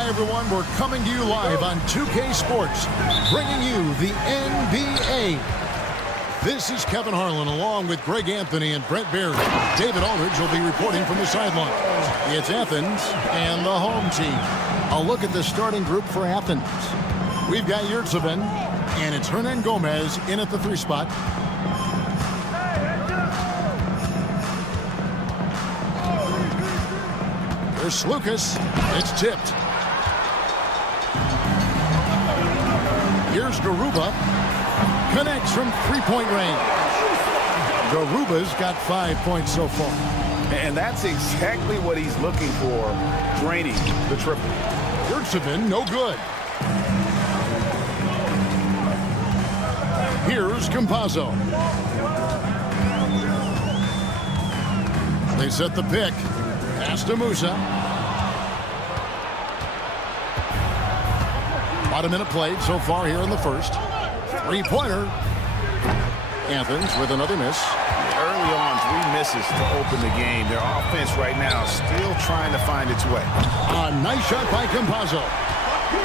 Hi, everyone. We're coming to you live on 2K Sports, bringing you the NBA. This is Kevin Harlan along with Greg Anthony and Brent Barry. David Aldridge will be reporting from the sideline. It's Athens and the home team. A look at the starting group for Athens. We've got Yurtseven, and it's Hernan Gomez in at the 3 spot. Here's Lucas. It's tipped. Here's Garuba. Connects from three-point range. Garuba's got 5 points so far. And that's exactly what he's looking for, draining the triple. Yurtseven, no good. Here's Campazzo. They set the pick. Pass to Musa. About a minute played so far here in the first. Three-pointer. Athens with another miss. Early on, 3 misses to open the game. Their offense right now still trying to find its way. A nice shot by Campazzo.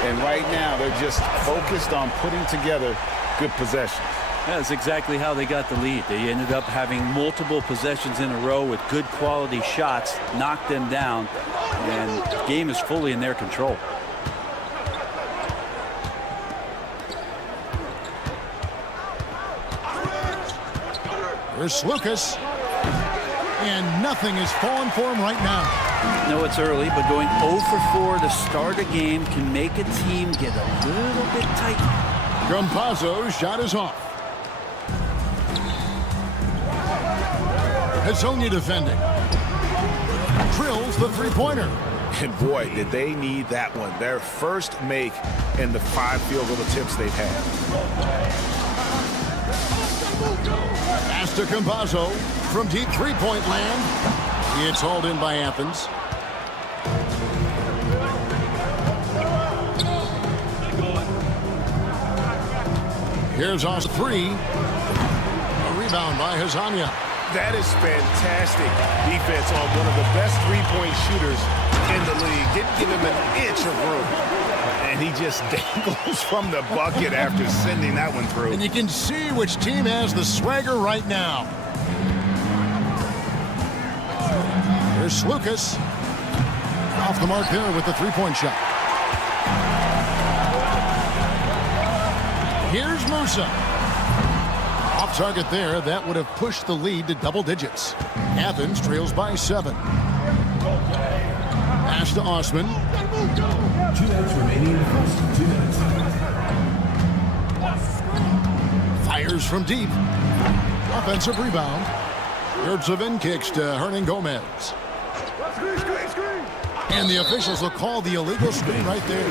And right now, they're just focused on putting together good possessions. That's exactly how they got the lead. They ended up having multiple possessions in a row with good quality shots, knocked them down, and the game is fully in their control. Here's Lucas. And nothing is falling for him right now. I know it's early, but going 0 for 4 to start a game can make a team get a little bit tight. Campazzo's shot is off. Hazonia defending. Drills the three-pointer. And boy, did they need that one. Their first make in the 5 field goal attempts they've had. Pass to Campazzo from deep three-point land. It's hauled in by Athens. Here's on 3. A rebound by Hazonia. That is fantastic defense on one of the best three-point shooters in the league. Didn't give him an inch of room. And he just dangles from the bucket after sending that one through. And you can see which team has the swagger right now. Here's Lucas. Off the mark there with the three-point shot. Here's Musa. Off target there. That would have pushed the lead to double digits. Athens trails by 7. Pass to Osman. 2 minutes remaining in the first 2 minutes. Fires from deep. Offensive rebound. Yurtseven kicks to Hernan Gomez. And the officials will call the illegal screen right there.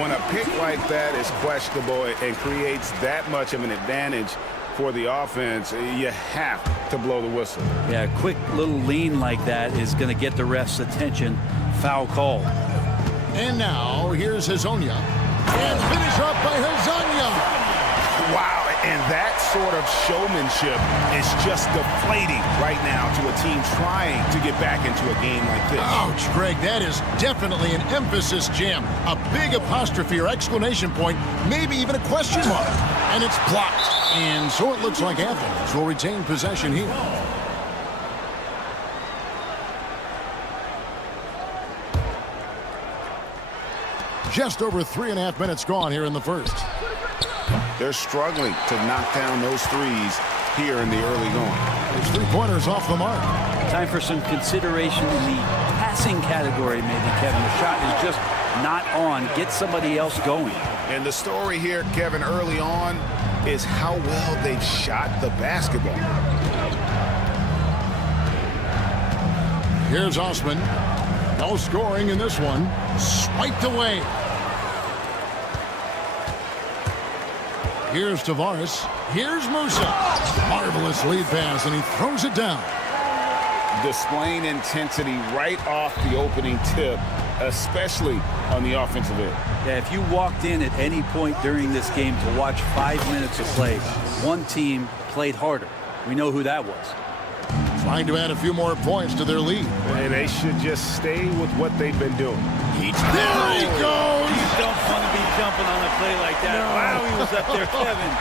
When a pick like that is questionable and creates that much of an advantage for the offense, you have to blow the whistle. Yeah, a quick little lean like that is going to get the ref's attention. Foul call. And now, here's Hazonia. And finish up by Hazonia. Wow, and that sort of showmanship is just deflating right now to a team trying to get back into a game like this. Ouch, Greg, that is definitely an emphasis jam. A big apostrophe or exclamation point, maybe even a question mark. And it's blocked. And so it looks like Athens will retain possession here. Just over 3.5 minutes gone here in the first. They're struggling to knock down those threes here in the early going. His three-pointers off the mark. Time for some consideration in the passing category, maybe, Kevin. The shot is just not on. Get somebody else going. And the story here, Kevin, early on is how well they've shot the basketball. Here's Osman. No scoring in this one. Swiped away. Here's Tavares. Here's Musa. Marvelous lead pass, and he throws it down. Displaying intensity right off the opening tip, especially on the offensive end. Yeah, if you walked in at any point during this game to watch 5 minutes of play, one team played harder. We know who that was. Trying to add a few more points to their lead. And they should just stay with what they've been doing. There he goes! You don't want to be jumping on a play like that. No. Wow, he was up there, Kevin.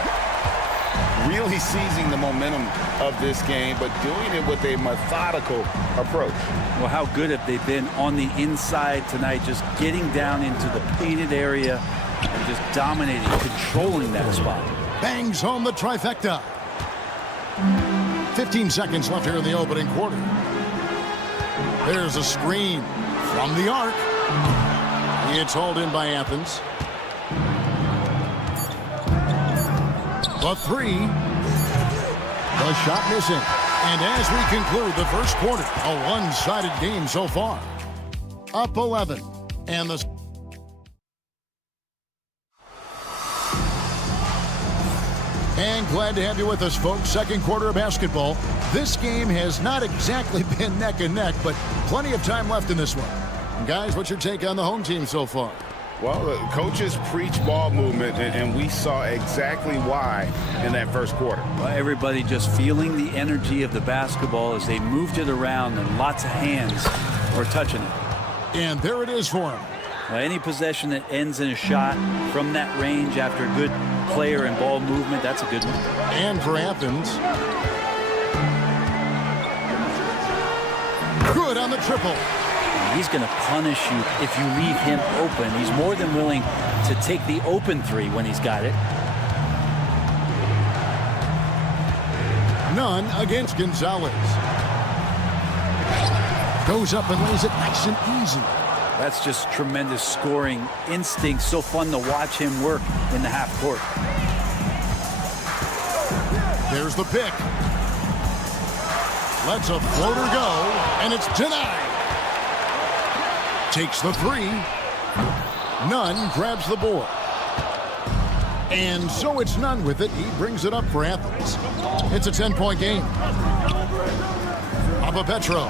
Really seizing the momentum of this game, but doing it with a methodical approach. Well, how good have they been on the inside tonight, just getting down into the painted area and just dominating, controlling that spot. Bangs home the trifecta. 15 seconds left here in the opening quarter. There's a screen from the arc. It's hauled in by Athens. The three. The shot missing. And as we conclude the first quarter, a one-sided game so far. Up 11. And the... And glad to have you with us, folks. Second quarter of basketball. This game has not exactly been neck and neck, but plenty of time left in this one. And guys, what's your take on the home team so far? Well, the coaches preach ball movement, and we saw exactly why in that first quarter. Well, everybody just feeling the energy of the basketball as they moved it around, and lots of hands were touching it. And there it is for him. Well, any possession that ends in a shot from that range after a good player and ball movement, that's a good one. And for Athens. Good on the triple. He's going to punish you if you leave him open. He's more than willing to take the open three when he's got it. None against Gonzalez. Goes up and lays it nice and easy. That's just tremendous scoring instinct. So fun to watch him work in the half court. There's the pick. Lets a floater go, and it's denied. Takes the three. Nunn grabs the board. And so it's Nunn with it. He brings it up for Athens. It's a 10-point game. Papa Petro.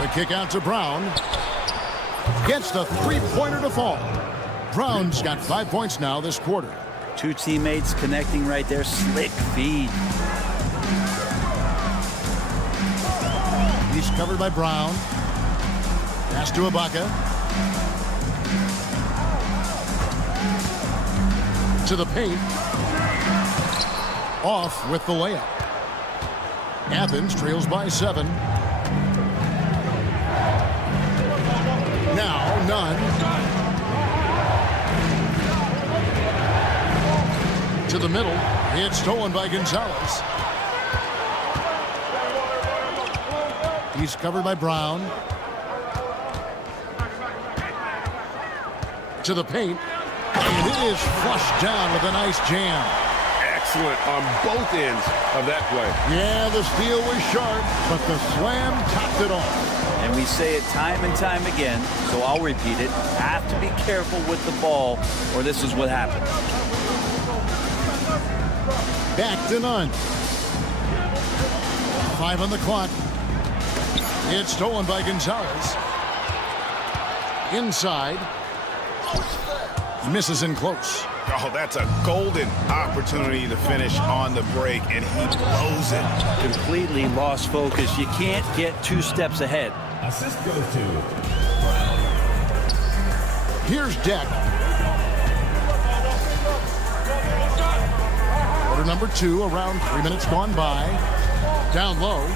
The kick out to Brown. Gets the three-pointer to fall. Brown's got 5 points now this quarter. Two teammates connecting right there. Slick feed. He's covered by Brown. Pass to Ibaka. To the paint. Off with the layup. Athens trails by 7. Now Nunn. To the middle. It's stolen by Gonzalez. He's covered by Brown. To the paint. And it is flushed down with a nice jam. Excellent on both ends of that play. Yeah, the steal was sharp, but the slam topped it off. And we say it time and time again, so I'll repeat it. Have to be careful with the ball, or this is what happens. Back to Nunn. 5 on the clock. It's stolen by Gonzalez. Inside. Misses in close. Oh, that's a golden opportunity to finish on the break, and he blows it. Completely lost focus. You can't get 2 steps ahead. Assist goes to Here's Deck. Quarter number 2, around 3 minutes gone by. Down low.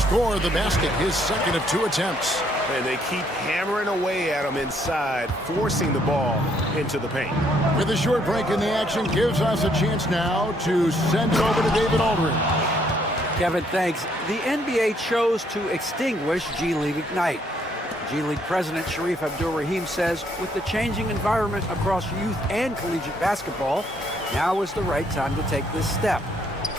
Score the basket, his second of 2 attempts. And they keep hammering away at him inside, forcing the ball into the paint. With a short break in the action, gives us a chance now to send it over to David Aldridge. Kevin, thanks. The NBA chose to extinguish G League Ignite. G League President Sharif Abdul-Rahim says, with the changing environment across youth and collegiate basketball, now is the right time to take this step.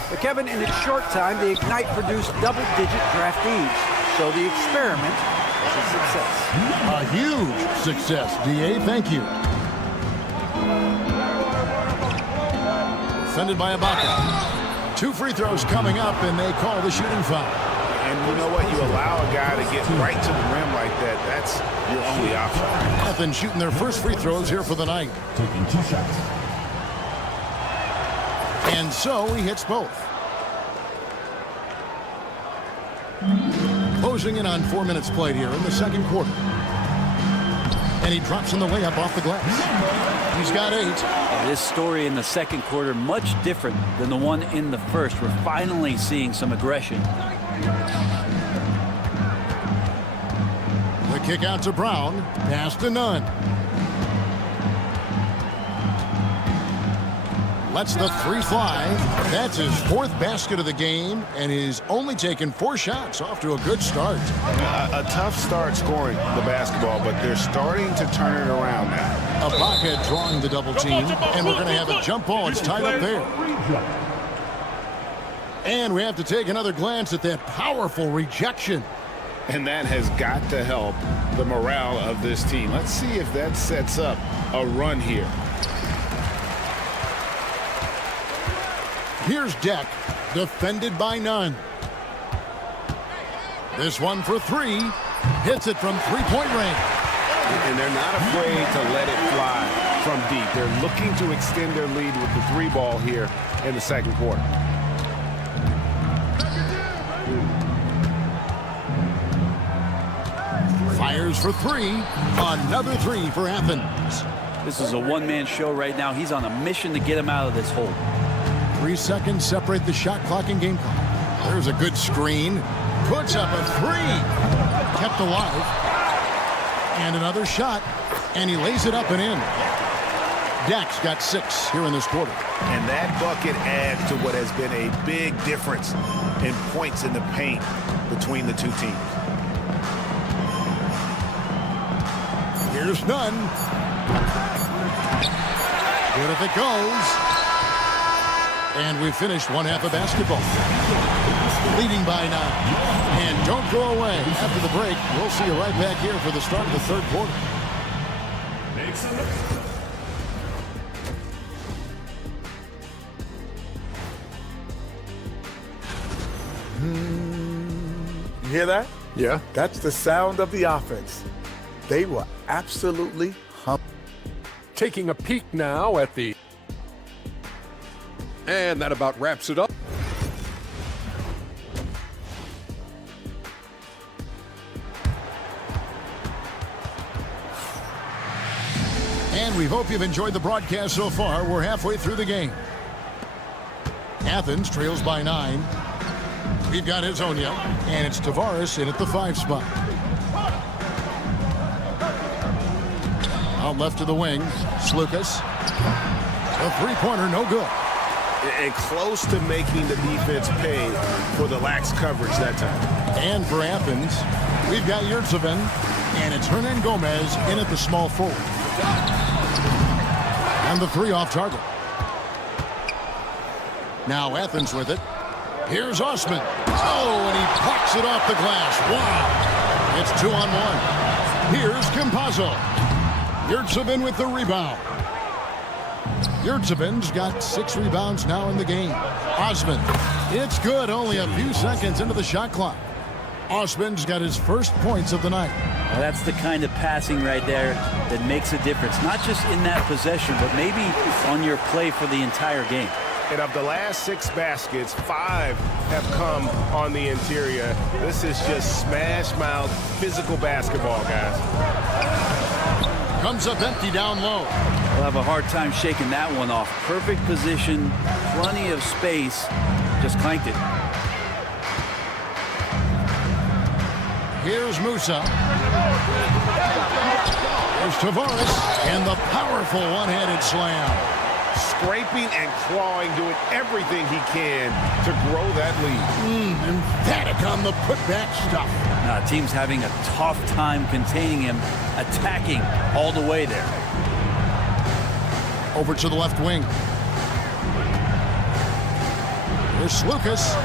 But Kevin, in its short time, the Ignite produced double-digit draftees. So the experiment was a success. A huge success, D.A. Thank you. Defended by Ibaka. 2 free throws coming up, and they call the shooting foul. And you know what? You allow a guy to get right to the rim like that. That's your only option. Athens shooting their first free throws here for the night. taking 2 shots. And so he hits both. closing in on 4 minutes played here in the second quarter. And he drops in the layup off the glass. He's got 8. This story in the second quarter much different than the one in the first. We're finally seeing some aggression. The kick out to Brown. Pass to Nunn. Lets the 3 fly. That's his 4th basket of the game, and he's only taken 4 shots. Off to a good start. A tough start scoring the basketball, but they're starting to turn it around now. Ibaka drawing the double team, and we're going to have a jump ball. It's tied up there. And we have to take another glance at that powerful rejection. And that has got to help the morale of this team. Let's see if that sets up a run here. Here's Deck, defended by Nunn. This one for 3. Hits it from 3-point range. And they're not afraid to let it fly from deep. They're looking to extend their lead with the 3 ball here in the second quarter. Fires for 3. Another 3 for Athens. This is a one-man show right now. He's on a mission to get him out of this hole. 3 seconds separate the shot clock and game clock. There's a good screen. Puts up a 3. Kept alive. And another shot. And he lays it up and in. Deck's got 6 here in this quarter. And that bucket adds to what has been a big difference in points in the paint between the two teams. Here's Nunn. Good if it goes. And we've finished one half of basketball. Leading by 9. And don't go away. After the break, we'll see you right back here for the start of the third quarter. You hear that? Yeah. That's the sound of the offense. They were absolutely humped. Taking a peek now at the... And that about wraps it up. And we hope you've enjoyed the broadcast so far. We're halfway through the game. Athens trails by 9. We've got Hazonia, and it's Tavares in at the 5 spot. Out left to the wing, Slukas. A 3-pointer, no good. And close to making the defense pay for the lax coverage that time. And for Athens, we've got Yurtseven, and it's Hernan Gomez in at the small forward. And the 3 off target. Now Athens with it. Here's Osman. Oh, and he plucks it off the glass. Wow. It's 2-on-1. Here's Campazzo. Yurtseven with the rebound. Yurtseven's got 6 rebounds now in the game. Osman. It's good. Only a few seconds into the shot clock. Osman's got his first points of the night. Well, that's the kind of passing right there that makes a difference. Not just in that possession, but maybe on your play for the entire game. And of the last 6 baskets, 5 have come on the interior. This is just smash-mouth physical basketball, guys. Comes up empty down low. We'll have a hard time shaking that one off. Perfect position, plenty of space. Just clanked it. Here's Musa. There's Tavares. And the powerful one-handed slam. Scraping and clawing, doing everything he can to grow that lead. Emphatic on the putback stuff. Team's having a tough time containing him, attacking all the way there. Over to the left wing. Here's Slukas.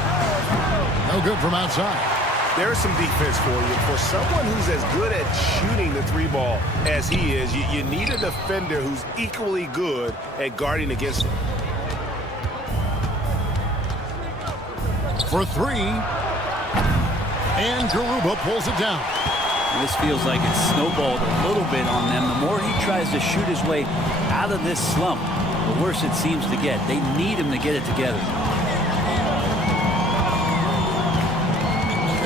No good from outside. There's some defense for you. For someone who's as good at shooting the 3-ball as he is, you need a defender who's equally good at guarding against it. For 3. And Garuba pulls it down. This feels like it's snowballed a little bit on them. The more he tries to shoot his way out of this slump, the worse it seems to get. They need him to get it together.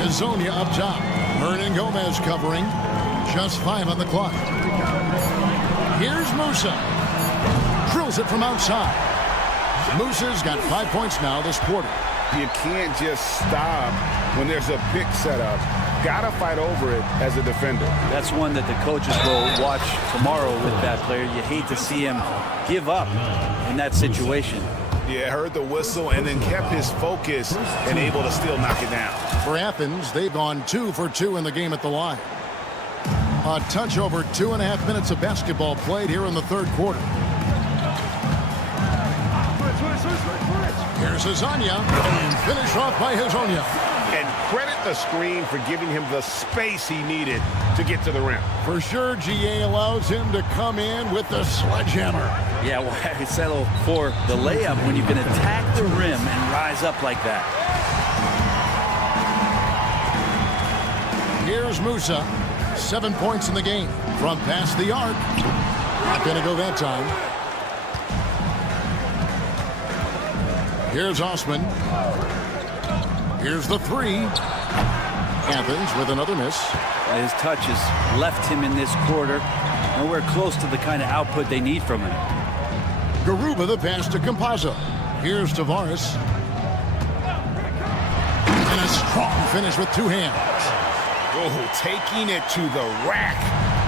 Hazonia up top. Hernan Gomez covering. Just 5 on the clock. Here's Musa. Drills it from outside. Musa's got 5 points now this quarter. You can't just stop when there's a pick set up. Gotta fight over it as a defender. That's one that the coaches will watch tomorrow with that player. You hate to see him give up in that situation. Yeah, heard the whistle and then kept his focus and able to still knock it down. For Athens, they've gone 2 for 2 in the game at the line. A touch over 2.5 minutes of basketball played here in the third quarter. Here's Hazonia, and finished off by Hazonia. And credit the screen for giving him the space he needed to get to the rim. For sure, GA allows him to come in with the sledgehammer. Yeah, why settle for the layup when you can attack the rim and rise up like that? Here's Musa. 7 points in the game from past the arc. Not going to go that time. Here's Osman. Here's the 3. Athens with another miss. His touch has left him in this quarter. Nowhere close to the kind of output they need from him. Garuba the pass to Campazzo. Here's Tavares. And a strong finish with 2 hands. Oh, taking it to the rack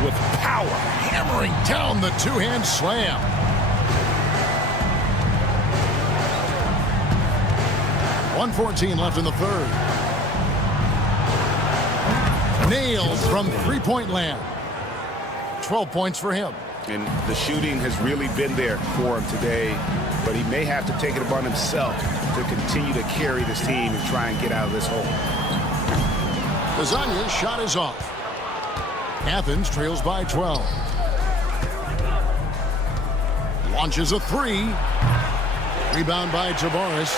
with power. Hammering down the 2-hand slam. .114 left in the third. Nailed from 3-point land. 12 points for him. And the shooting has really been there for him today, but he may have to take it upon himself to continue to carry this team and try and get out of this hole. Lasagna's shot is off. Athens trails by 12. Launches a 3. Rebound by Tavares.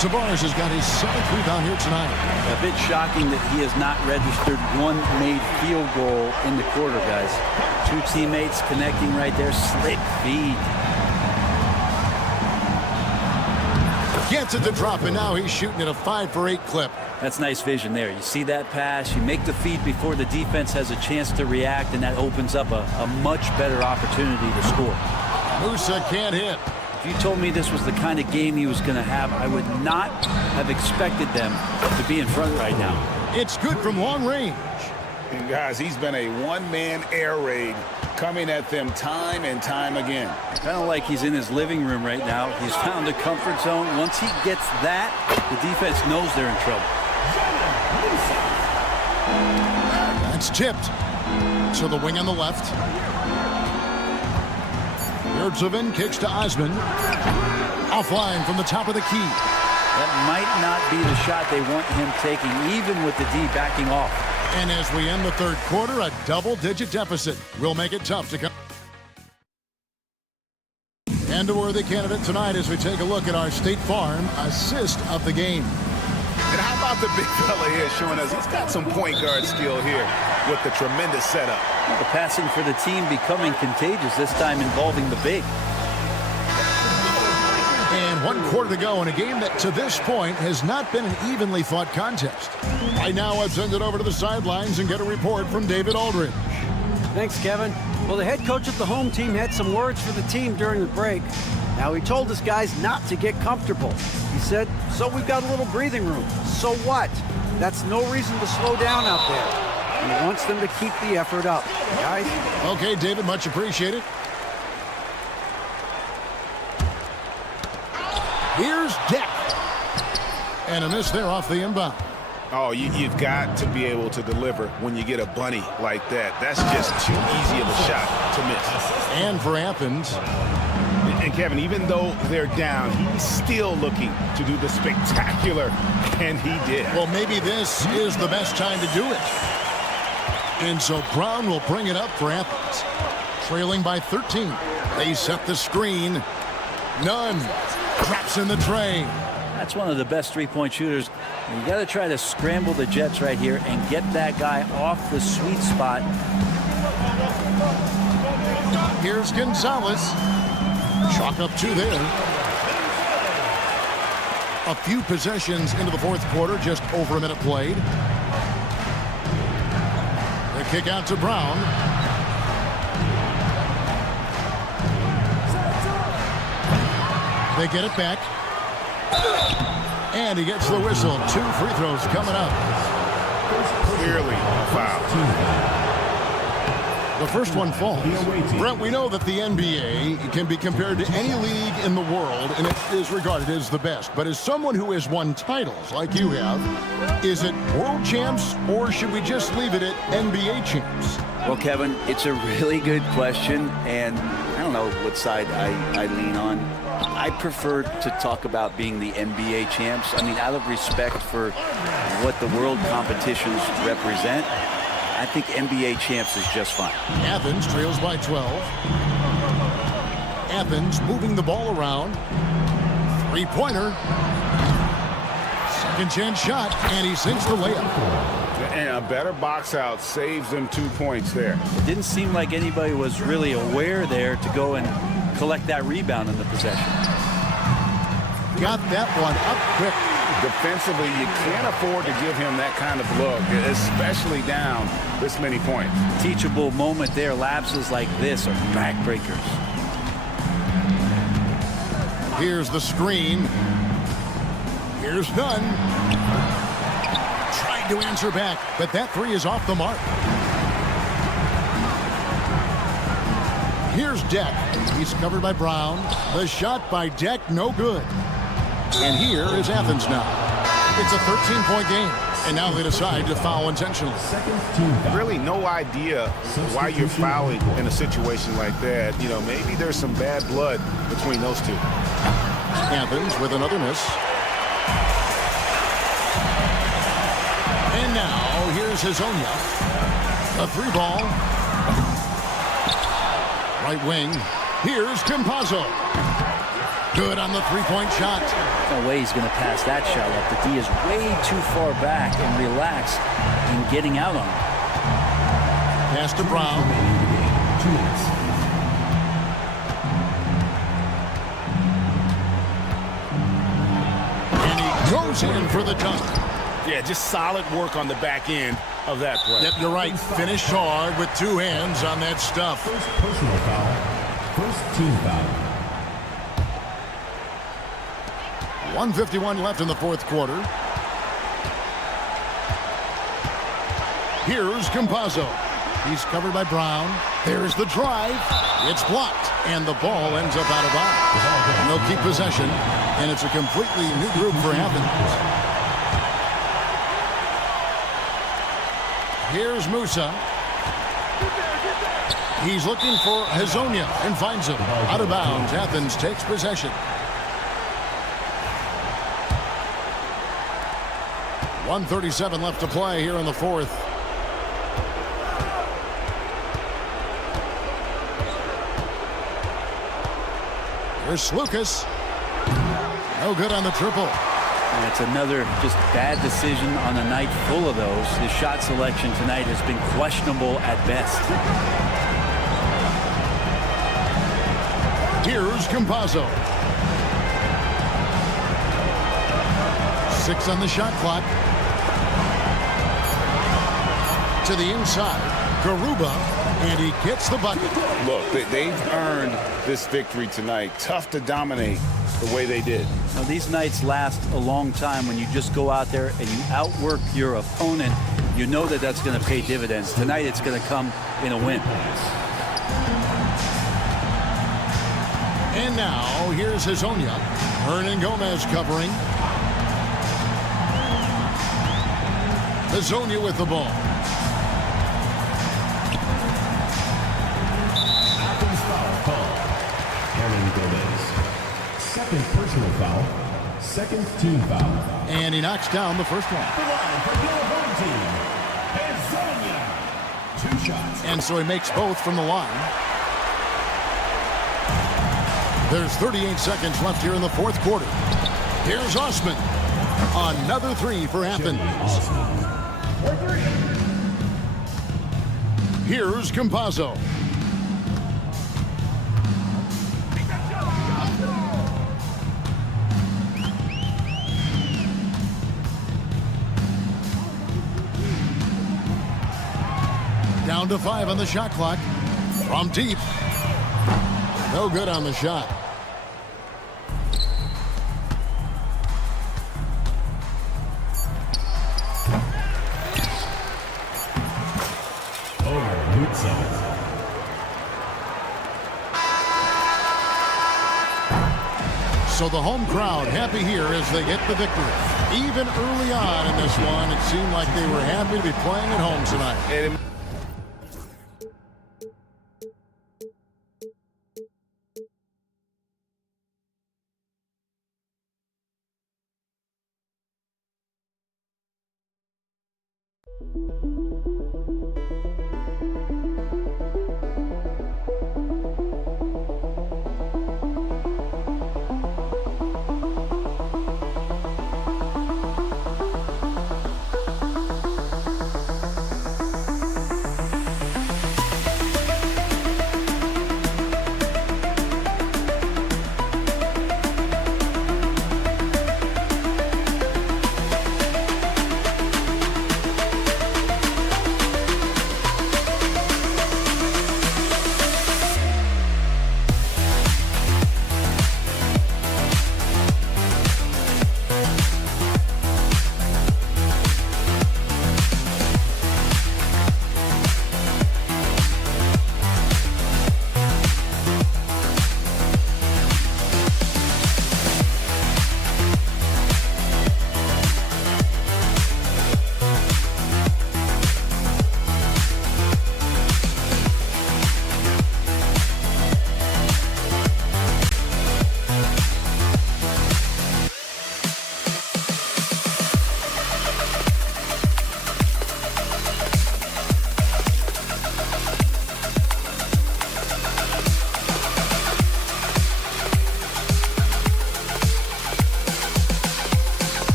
Tavares has got his 7th rebound here tonight. A bit shocking that he has not registered one made field goal in the quarter, guys. 2 teammates connecting right there. Slick feed. Gets it to drop, and now he's shooting at a 5 for 8 clip. That's nice vision there. You see that pass, you make the feed before the defense has a chance to react, and that opens up a much better opportunity to score. Musa can't hit. If you told me this was the kind of game he was going to have, I would not have expected them to be in front right now. It's good from long range. And guys, he's been a one-man air raid coming at them time and time again. Kind of like he's in his living room right now. He's found a comfort zone. Once he gets that, the defense knows they're in trouble. That's tipped to the wing on the left. Yurtsevin kicks to Osman. Offline from the top of the key. That might not be the shot they want him taking, even with the D backing off. And as we end the third quarter, a double-digit deficit will make it tough to come. And a worthy candidate tonight as we take a look at our State Farm assist of the game. And how about the big fella here showing us he's got some point guard skill here with the tremendous setup. The passing for the team becoming contagious, this time involving the big. And 1 quarter to go in a game that to this point has not been an evenly fought contest. Right now, I've sent it over to the sidelines and get a report from David Aldridge. Thanks, Kevin. Well, the head coach of the home team had some words for the team during the break. Now, he told his guys not to get comfortable. He said, so we've got a little breathing room. So what? That's no reason to slow down out there. And he wants them to keep the effort up. Guys? Okay, David, much appreciated. Here's Deck. And a miss there off the inbound. Oh, you've got to be able to deliver when you get a bunny like that. That's just too easy of a shot to miss. And for Athens. And Kevin, even though they're down, he's still looking to do the spectacular, and he did. Well, maybe this is the best time to do it. And so Brown will bring it up for Athens. Trailing by 13. They set the screen. Nunn drops in the tray. That's one of the best three-point shooters. You got to try to scramble the Jets right here and get that guy off the sweet spot. Here's Gonzalez. Chalk up 2 there. A few possessions into the fourth quarter, just over a minute played. Kick out to Brown. They get it back. And he gets the whistle. 2 free throws coming up. Clearly a foul. The first one falls. Brent, we know that the NBA can be compared to any league in the world, and it is regarded as the best. But as someone who has won titles like you have, is it world champs, or should we just leave it at NBA champs? Well, Kevin, it's a really good question, and I don't know what side I lean on. I prefer to talk about being the NBA champs. I mean, out of respect for what the world competitions represent, I think NBA champs is just fine. Athens trails by 12. Athens moving the ball around. Three-pointer. Second chance shot, and he sinks the layup. And a better box out saves them 2 points there. It didn't seem like anybody was really aware there to go and collect that rebound in the possession. Got that one up quick. Defensively, you can't afford to give him that kind of look, especially down this many points. Teachable moment there. Lapses like this are backbreakers. Here's the screen. Here's Dunn. Trying to answer back, but that three is off the mark. Here's Deck. He's covered by Brown. The shot by Deck, no good. And here is Athens now. It's a 13-point game, and now they decide to foul intentionally. Really no idea why you're fouling in a situation like that. You know, maybe there's some bad blood between those two. Athens with another miss. And now here's Hazonia. A 3-ball. Right wing. Here's Campazzo. Good on the 3-point shot. No way he's going to pass that shot up. The D is way too far back and relaxed in getting out on it. Pass to Brown. 2 minutes. And he goes in for the dunk. Yeah, just solid work on the back end of that play. Yep, you're right. Finished hard with 2 hands on that stuff. First personal foul. First team foul. 1:51 left in the fourth quarter. Here's Campazzo. He's covered by Brown. There's the drive. It's blocked, and the ball ends up out of bounds. They'll keep possession, and it's a completely new group for Athens. Here's Musa. He's looking for Hazonia and finds him. Out of bounds, Athens takes possession. 1:37 left to play here in the fourth. Here's Lucas. No good on the triple. And it's another just bad decision on a night full of those. His shot selection tonight has been questionable at best. Here's Campazzo. 6 on the shot clock. To the inside. Garuba, and he gets the bucket. Look, they've earned this victory tonight. Tough to dominate the way they did. Now, these nights last a long time when you just go out there and you outwork your opponent. You know that that's going to pay dividends. Tonight it's going to come in a win. And now, here's Hazonia. Hernan Gomez covering. Hazonia with the ball. Athens foul call. Hernan Gomez. Second personal foul. Second team foul. And he knocks down the first one. The line for the home team. Hazonia. 2 shots. And so he makes both from the line. There's 38 seconds left here in the fourth quarter. Here's Osman. Another 3 for Athens. Here's Campazzo. to 5 on the shot clock. From deep. No good on the shot. So the home crowd happy here as they get the victory. Even early on in this one, it seemed like they were happy to be playing at home tonight.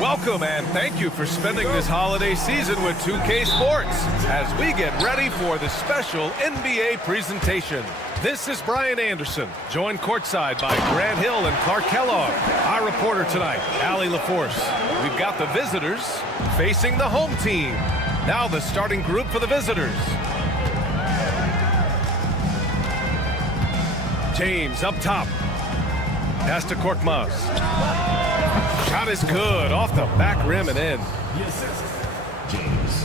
Welcome and thank you for spending this holiday season with 2K Sports as we get ready for the special NBA presentation. This is Brian Anderson, joined courtside by Grant Hill and Clark Kellogg. Our reporter tonight, Allie LaForce. We've got the visitors facing the home team. Now the starting group for the visitors. James up top. Pass to Korkmaz. Shot is good, off the back rim and in. The assist, James.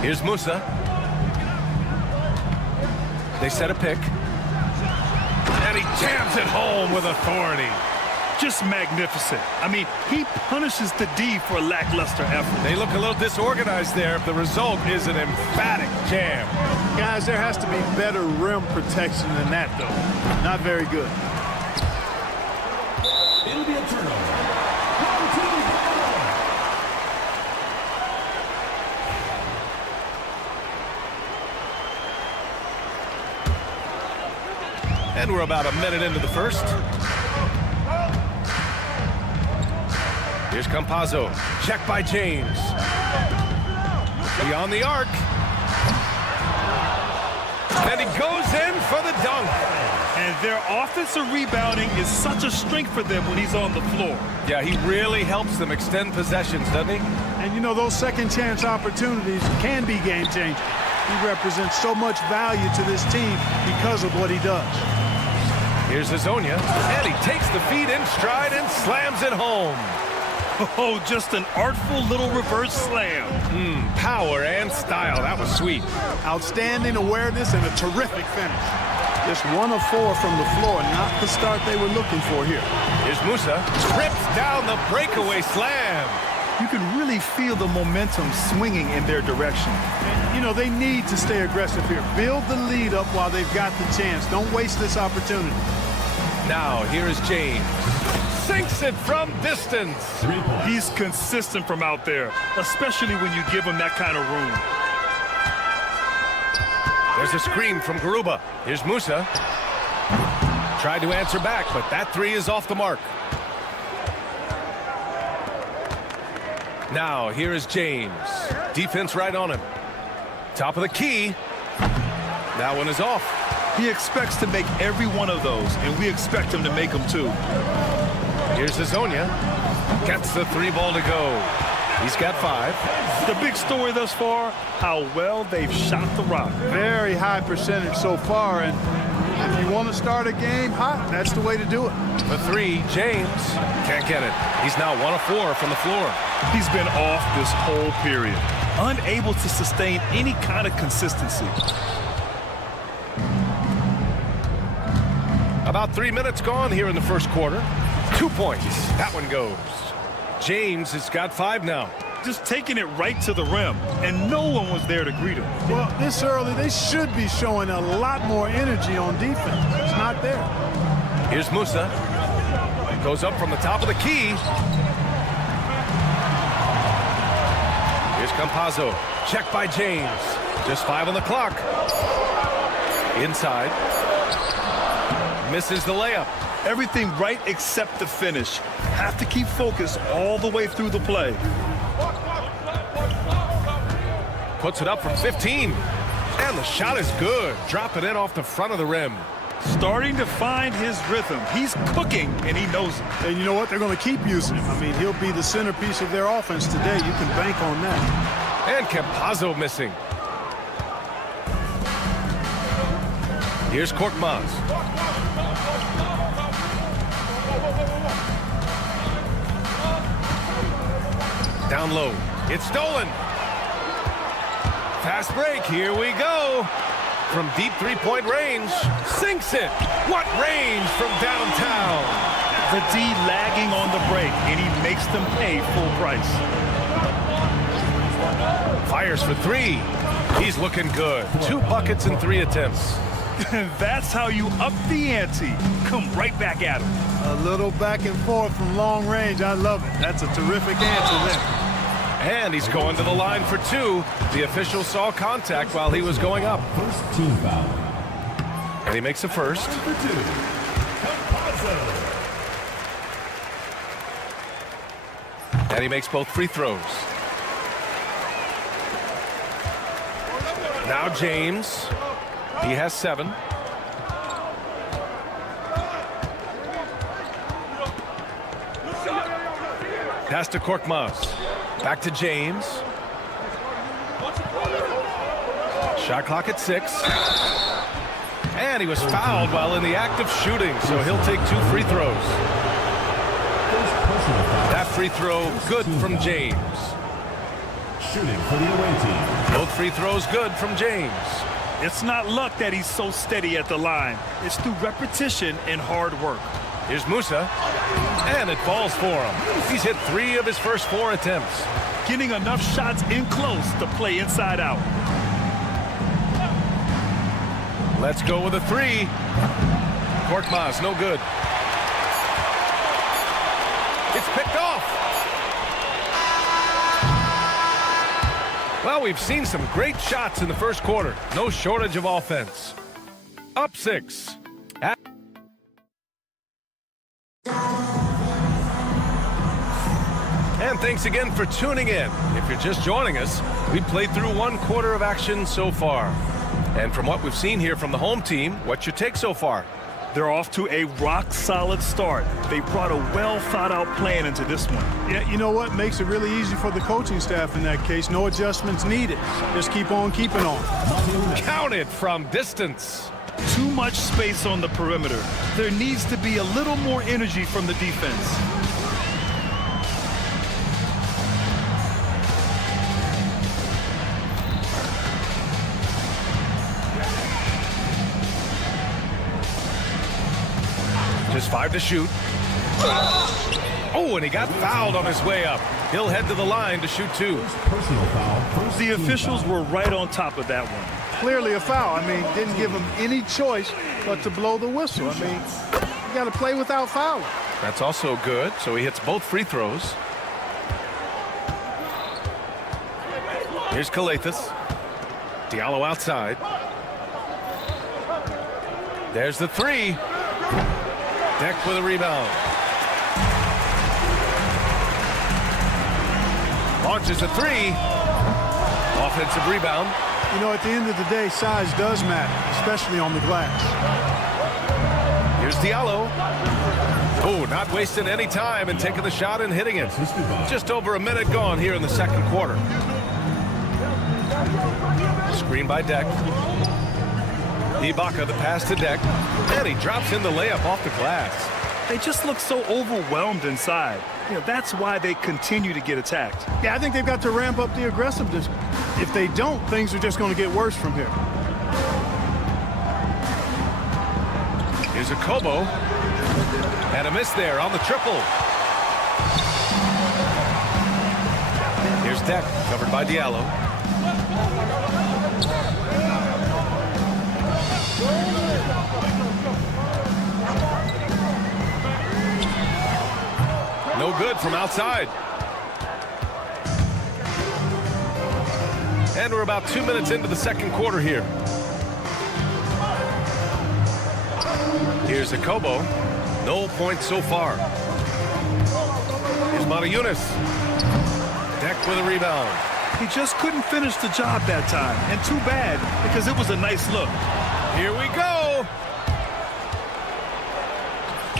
Here's Musa. They set a pick. And he jams it home with authority. Just magnificent. I mean, he punishes the D for lackluster effort. They look a little disorganized there. The result is an emphatic jam. Guys, there has to be better rim protection than that, though. Not very good. It'll be a turnover. And we're about a minute into the first. Here's Campazzo. Check by James. Beyond the arc. And he goes in for the dunk. And their offensive rebounding is such a strength for them when he's on the floor. Yeah, he really helps them extend possessions, doesn't he? And, you know, those second chance opportunities can be game-changing. He represents so much value to this team because of what he does. Here's Azonia, and he takes the feed in stride and slams it home. Oh, just an artful little reverse slam. Power and style. That was sweet. Outstanding awareness and a terrific finish. Just 1 of 4 from the floor, not the start they were looking for here. Here's Musa. Rips down the breakaway slam. You can really feel the momentum swinging in their direction. And, you know, they need to stay aggressive here. Build the lead up while they've got the chance. Don't waste this opportunity. Now, here is James. Sinks it from distance. He's consistent from out there, especially when you give him that kind of room. There's a screen from Garuba. Here's Musa. Tried to answer back, but that three is off the mark. Now, here is James. Defense right on him. Top of the key. That one is off. He expects to make every one of those, and we expect him to make them too. Here's Azonia. Gets the 3 ball to go. He's got 5. The big story thus far, how well they've shot the rock. Very high percentage so far, and if you want to start a game hot, that's the way to do it. The 3, James. Can't get it. He's now 1 of 4 from the floor. He's been off this whole period, unable to sustain any kind of consistency. About 3 minutes gone here in the first quarter. 2 points. That one goes. James has got 5 now. Just taking it right to the rim, and no one was there to greet him. Well, this early, they should be showing a lot more energy on defense. It's not there. Here's Musa. Goes up from the top of the key. Here's Campazzo. Check by James. Just 5 on the clock. Inside. Misses the layup. Everything right except the finish. Have to keep focused all the way through the play. Puts it up from 15. And the shot is good. Drop it in off the front of the rim. Starting to find his rhythm. He's cooking, and he knows it. And you know what? They're going to keep using him. I mean, he'll be the centerpiece of their offense today. You can bank on that. And Campazzo missing. Here's Korkmaz. Down low. It's stolen. Fast break. Here we go. From deep three-point range. Sinks it. What range from downtown. The D lagging on the break, and he makes them pay full price. Fires for 3. He's looking good. 2 buckets and 3 attempts. That's how you up the ante. Come right back at him. A little back and forth from long range. I love it. That's a terrific answer there. And he's going to the line for 2. The official saw contact while he was going up. First team foul. And he makes the first. For 2. And he makes both free throws. Now James. He has 7. Pass to Korkmaz. Back to James. Shot clock at 6. And he was fouled while in the act of shooting, so he'll take 2 free throws. That free throw good from James. Shooting for the away team. Both free throws good from James. It's not luck that he's so steady at the line. It's through repetition and hard work. Here's Musa, and it falls for him. He's hit 3 of his first 4 attempts. Getting enough shots in close to play inside out. Let's go with a 3. Korkmaz, no good. It's picked off. Well, we've seen some great shots in the first quarter. No shortage of offense. Up 6. And thanks again for tuning in. If you're just joining us, we played through 1 quarter of action so far. And from what we've seen here from the home team, what's your take so far? They're off to a rock-solid start. They brought a well-thought-out plan into this one. Yeah, you know what? Makes it really easy for the coaching staff in that case. No adjustments needed. Just keep on keeping on. Counted from distance. Too much space on the perimeter. There needs to be a little more energy from the defense. Just 5 to shoot. Oh, and he got fouled on his way up. He'll head to the line to shoot 2. Personal foul. The officials were right on top of that one. Clearly a foul. I mean, didn't give him any choice but to blow the whistle. I mean, you got to play without fouling. That's also good, so he hits both free throws. Here's Kalathis. Diallo outside. There's the 3. Deck with a rebound. Launches a 3. Offensive rebound. You know, at the end of the day, size does matter, especially on the glass. Here's Diallo. Oh, not wasting any time and taking the shot and hitting it. Just over a minute gone here in the second quarter. Screen by Deck. Ibaka, the pass to Deck, and he drops in the layup off the glass. They just look so overwhelmed inside. You know, that's why they continue to get attacked. Yeah, I think they've got to ramp up the aggressiveness. If they don't, things are just going to get worse from here. Here's a Kobo. And a miss there on the triple. Here's Deck, covered by Diallo. No good from outside. And we're about 2 minutes into the second quarter here. Here's a Kobo. No points so far. Here's Matajunas. Deck with a rebound. He just couldn't finish the job that time. And too bad, because it was a nice look. Here we go.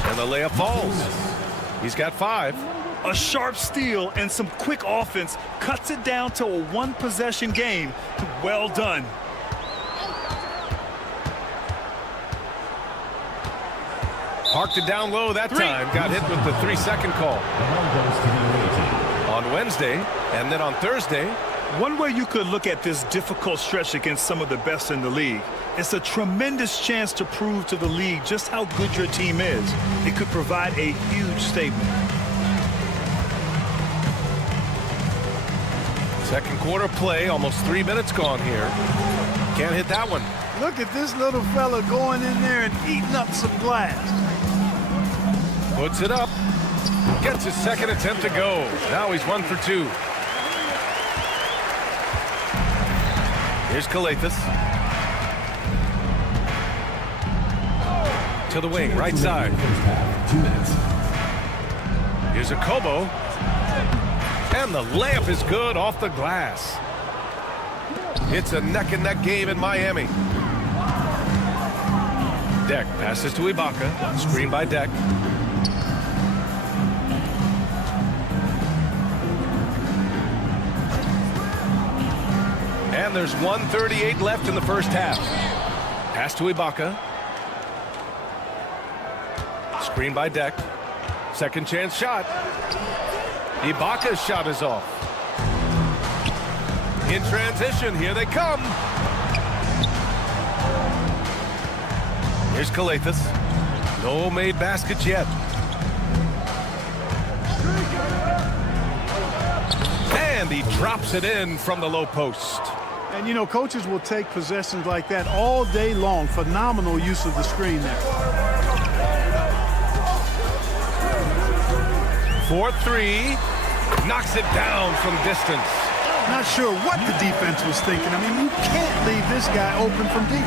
And the layup falls. He's got 5. A sharp steal and some quick offense cuts it down to a 1-possession game. Well done. Parked it down low that time. Got hit with the 3-second call. On Wednesday and then on Thursday. One way you could look at this difficult stretch against some of the best in the league, it's a tremendous chance to prove to the league just how good your team is. It could provide a huge statement. Second quarter play, almost 3 minutes gone here. Can't hit that one. Look at this little fella going in there and eating up some glass. Puts it up. Gets his second attempt to go. Now he's 1 for 2. Here's Kalathis. To the wing, right side. 2 minutes. Here's a Kobo. And the layup is good off the glass. It's a neck-and-neck game in Miami. Deck passes to Ibaka. Screen by Deck. And there's 1:38 left in the first half. Pass to Ibaka. Screen by Deck. Second chance shot. Ibaka's shot is off. In transition, here they come. Here's Kalathis. No made baskets yet. And he drops it in from the low post. And, you know, coaches will take possessions like that all day long. Phenomenal use of the screen there. 4-3. Knocks it down from distance. Not sure what the defense was thinking. I mean, you can't leave this guy open from deep.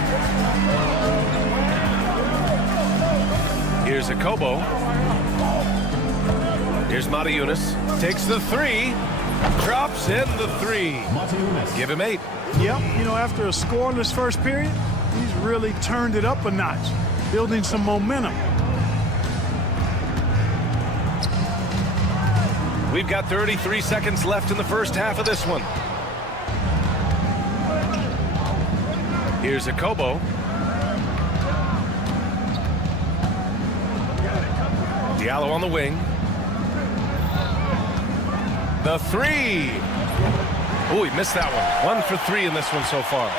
Here's Akobo. Here's Matajunas. Takes the three. Drops in the three. Give him 8. Yep, you know, after a scoreless first period, he's really turned it up a notch, building some momentum. We've got 33 seconds left in the first half of this one. Here's Akobo. Diallo on the wing. The three. Oh, he missed that one. 1 for 3 in this one so far.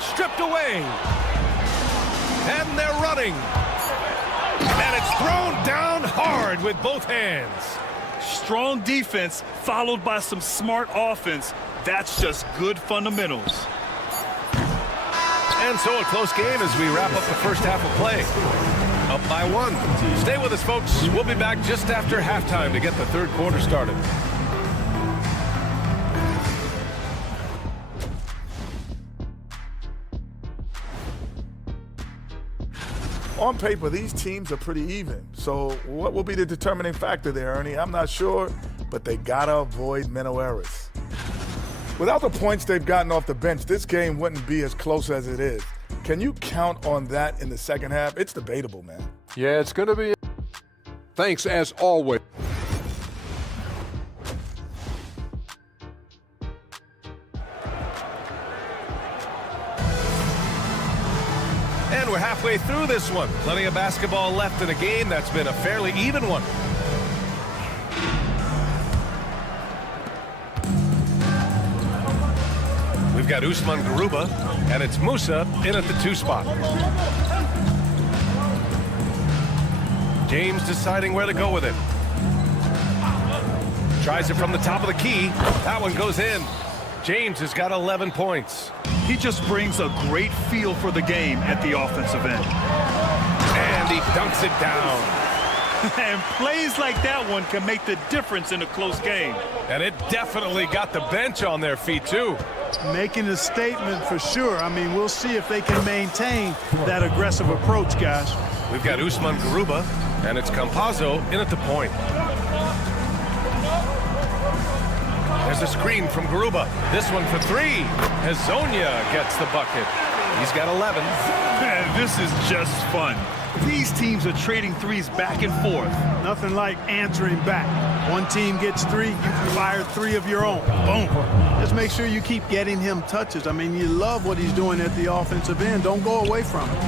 Stripped away. And they're running. And it's thrown down hard with both hands. Strong defense followed by some smart offense. That's just good fundamentals. And so a close game as we wrap up the first half of play. Up by 1. Stay with us, folks. We'll be back just after halftime to get the third quarter started. On paper, these teams are pretty even. So what will be the determining factor there, Ernie? I'm not sure, but they got to avoid mental errors. Without the points they've gotten off the bench, this game wouldn't be as close as it is. Can you count on that in the second half? It's debatable, man. Yeah, it's going to be. Thanks, as always. And we're halfway through this one. Plenty of basketball left in a game that's been a fairly even one. We've got Usman Garuba, and it's Musa in at the 2 spot. James deciding where to go with it. Tries it from the top of the key. That one goes in. James has got 11 points. He just brings a great feel for the game at the offensive end. And he dunks it down. And plays like that one can make the difference in a close game. And it definitely got the bench on their feet, too. Making a statement for sure. I mean, we'll see if they can maintain that aggressive approach, guys. We've got Usman Garuba, and it's Campazzo in at the point. There's a screen from Garuba. This one for 3. Hezonja gets the bucket. He's got 11. Man, this is just fun. These teams are trading threes back and forth. Nothing like answering back. One team gets 3, you fire 3 of your own. Boom. Just make sure you keep getting him touches. I mean, you love what he's doing at the offensive end. Don't go away from it.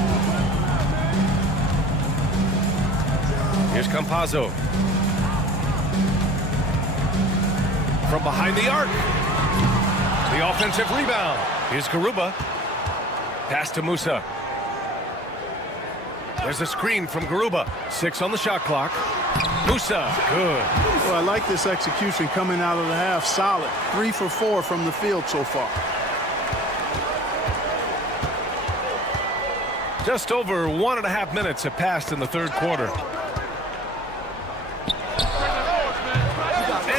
Here's Campazzo. From behind the arc. The offensive rebound. Here's Garuba. Pass to Musa. There's a screen from Garuba. 6 on the shot clock. Musa, good. Well, I like this execution coming out of the half. Solid. 3 for 4 from the field so far. Just over 1.5 minutes have passed in the third quarter.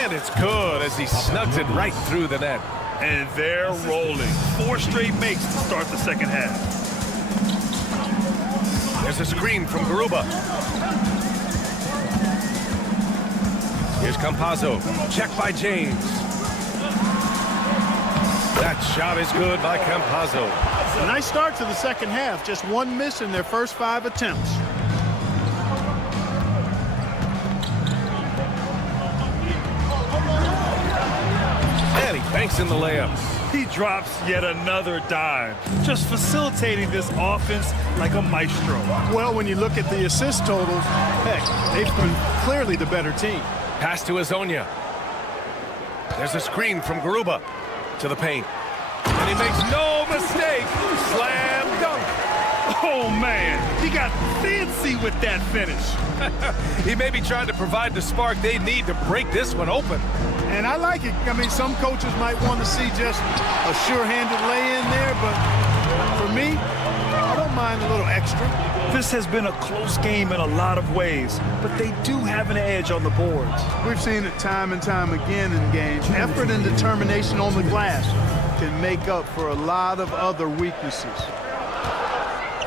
And it's good as he snugs it right through the net. And they're rolling. 4 straight makes to start the second half. There's a screen from Garuba. Here's Campazzo. Check by James. That shot is good by Campazzo. A nice start to the second half. Just one miss in their first 5 attempts. And he banks in the layup. He drops yet another dime, just facilitating this offense like a maestro. Well, when you look at the assist totals, heck, they've been clearly the better team. Pass to Azonia. There's a screen from Garuba to the paint. And he makes no mistake. Slam dunk. Oh, man, he got fancy with that finish. He may be trying to provide the spark they need to break this one open. And I like it. I mean, some coaches might want to see just a sure-handed lay-in there, but for me, I don't mind a little extra. This has been a close game in a lot of ways, but they do have an edge on the boards. We've seen it time and time again in games. Effort and determination on the glass can make up for a lot of other weaknesses.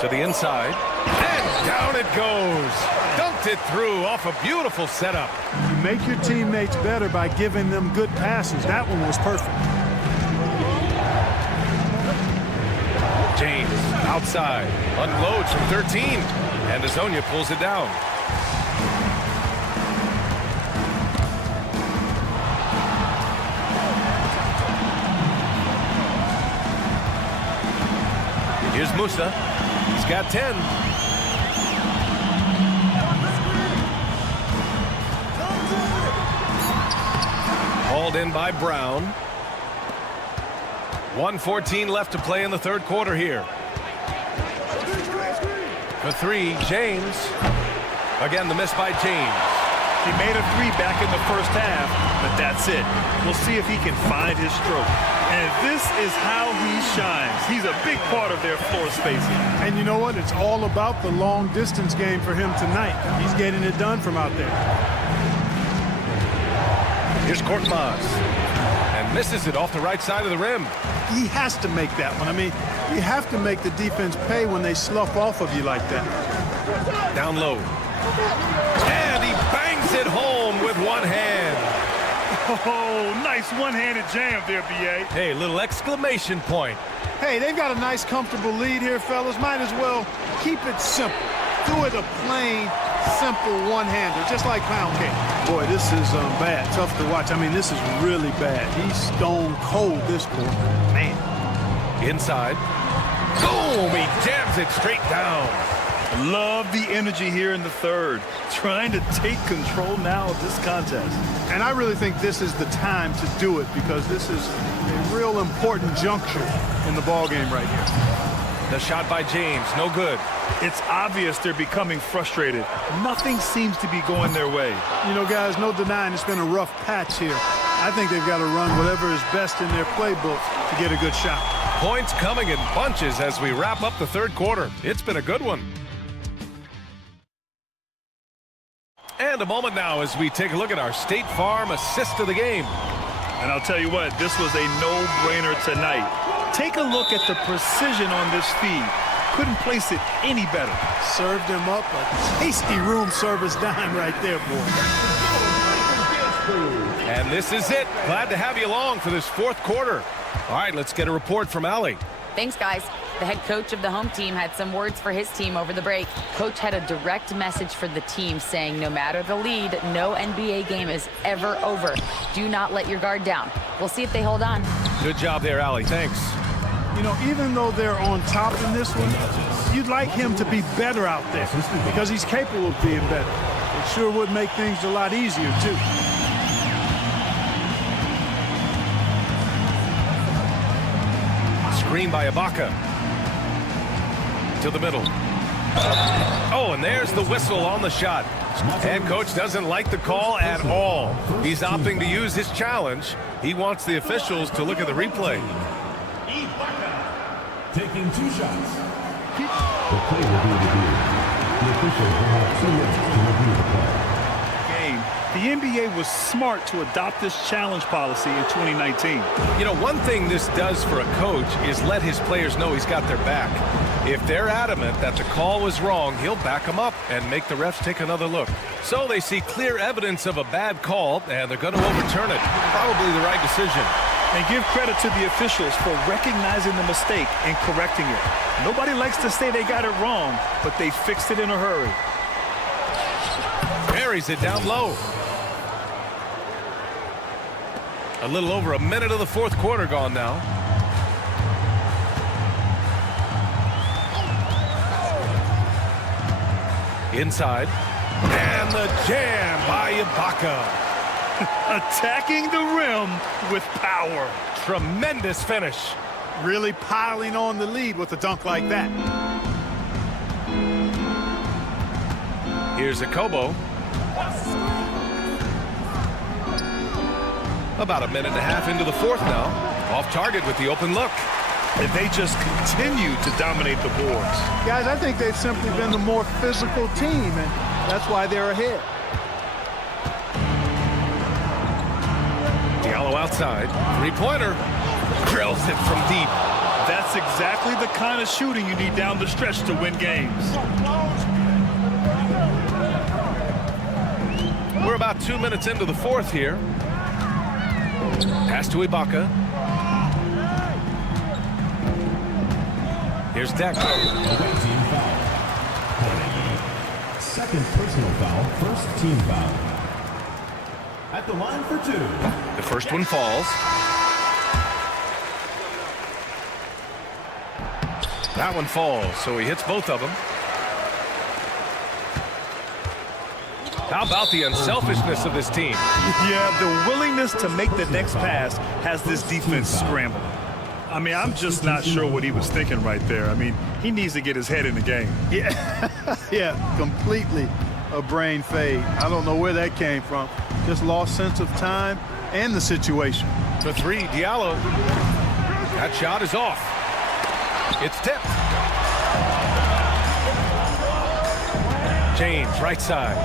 To the inside, and down it goes. Dunked it through off a beautiful setup. You make your teammates better by giving them good passes. That one was perfect. James outside, unloads from 13, and Azonia pulls it down. Here's Musa. He's got 10. Hauled in by Brown. 1:14 left to play in the third quarter here. For 3, James. Again, the miss by James. He made a 3 back in the first half, but that's it. We'll see if he can find his stroke. And this is how he shines. He's a big part of their floor spacing. And you know what? It's all about the long distance game for him tonight. He's getting it done from out there. Here's Korkmaz. And misses it off the right side of the rim. He has to make that one. I mean, you have to make the defense pay when they slough off of you like that. Down low. And he bangs it home with one hand. Oh, nice one-handed jam there, B.A. Hey, little exclamation point. Hey, they've got a nice, comfortable lead here, fellas. Might as well keep it simple. Do it a plain, simple one-hander, just like pound cake. Boy, this is bad. Tough to watch. I mean, this is really bad. He's stone cold this quarter. Man. Inside. Boom! He jams it straight down. Love the energy here in the third. Trying to take control now of this contest. And I really think this is the time to do it because this is a real important juncture in the ballgame right here. The shot by James, no good. It's obvious they're becoming frustrated. Nothing seems to be going their way. You know, guys, no denying it's been a rough patch here. I think they've got to run whatever is best in their playbook to get a good shot. Points coming in bunches as we wrap up the third quarter. It's been a good one. And a moment now as we take a look at our State Farm assist of the game. And I'll tell you what, this was a no-brainer tonight. Take a look at the precision on this feed. Couldn't place it any better. Served him up a tasty room service dime right there, boy. And this is it. Glad to have you along for this fourth quarter. All right, let's get a report from Allie. Thanks, guys. The head coach of the home team had some words for his team over the break. Coach had a direct message for the team saying no matter the lead, no NBA game is ever over. Do not let your guard down. We'll see if they hold on. Good job there, Allie. Thanks. You know, even though they're on top in this one, you'd like him to be better out there because he's capable of being better. It sure would make things a lot easier, too. Screen by Ibaka. To the middle. Oh, and there's the whistle on the shot. Head coach doesn't like the call at all. He's opting to use his challenge. He wants the officials to look at the replay. Taking 2 shots. The play will be reviewed. The officials will have 2 minutes to review the play. The NBA was smart to adopt this challenge policy in 2019. You know, one thing this does for a coach is let his players know he's got their back. If they're adamant that the call was wrong, he'll back them up and make the refs take another look. So they see clear evidence of a bad call, and they're going to overturn it. Probably the right decision. And give credit to the officials for recognizing the mistake and correcting it. Nobody likes to say they got it wrong, but they fixed it in a hurry. Buries it down low. A little over a minute of the fourth quarter gone now. Inside. And the jam by Ibaka. Attacking the rim with power. Tremendous finish. Really piling on the lead with a dunk like that. Here's Akobo. About a minute and a half into the fourth now. Off target with the open look. And they just continue to dominate the boards. Guys, I think they've simply been the more physical team, and that's why they're ahead. Diallo outside. Three-pointer. Drills it from deep. That's exactly the kind of shooting you need down the stretch to win games. We're about 2 minutes into the fourth here. Pass to Ibaka. Here's Deck. Away team foul. Second personal foul, first team foul. At the line for two. The first one falls. That one falls, so he hits both of them. How about the unselfishness of this team? Yeah, the willingness to make the next pass has this defense scrambling. I mean, I'm just not sure what he was thinking right there. I mean, he needs to get his head in the game. Yeah, completely a brain fade. I don't know where that came from. Just lost sense of time and the situation. For three, Diallo. That shot is off. It's tipped. James, right side.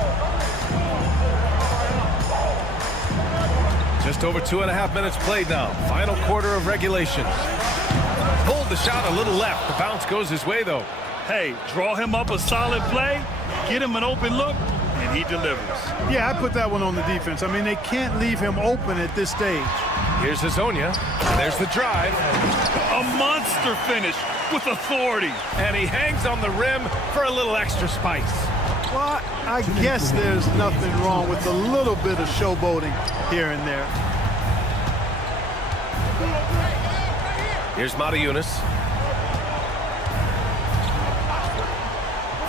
Just over 2.5 minutes played now. Final quarter of regulation. Pulled the shot a little left. The bounce goes his way, though. Hey, draw him up a solid play, get him an open look, and he delivers. Yeah, I put that one on the defense. I mean, they can't leave him open at this stage. Here's Hazonia. There's the drive. A monster finish with authority. And he hangs on the rim for a little extra spice. Well, I guess there's nothing wrong with a little bit of showboating here and there. Here's Matajunas.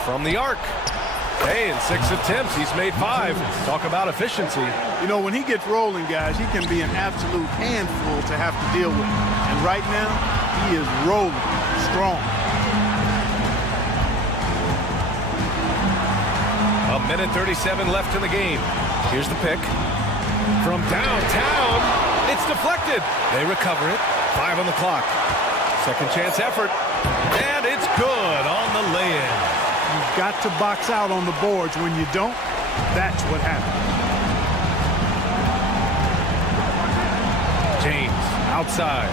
From the arc. Hey, in 6 attempts, he's made 5. Talk about efficiency. You know, when he gets rolling, guys, he can be an absolute handful to have to deal with. And right now, he is rolling strong. A minute 37 left in the game. Here's the pick. From downtown, it's deflected. They recover it. 5 on the clock. Second chance effort. And it's good on the lay-in. You've got to box out on the boards. When you don't, that's what happens. James outside.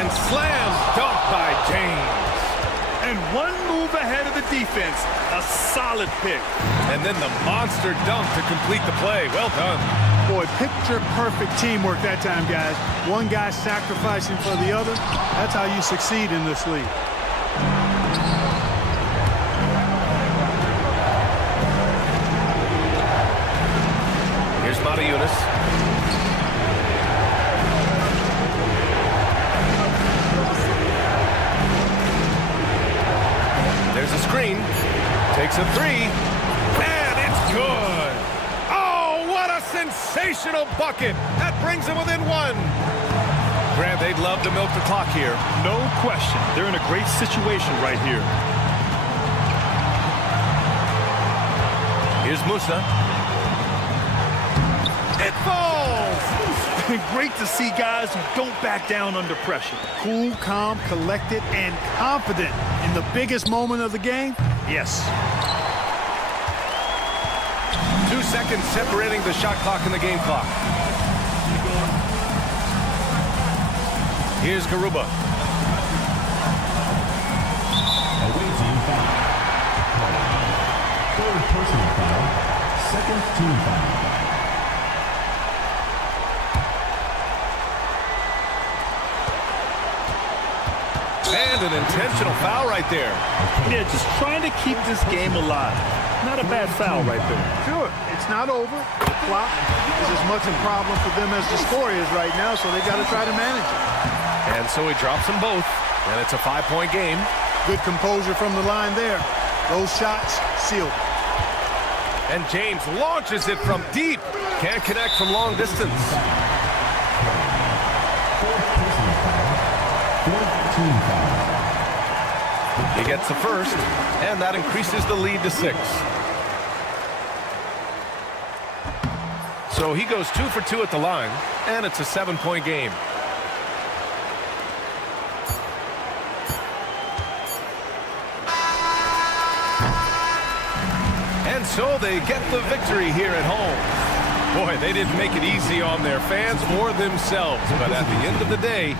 And slam dunk by James. And one move ahead of the defense. A solid pick. And then the monster dunk to complete the play. Well done. Boy, picture-perfect teamwork that time, guys. One guy sacrificing for the other. That's how you succeed in this league. Here's Matajunas. There's a screen. Takes a 3. And it's good. Oh, what a sensational bucket. That brings them within 1. Grant, they'd love to milk the clock here. No question. They're in a great situation right here. Here's Musa. It falls! Great to see guys who don't back down under pressure. Cool, calm, collected, and confident in the biggest moment of the game. Yes. 2 seconds separating the shot clock and the game clock. Here's Garuba. Away team foul. Third personal foul, second team foul. And an intentional foul right there. Yeah, just trying to keep this game alive. Not a bad foul right there. Sure, it's not over. The clock is as much a problem for them as the score is right now, so they got to try to manage it. And so he drops them both, and it's a 5-point game. Good composure from the line there. Those shots sealed. And James launches it from deep. Can't connect from long distance. He gets the first, and that increases the lead to 6. So he goes 2 for 2 at the line, and it's a 7-point game. And so they get the victory here at home. Boy, they didn't make it easy on their fans or themselves, but at the end of the day,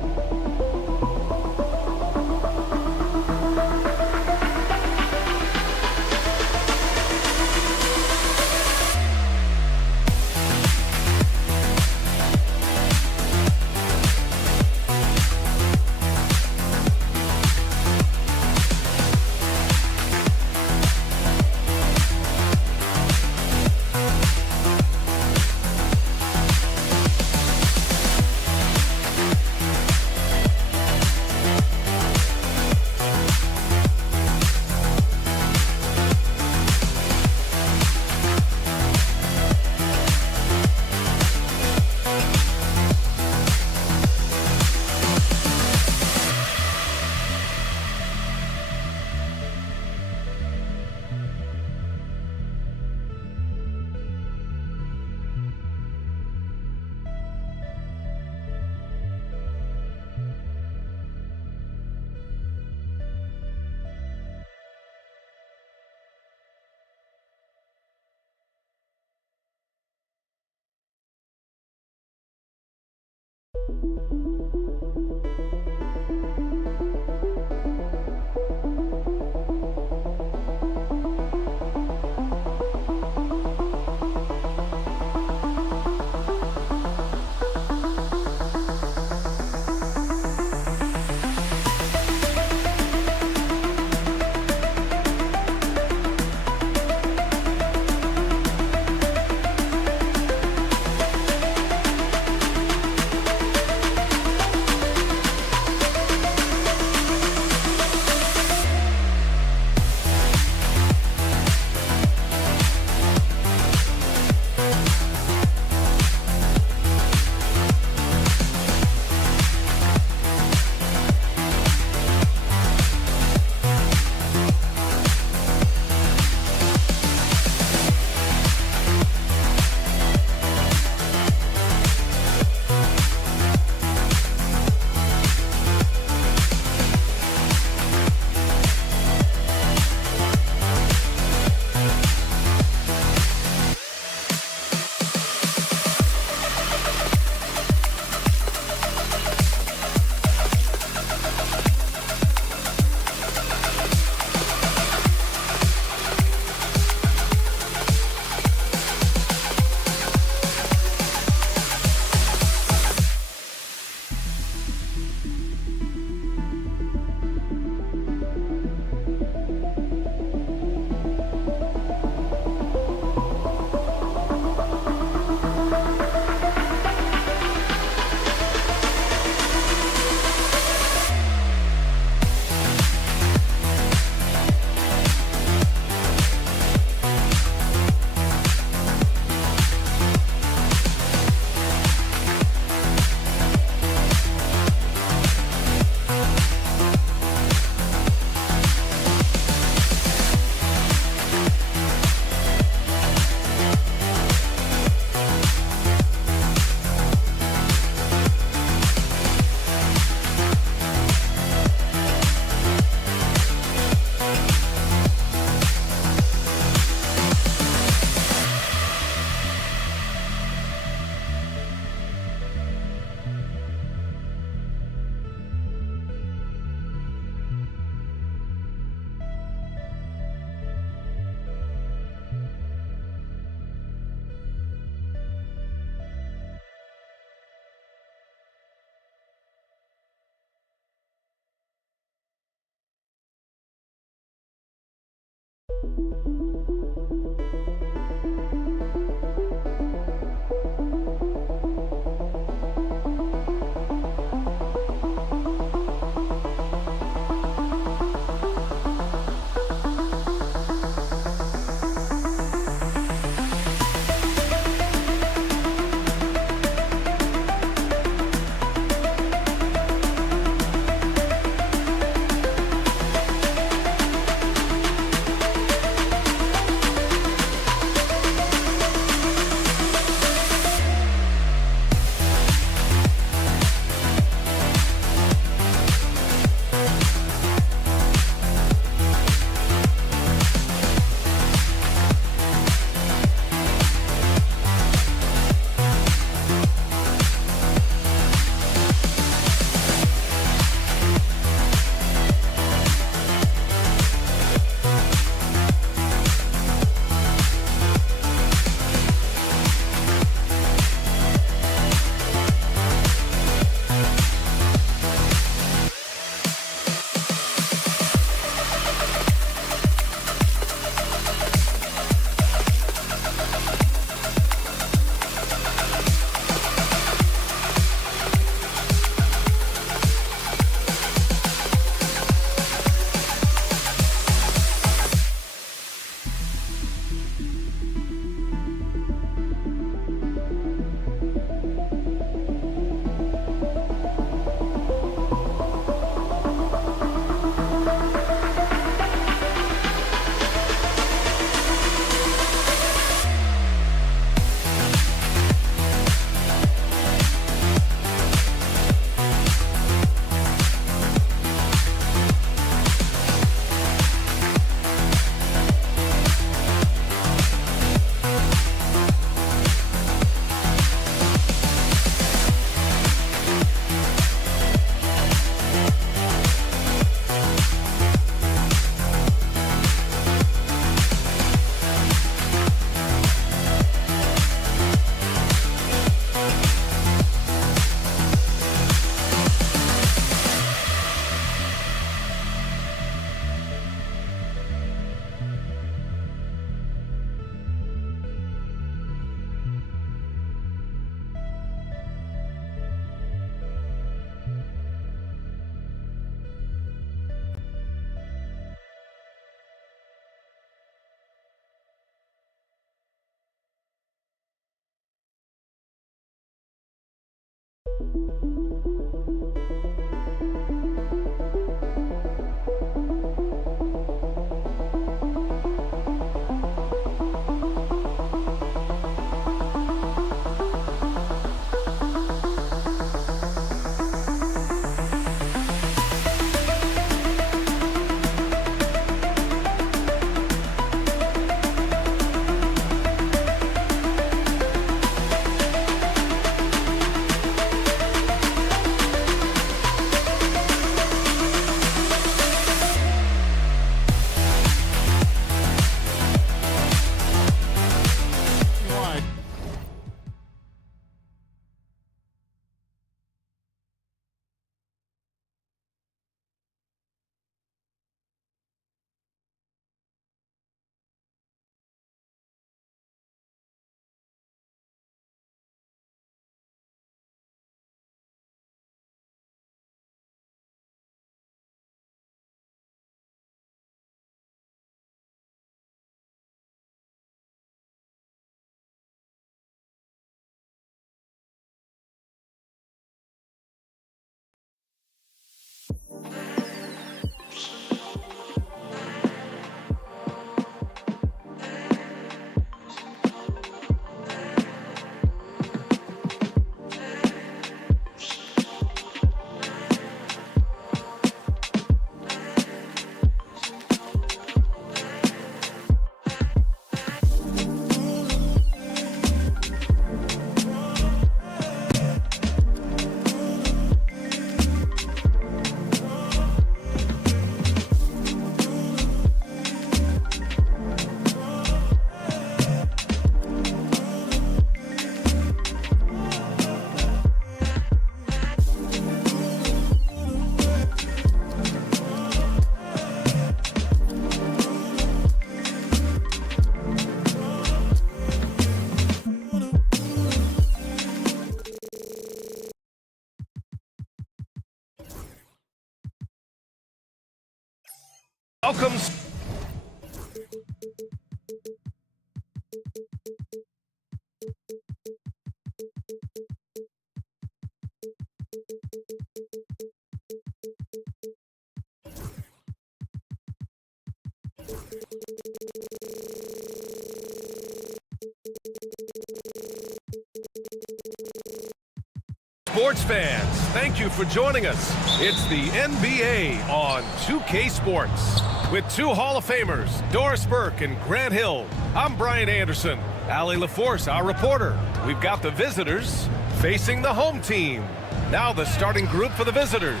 sports fans, thank you for joining us. It's the NBA on 2K Sports. With two Hall of Famers, Doris Burke and Grant Hill, I'm Brian Anderson. Allie LaForce, our reporter. We've got the visitors facing the home team. Now the starting group for the visitors.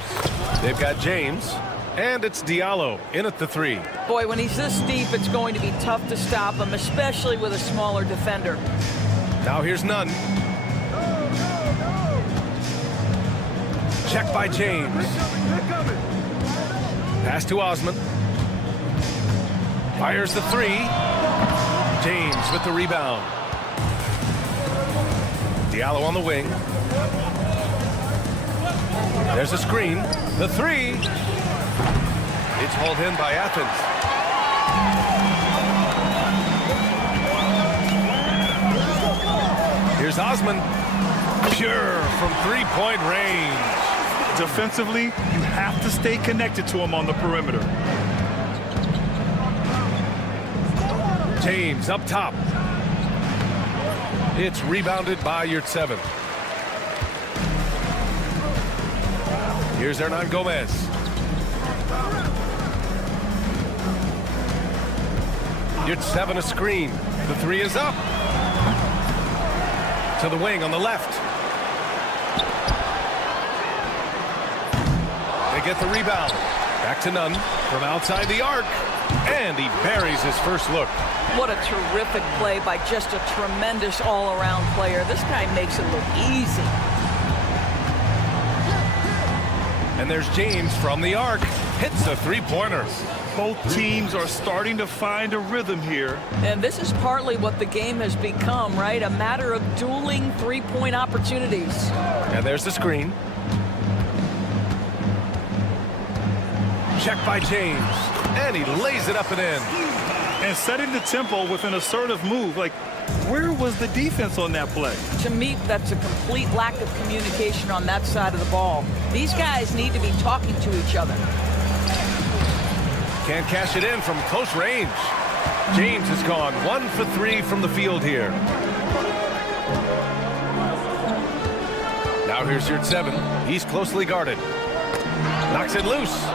They've got James, and it's Diallo in at the 3. Boy, when he's this deep, it's going to be tough to stop him, especially with a smaller defender. Now here's Nunn. Check by James. Pass to Osman. Fires the 3. James with the rebound. Diallo on the wing. There's a screen. The 3. It's hauled in by Athens. Here's Osman. Pure from three-point range. Defensively, you have to stay connected to him on the perimeter. James up top. It's rebounded by Yurtseven. Here's Hernan Gomez. Yurtseven a screen. The 3 is up. To the wing on the left. They get the rebound. Back to Nunn from outside the arc. And he buries his first look. What a terrific play by just a tremendous all-around player. This guy makes it look easy. And there's James from the arc. Hits a three-pointer. Both teams are starting to find a rhythm here. And this is partly what the game has become, right? A matter of dueling three-point opportunities. And there's the screen. Check by James. And he lays it up and in. And setting the tempo with an assertive move. Like, where was the defense on that play? To me, that's a complete lack of communication on that side of the ball. These guys need to be talking to each other. Can't cash it in from close range. James has gone 1 for 3 from the field here. Now here's Yurtseven. He's closely guarded. Knocks it loose.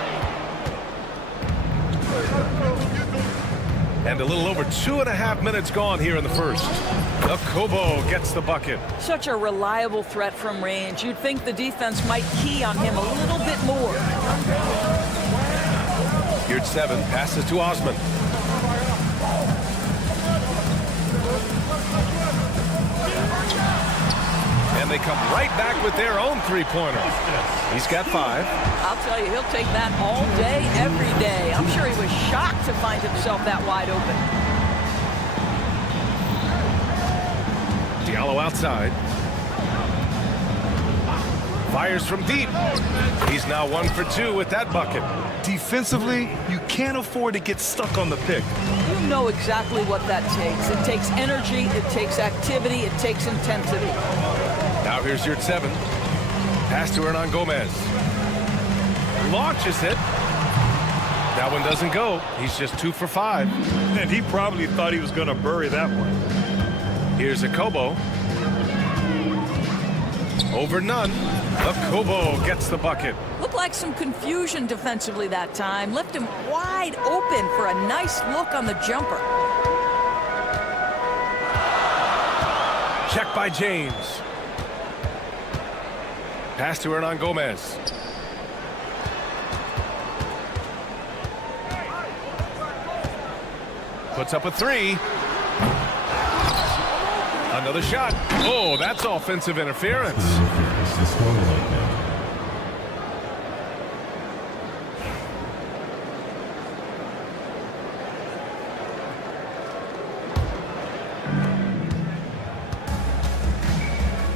And a little over 2.5 minutes gone here in the first. Okobo gets the bucket. Such a reliable threat from range. You'd think the defense might key on him a little bit more. Yurtseven passes to Osman. And they come right back with their own three-pointer. He's got 5. I'll tell you, he'll take that all day, every day. I'm sure he was shocked to find himself that wide open. Diallo outside. Fires from deep. He's now 1 for 2 with that bucket. Defensively, you can't afford to get stuck on the pick. You know exactly what that takes. It takes energy, it takes activity, it takes intensity. Now here's Yurtseven. Pass to Hernan Gomez. Launches it. That one doesn't go. He's just 2 for 5. And he probably thought he was going to bury that one. Here's Okobo. Over Nunn. Okobo gets the bucket. Looked like some confusion defensively that time. Left him wide open for a nice look on the jumper. Check by James. Pass to Hernan Gomez. Puts up a 3. Another shot. Oh, that's offensive interference.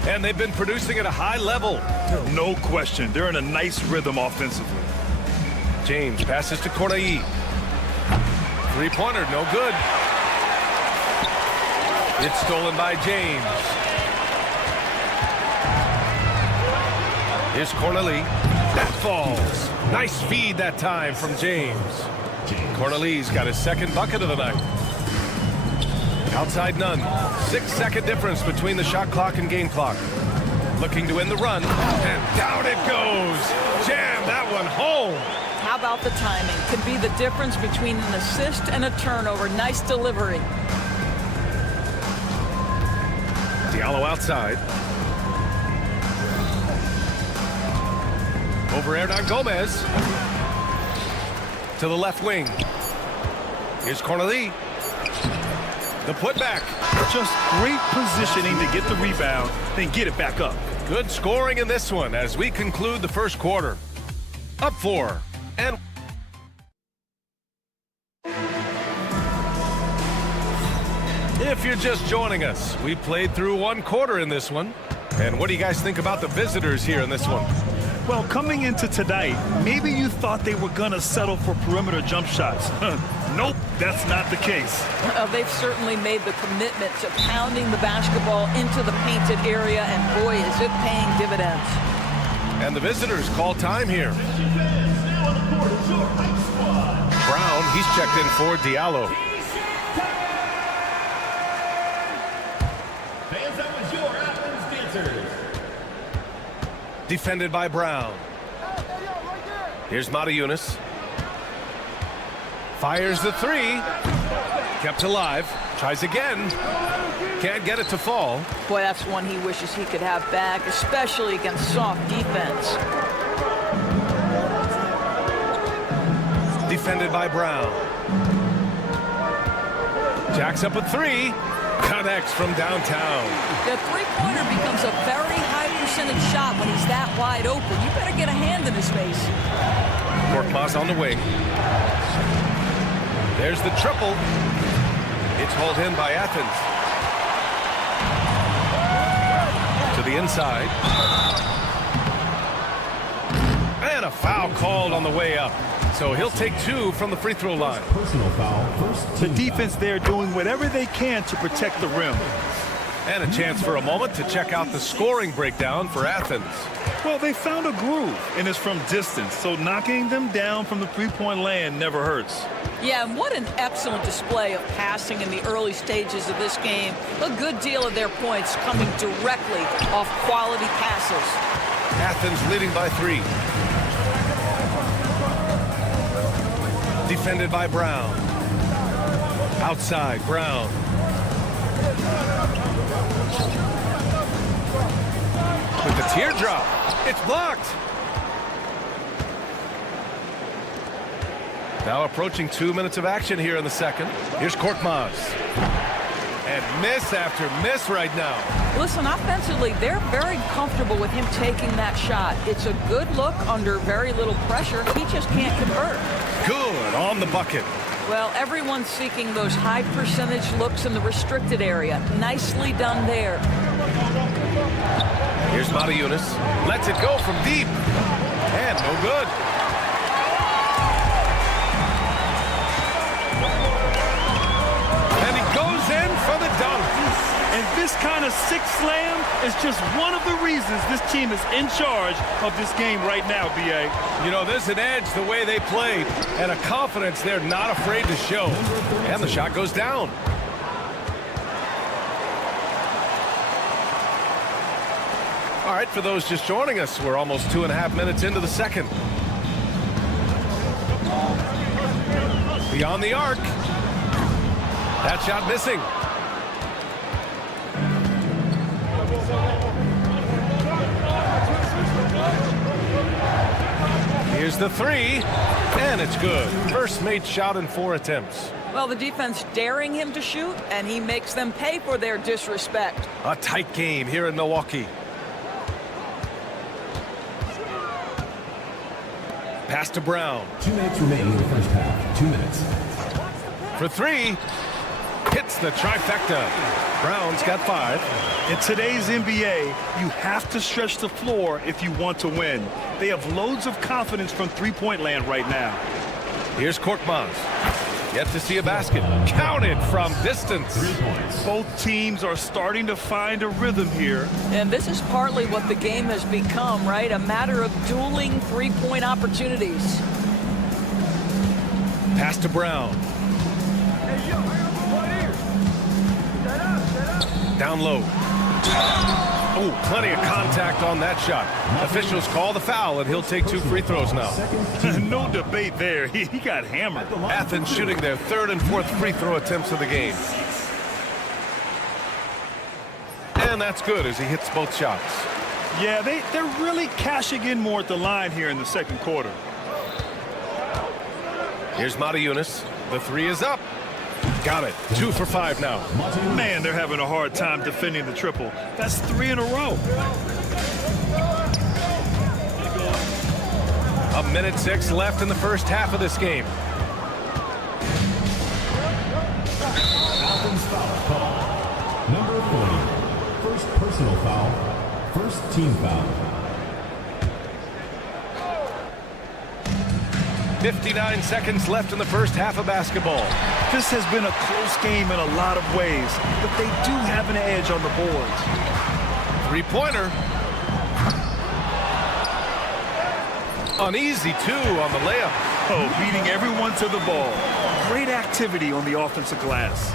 And they've been producing at a high level. No question. They're in a nice rhythm offensively. James passes to Cornei. Three-pointer, no good. It's stolen by James. Here's Corneli. That falls. Nice feed that time from James. Corneli's got his second bucket of the night. Outside Nunn. 6-second difference between the shot clock and game clock. Looking to win the run. And down it goes. Jam that one home. How about the timing? Could be the difference between an assist and a turnover. Nice delivery. Diallo outside. Over Hernan Gomez. To the left wing. Here's Corneli. The putback. Just great positioning to get the rebound, then get it back up. Good scoring in this one as we conclude the first quarter. Up 4. And if you're just joining us, we played through 1 quarter in this one. And what do you guys think about the visitors here in this one? Well, coming into tonight, maybe you thought they were going to settle for perimeter jump shots. Nope, that's not the case. They've certainly made the commitment to pounding the basketball into the painted area, and boy, is it paying dividends. And the visitors call time here. Brown, he's checked in for Diallo. Fans, that was your Athens Dancers. Defended by Brown. Here's Mata-Yunus. Fires the 3. Kept alive. Tries again. Can't get it to fall. Boy, that's one he wishes he could have back, especially against soft defense. Defended by Brown. Jacks up a 3. Connects from downtown. The three-pointer becomes a very high percentage shot when he's that wide open. You better get a hand in his face. Korkmaz on the wing. There's the triple. It's hauled in by Athens. To the inside. And a foul called on the way up. So he'll take 2 from the free throw line. Personal foul. The defense there doing whatever they can to protect the rim. And a chance for a moment to check out the scoring breakdown for Athens. Well, they found a groove, and it's from distance, so knocking them down from the three-point land never hurts. Yeah, and what an excellent display of passing in the early stages of this game. A good deal of their points coming directly off quality passes. Athens leading by 3. Defended by Brown. Outside, Brown. With the teardrop. It's blocked. Now approaching 2 minutes of action here in the second. Here's Korkmaz. And miss after miss right now. Listen, offensively, they're very comfortable with him taking that shot. It's a good look under very little pressure. He just can't convert. Good on the bucket. Well, everyone's seeking those high percentage looks in the restricted area. Nicely done there. Here's Mata-Yunus. Lets it go from deep. And no good. And he goes in for the dunk. And this kind of six slam is just one of the reasons this team is in charge of this game right now, B.A. You know, there's an edge the way they played and a confidence they're not afraid to show. And the shot goes down. All right, for those just joining us, we're almost 2.5 minutes into the second. Beyond the arc. That shot missing. Here's the 3, and it's good. First made shot in 4 attempts. Well, the defense daring him to shoot, and he makes them pay for their disrespect. A tight game here in Milwaukee. Pass to Brown. 2 minutes remaining in the first half. 2 minutes. For 3. Hits the trifecta. Brown's got 5. In today's NBA, you have to stretch the floor if you want to win. They have loads of confidence from three-point land right now. Here's Korkmaz. Yet to see a basket. Counted from distance. 3 points. Both teams are starting to find a rhythm here. And this is partly what the game has become, right? A matter of dueling three-point opportunities. Pass to Brown. Down low. Oh, plenty of contact on that shot. Officials call the foul, and he'll take 2 free throws now. No debate there. He got hammered. Athens shooting their 3rd and 4th free throw attempts of the game. And that's good as he hits both shots. Yeah, they're really cashing in more at the line here in the second quarter. Here's Matajunas. The 3 is up. Got it. 2 for 5 now. Man, they're having a hard time defending the triple. That's 3 in a row. 1:06 left in the first half of this game. Athens foul call. Number 40. First personal foul. First team foul. 59 seconds left in the first half of basketball. This has been a close game in a lot of ways, but they do have an edge on the boards. 3-pointer. An easy 2 on the layup. Oh, beating everyone to the ball. Great activity on the offensive glass.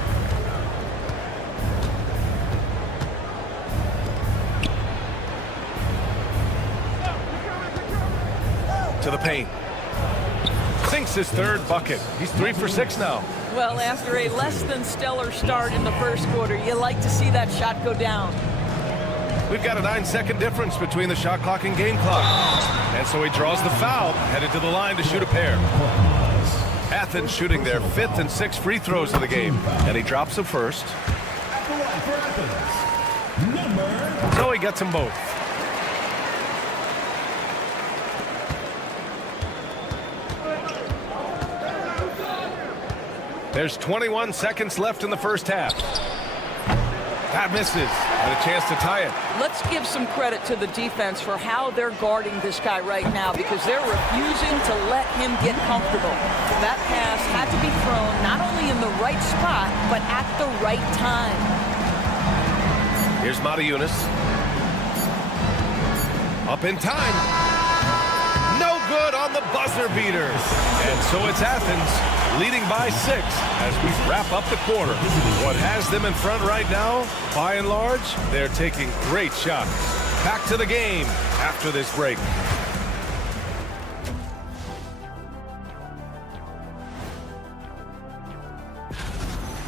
To the paint. Sinks his 3rd bucket. He's 3 for 6 now. Well, after a less than stellar start in the first quarter, you like to see that shot go down. We've got a 9-second difference between the shot clock and game clock. And so he draws the foul, headed to the line to shoot a pair. Athens shooting their 5th and 6th free throws of the game. And he drops them first. So he gets them both. There's 21 seconds left in the first half. That misses. And a chance to tie it. Let's give some credit to the defense for how they're guarding this guy right now, because they're refusing to let him get comfortable. That pass had to be thrown not only in the right spot, but at the right time. Here's Matajunas. Up in time. No good on the buzzer beater. And so it's Athens leading by 6 as we wrap up the quarter. What has them in front right now, by and large, they're taking great shots. Back to the game after this break.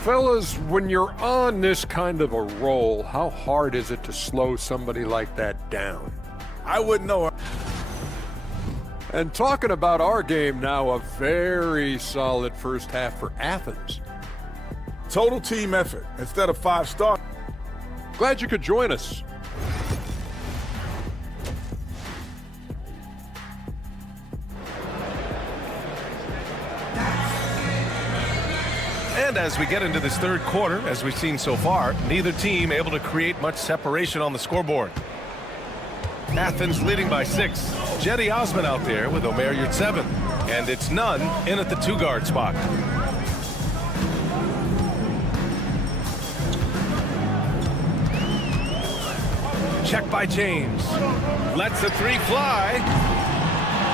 Fellas, when you're on this kind of a roll, how hard is it to slow somebody like that down? I wouldn't know. And talking about our game now, a very solid first half for Athens. Total team effort instead of 5 stars. Glad you could join us. And as we get into this 3rd quarter, as we've seen so far, neither team able to create much separation on the scoreboard. Athens leading by 6. Jetty Osman out there with Omer Yurtseven. And it's Nunn in at the 2-guard spot. Check by James. Lets the 3 fly.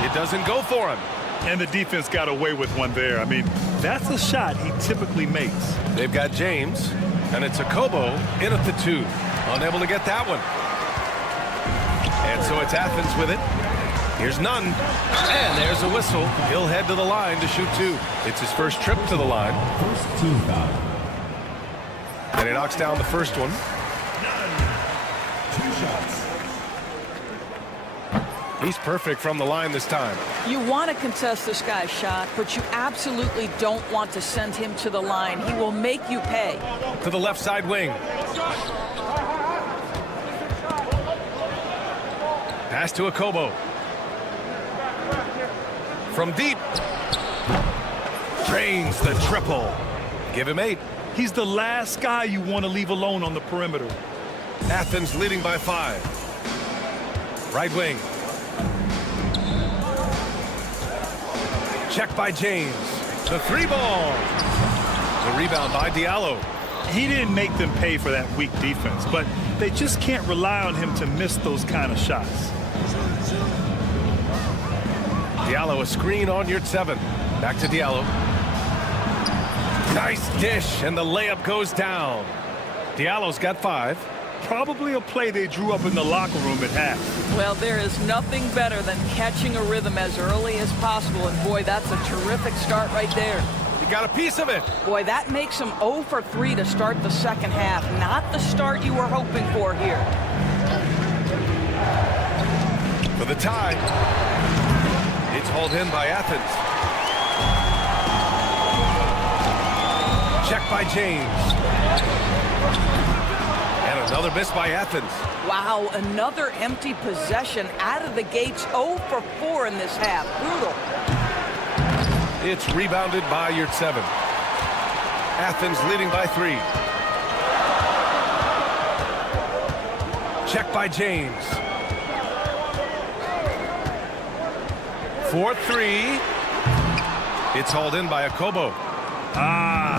It doesn't go for him. And the defense got away with one there. I mean, that's a shot he typically makes. They've got James, and it's Akobo in at the 2. Unable to get that one. And so it's Athens with it. Here's Nunn. And there's a whistle. He'll head to the line to shoot 2. It's his first trip to the line. First team foul. And he knocks down the first one. 2 shots. He's perfect from the line this time. You want to contest this guy's shot, but you absolutely don't want to send him to the line. He will make you pay. To the left side wing. Pass to Akobo. From deep. Drains the triple. Give him 8. He's the last guy you want to leave alone on the perimeter. Athens leading by 5. Right wing. Check by James. The 3 ball. The rebound by Diallo. He didn't make them pay for that weak defense, but they just can't rely on him to miss those kind of shots. Diallo a screen on Yurtseven. Back to Diallo. Nice dish, and the layup goes down. Diallo's got 5. Probably a play they drew up in the locker room at half. Well, there is nothing better than catching a rhythm as early as possible. And, boy, that's a terrific start right there. He got a piece of it. Boy, that makes him 0 for 3 to start the second half. Not the start you were hoping for here. For the tie. It's hauled in by Athens. Check by James. And another miss by Athens. Wow, another empty possession out of the gates. 0 for 4 in this half. Brutal. It's rebounded by Yurtseven. Athens leading by 3. Check by James. 4-3. It's hauled in by Akobo.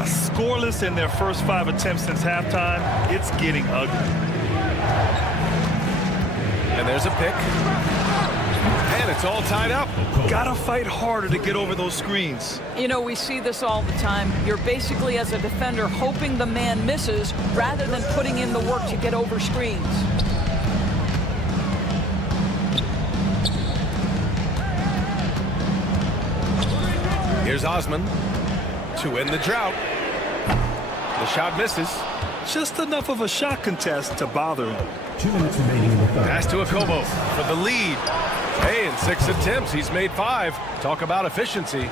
Scoreless in their first 5 attempts since halftime. It's getting ugly. And there's a pick. And it's all tied up. Gotta fight harder to get over those screens. You know, we see this all the time. You're basically, as a defender, hoping the man misses rather than putting in the work to get over screens. Here's Osman to end the drought. The shot misses. Just enough of a shot contest to bother him. 2 minutes remaining in the third. Pass to Akobo for the lead. Hey, in 6 attempts, he's made 5. Talk about efficiency.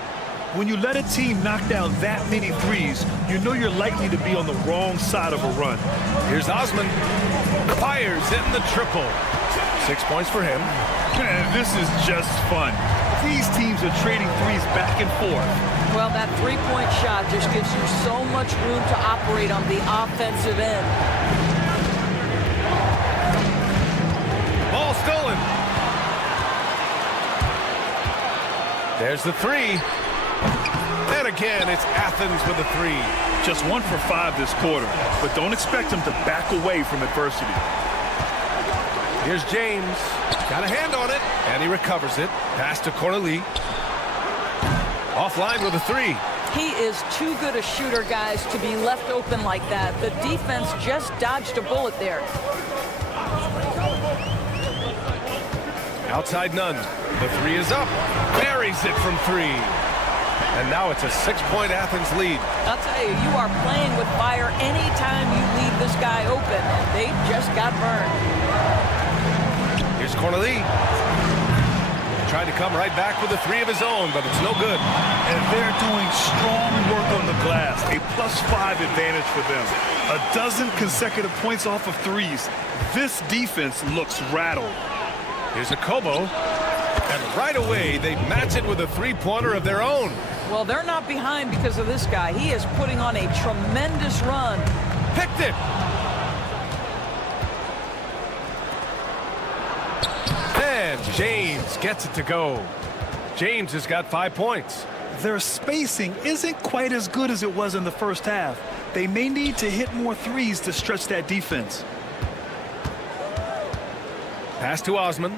When you let a team knock down that many threes, you know you're likely to be on the wrong side of a run. Here's Osman. Fires in the triple. 6 points for him. This is just fun. These teams are trading threes back and forth. Well, that three-point shot just gives you so much room to operate on the offensive end. Ball stolen. There's the 3. And again, it's Athens with a 3. Just 1 for 5 this quarter, but don't expect them to back away from adversity. Here's James. Got a hand on it, and he recovers it. Pass to Corneli. Offline with a 3. He is too good a shooter, guys, to be left open like that. The defense just dodged a bullet there. Outside none. The 3 is up. Buries it from 3. And now it's a 6-point Athens lead. I'll tell you, you are playing with fire anytime you leave this guy open. They just got burned. Here's Corneli. Tried to come right back with a 3 of his own, but it's no good. And they're doing strong work on the glass. A +5 advantage for them. 12 consecutive points off of threes. This defense looks rattled. Here's Akobo. And right away, they match it with a 3-pointer of their own. Well, they're not behind because of this guy. He is putting on a tremendous run. Picked it. And James gets it to go. James has got 5 points. Their spacing isn't quite as good as it was in the first half. They may need to hit more threes to stretch that defense. Pass to Osman.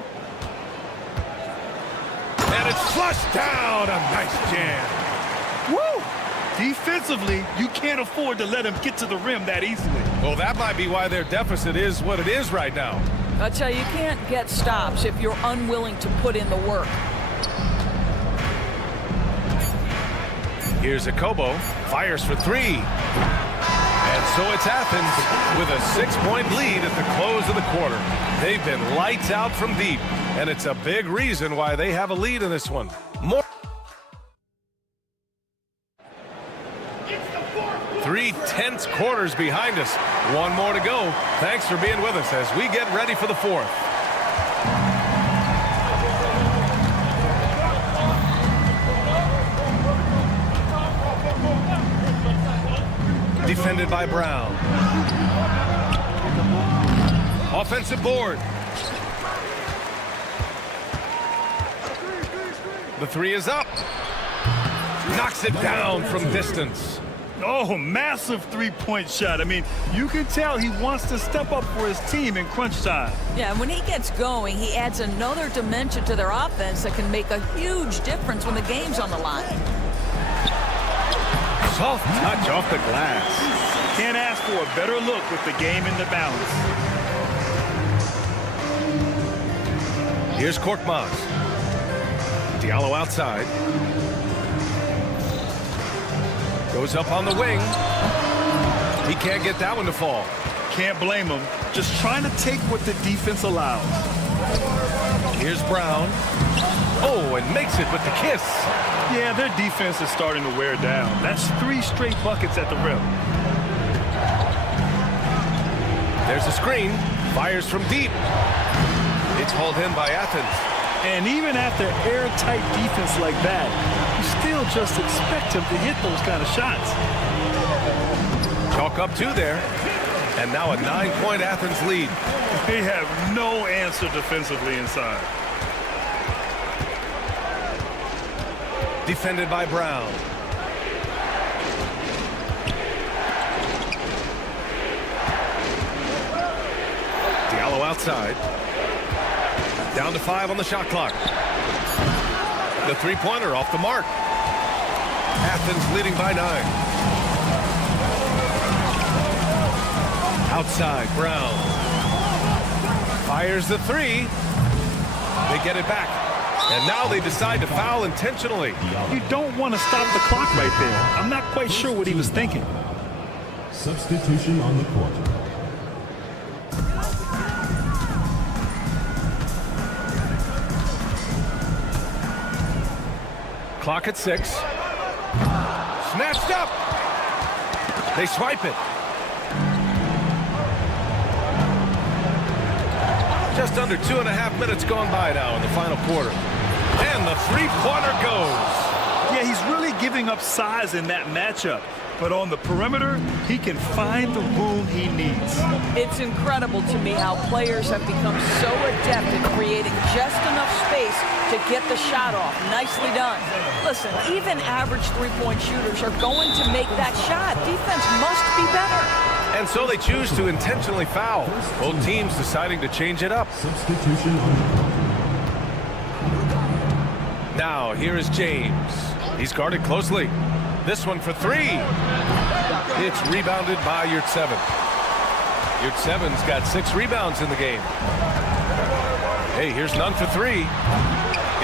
And it's flushed down. A nice jam. Woo! Defensively, you can't afford to let him get to the rim that easily. Well, that might be why their deficit is what it is right now. I tell you, you can't get stops if you're unwilling to put in the work. Here's Akobo. Fires for 3. And so it's Athens with a 6-point lead at the close of the quarter. They've been lights out from deep, and it's a big reason why they have a lead in this one. More. 3 tense quarters behind us. 1 more to go. Thanks for being with us as we get ready for the 4th. Defended by Brown. Offensive board. The 3 is up. Knocks it down from distance. Oh, massive three-point shot. I mean, you can tell he wants to step up for his team in crunch time. Yeah, and when he gets going, he adds another dimension to their offense that can make a huge difference when the game's on the line. Soft touch off the glass. Can't ask for a better look with the game in the balance. Here's Korkmaz. Diallo outside. Goes up on the wing. He can't get that one to fall. Can't blame him. Just trying to take what the defense allows. Here's Brown. Oh, and makes it with the kiss. Yeah, their defense is starting to wear down. That's 3 straight buckets at the rim. There's a screen. Fires from deep. It's hauled in by Athens. And even after airtight defense like that, you still just expect him to hit those kind of shots. Chalk up 2 there. And now a 9-point Athens lead. They have no answer defensively inside. Defended by Brown. Diallo outside. Down to 5 on the shot clock. The three-pointer off the mark. Athens leading by 9. Outside, Brown. Fires the 3. They get it back. And now they decide to foul intentionally. You don't want to stop the clock right there. I'm not quite sure what he was thinking. Substitution on the court. Clock at 6. Snatched up. They swipe it. Just under 2.5 minutes gone by now in the final quarter. And the three-pointer goes. Yeah, he's really giving up size in that matchup. But on the perimeter, he can find the room he needs. It's incredible to me how players have become so adept at creating just enough space to get the shot off. Nicely done. Listen, even average three-point shooters are going to make that shot. Defense must be better. And so they choose to intentionally foul. Both teams deciding to change it up. Substitution on the court. Now, here is James. He's guarded closely. This one for 3. It's rebounded by Yurtseven. Yurtseven's got 6 rebounds in the game. Hey, here's none for 3.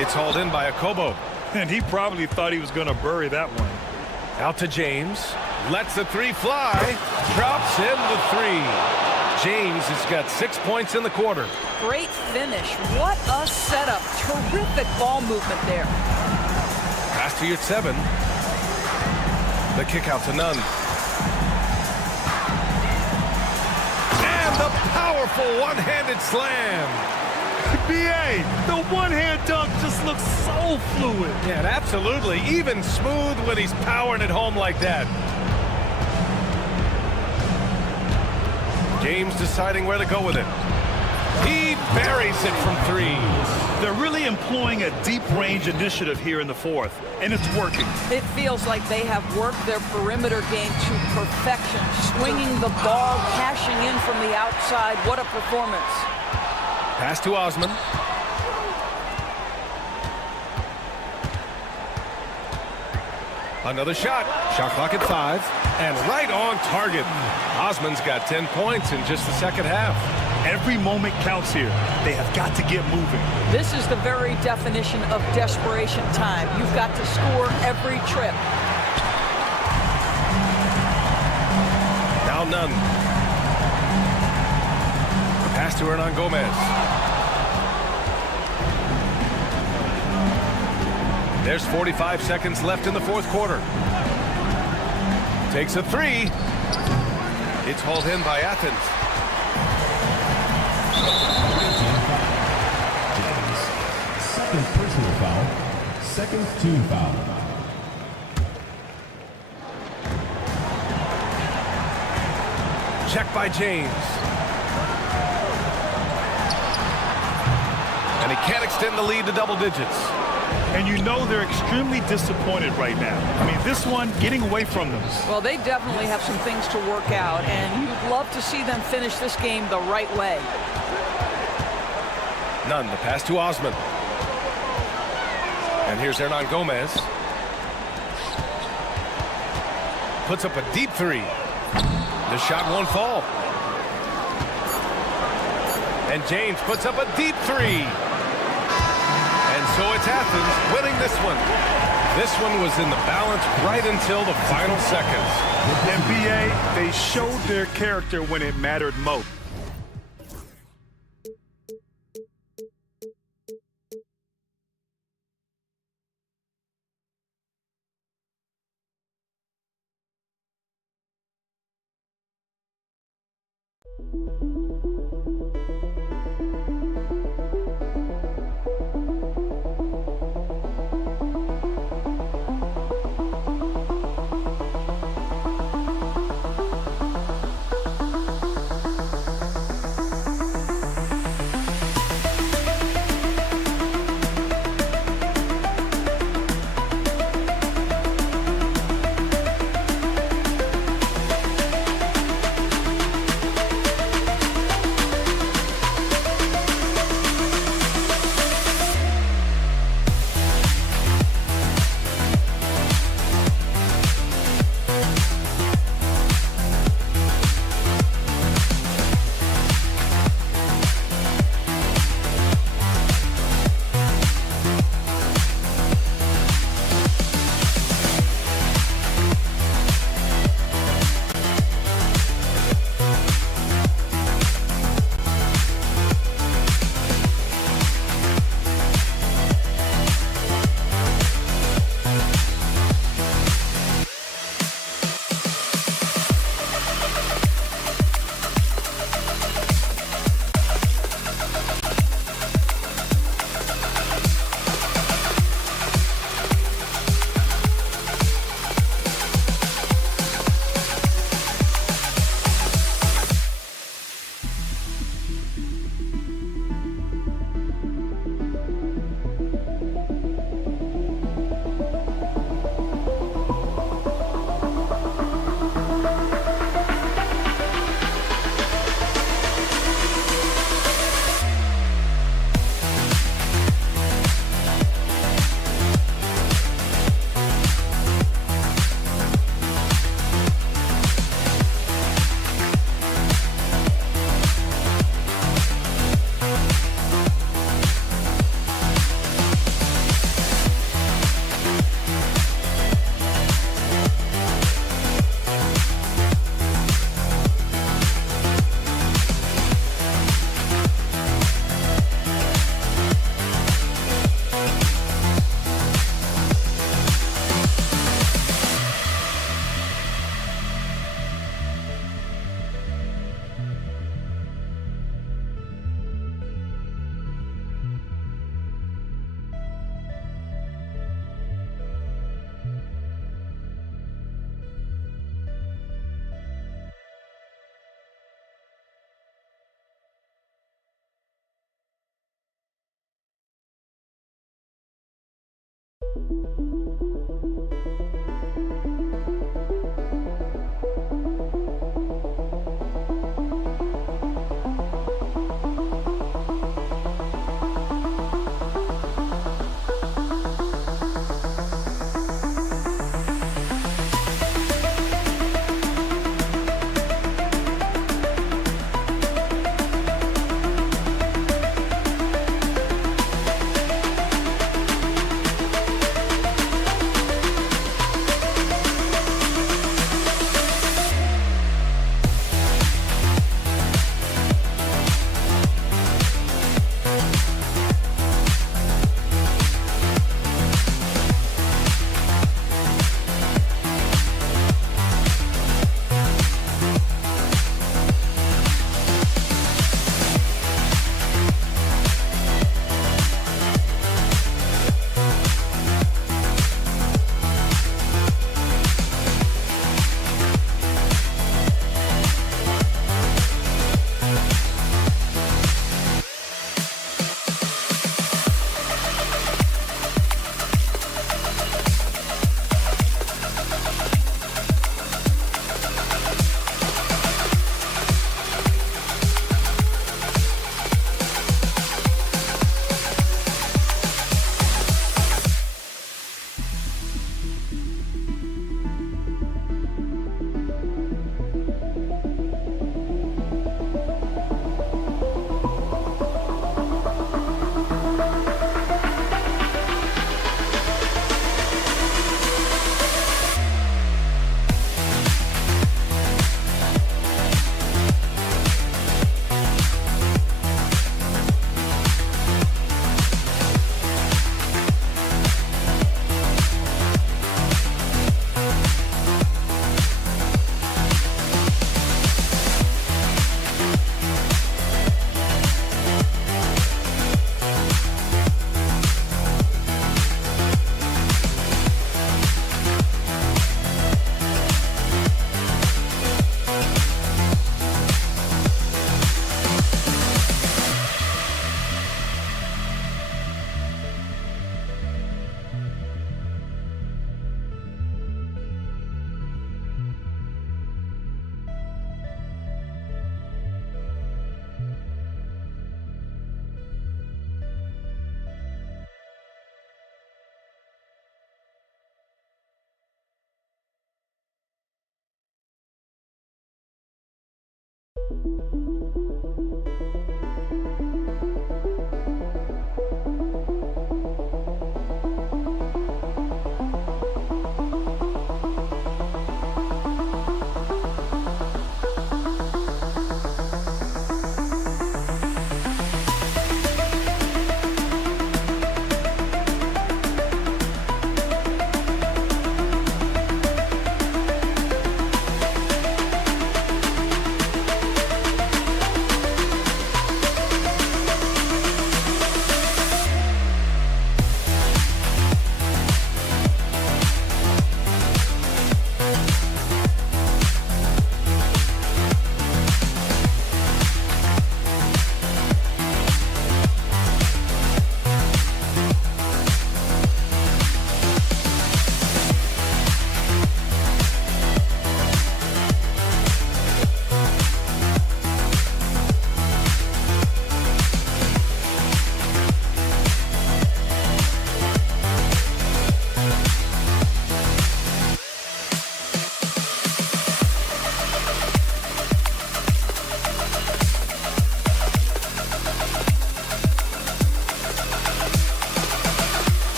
It's hauled in by Akobo. And he probably thought he was going to bury that one. Out to James. Lets the 3 fly. Drops in the 3. James has got 6 points in the quarter. Great finish. What a setup. Terrific ball movement there. Pass to Yurtseven. The kick out to Nunn. And the powerful one-handed slam. B.A., the one-hand dunk just looks so fluid. Yeah, absolutely. Even smooth when he's powering it home like that. James deciding where to go with it. He buries it from 3. They're really employing a deep-range initiative here in the fourth, and it's working. It feels like they have worked their perimeter game to perfection, swinging the ball, cashing in from the outside. What a performance. Pass to Osman. Another shot. Shot clock at 5. And right on target. Osman's got 10 points in just the second half. Every moment counts here. They have got to get moving. This is the very definition of desperation time. You've got to score every trip. Now Nunn. Pass to Hernan Gomez. There's 45 seconds left in the fourth quarter. Takes a 3. It's hauled in by Athens. Second personal foul. Second team foul. Check by James. And he can't extend the lead to double digits. And you know they're extremely disappointed right now. I mean, this one getting away from them. Well, they definitely have some things to work out, and you'd love to see them finish this game the right way. Nunn, the pass to Osman. And here's Hernan Gomez. Puts up a deep 3. The shot won't fall. And James puts up a deep 3. So it's Athens winning this one. This one was in the balance right until the final seconds. NBA, they showed their character when it mattered most.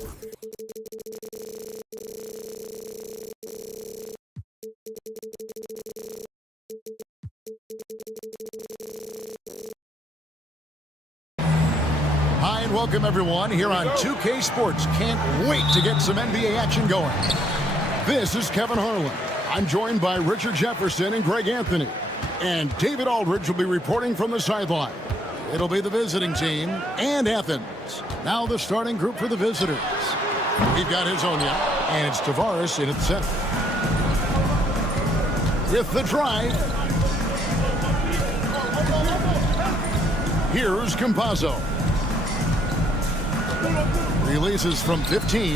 Hi, and welcome everyone here on 2K Sports. Can't wait to get some NBA action going. This is Kevin Harlan. I'm joined by Richard Jefferson and Greg Anthony. And David Aldridge will be reporting from the sideline. It'll be the visiting team and Athens. Now the starting group for the visitors. We've got Hazonia, and it's Tavares in at center. With the drive, here's Campazzo. Releases from 15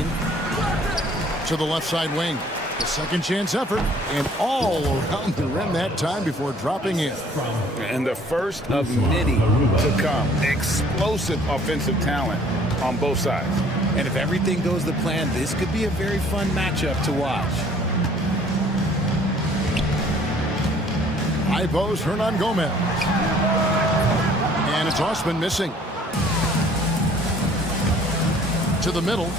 to the left side wing. The second chance effort, and all around the rim that time before dropping in. And the first of many to come. Explosive offensive talent on both sides. And if everything goes to plan, this could be a very fun matchup to watch. High post, Hernan Gomez. And it's Osman missing. To the middle.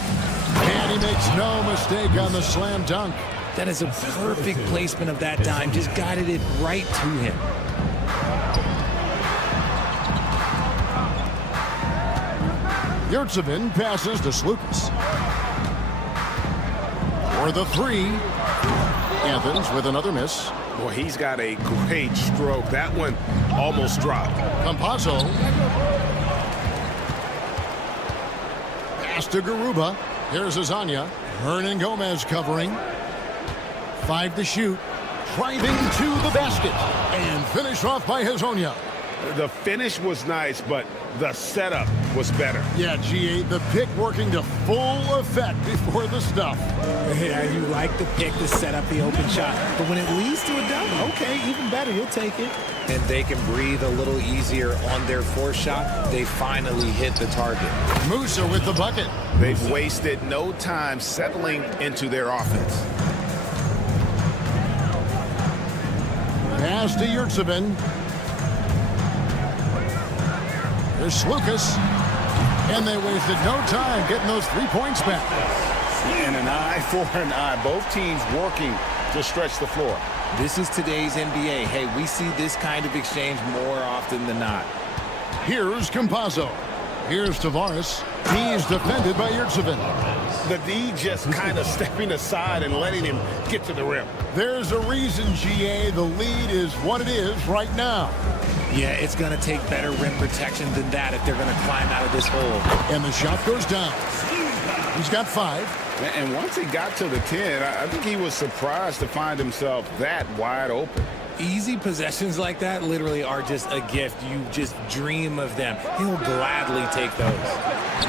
And he makes no mistake on the slam dunk. That is a perfect placement of that dime. Just guided it right to him. Yurtsevin passes to Slukas. For the three. Athens with another miss. Boy, he's got a great stroke. That one almost dropped. Campazzo. Pass to Garuba. Here's Azania. Hernan Gomez covering. 5 to shoot. Driving to the basket. And finished off by Hazonia. The finish was nice, but the setup was better. Yeah, GA, the pick working to full effect before the stuff. Yeah, you like the pick to set up the open shot. But when it leads to a dunk, okay, even better, you'll take it. And they can breathe a little easier on their fourth shot. They finally hit the target. Musa with the bucket. They've wasted no time settling into their offense. Pass to Yurtsevin. There's Slukas. And they wasted no time getting those 3 points back. And an eye for an eye. Both teams working to stretch the floor. This is today's NBA. Hey, we see this kind of exchange more often than not. Here's Campazzo. Here's Tavares. He's defended by Yurtsevin. The D just kind of stepping aside and letting him get to the rim. There's a reason, GA. The lead is what it is right now. Yeah, it's going to take better rim protection than that if they're going to climb out of this hole. And the shot goes down. He's got 5. And once he got to the 10, I think he was surprised to find himself that wide open. Easy possessions like that literally are just a gift. You just dream of them. He'll gladly take those.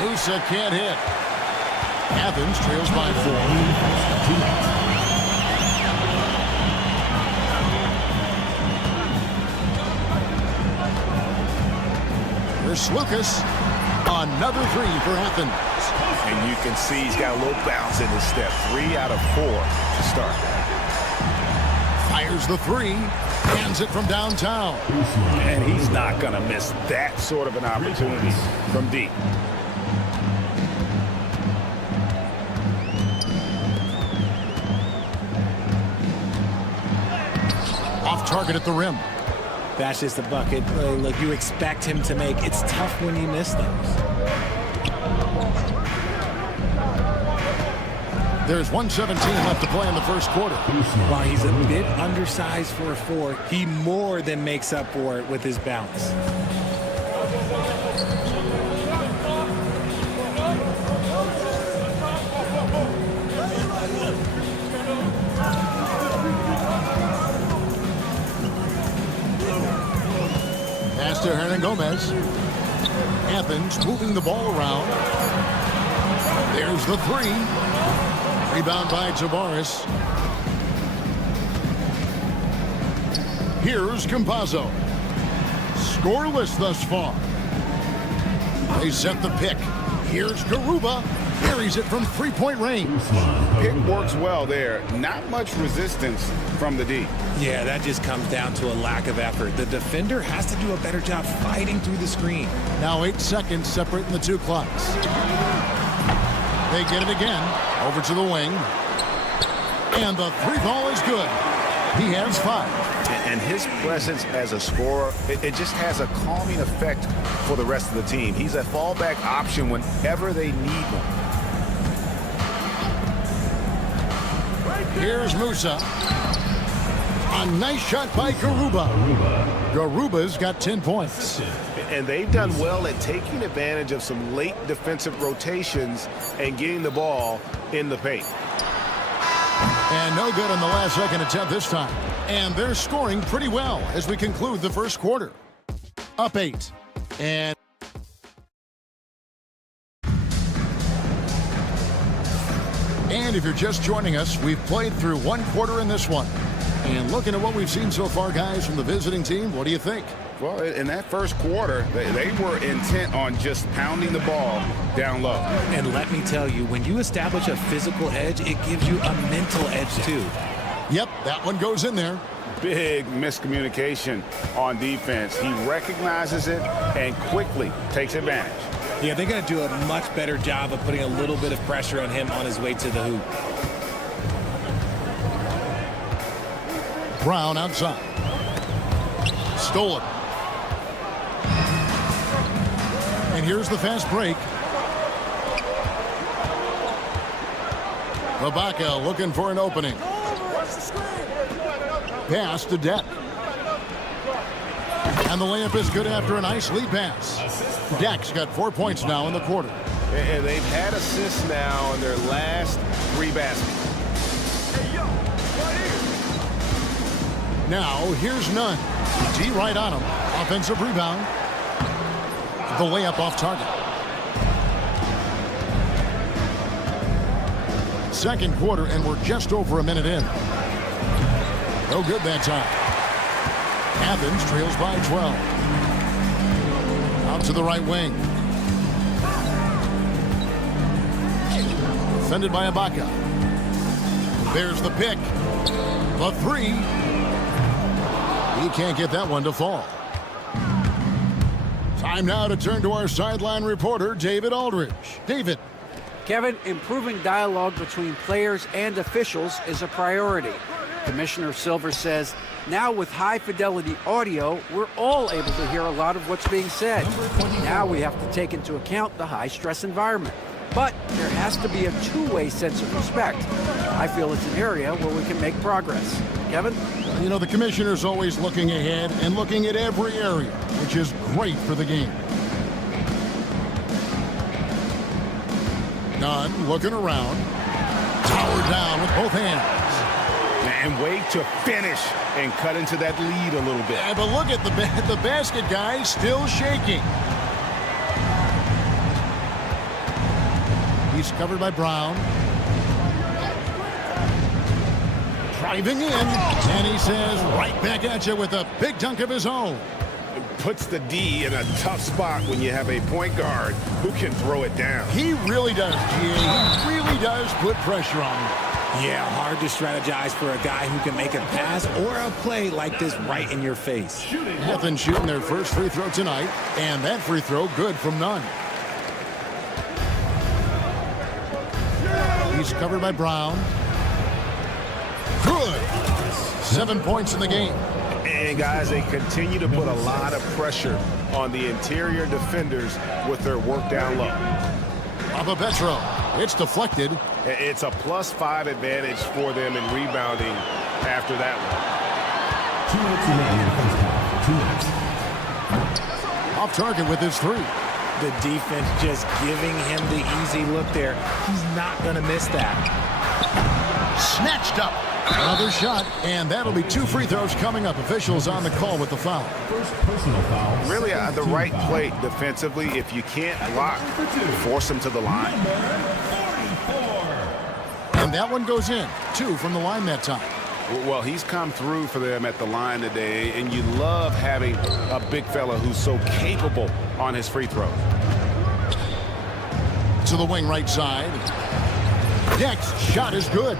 Musa can't hit. Athens trails by 4. Here's Slukas. Another 3 for Athens. And you can see he's got a little bounce in his step. 3 out of 4 to start. Fires the 3. Hands it from downtown. And he's not going to miss that sort of an opportunity from deep. Off target at the rim. That's just a bucket. Look, you expect him to make. It's tough when you miss those. There's 1:17 left to play in the first quarter. While he's a bit undersized for a 4, he more than makes up for it with his bounce. Pass to Hernan Gomez. Athens moving the ball around. There's the 3. Rebound by Tavares. Here's Campazzo. Scoreless thus far. They set the pick. Here's Garuba. Carries it from 3-point range. Pick works well there. Not much resistance from the D. Yeah, that just comes down to a lack of effort. The defender has to do a better job fighting through the screen. Now 8 seconds separating the 2 clocks. They get it again. Over to the wing. And the three ball is good. He has 5. And his presence as a scorer, it just has a calming effect for the rest of the team. He's a fallback option whenever they need one. Here's Musa. A nice shot by Garuba. Garuba's got 10 points. And they've done well at taking advantage of some late defensive rotations and getting the ball in the paint. And no good on the last second attempt this time. And they're scoring pretty well as we conclude the first quarter. Up 8. And if you're just joining us, we've played through one quarter in this one. And looking at what we've seen so far, guys, from the visiting team, what do you think? Well, in that first quarter, they were intent on just pounding the ball down low. And let me tell you, when you establish a physical edge, it gives you a mental edge too. Yep, that one goes in there. Big miscommunication on defense. He recognizes it and quickly takes advantage. Yeah, they're going to do a much better job of putting a little bit of pressure on him on his way to the hoop. Brown outside. Stolen. And here's the fast break. Ibaka looking for an opening. Pass to Deck. And the layup is good after a nice lead pass. Deck's got 4 points now in the quarter. And they've had assists now in their last 3 baskets. Now, here's Nunn. D right on him. Offensive rebound. The layup off target. Second quarter, and we're just over a minute in. No good that time. Athens trails by 12. Out to the right wing. Defended by Ibaka. There's the pick. The 3. He can't get that one to fall. Time now to turn to our sideline reporter, David Aldridge. David. Kevin, improving dialogue between players and officials is a priority. Commissioner Silver says, now with high-fidelity audio, we're all able to hear a lot of what's being said. Now we have to take into account the high-stress environment. But there has to be a two-way sense of respect. I feel it's an area where we can make progress. Kevin? You know, the commissioner's always looking ahead and looking at every area, which is great for the game. Nunn looking around. Towered down with both hands. And wait to finish and cut into that lead a little bit. Yeah, but look at the basket guy still shaking. He's covered by Brown. Driving in, and he says right back at you with a big dunk of his own. Puts the D in a tough spot when you have a point guard who can throw it down. He really does, G.A. He really does put pressure on him. Yeah, hard to strategize for a guy who can make a pass or a play like this right in your face. Athens shooting their first free throw tonight, and that free throw good from Nunn. He's covered by Brown. Good. 7 points in the game. And guys, they continue to put a lot of pressure on the interior defenders with their work down low. Papa Petro. It's deflected. It's a +5 advantage for them in rebounding after that one. Off target with his 3. The defense just giving him the easy look there. He's not going to miss that. Snatched up. Another shot, and that'll be 2 free throws coming up. Officials on the call with the foul. First personal foul. Really the right play defensively. If you can't block, force them to the line. And that one goes in. 2 from the line that time. Well, he's come through for them at the line today, and you love having a big fella who's so capable on his free throws. To the wing right side. Deck's shot is good.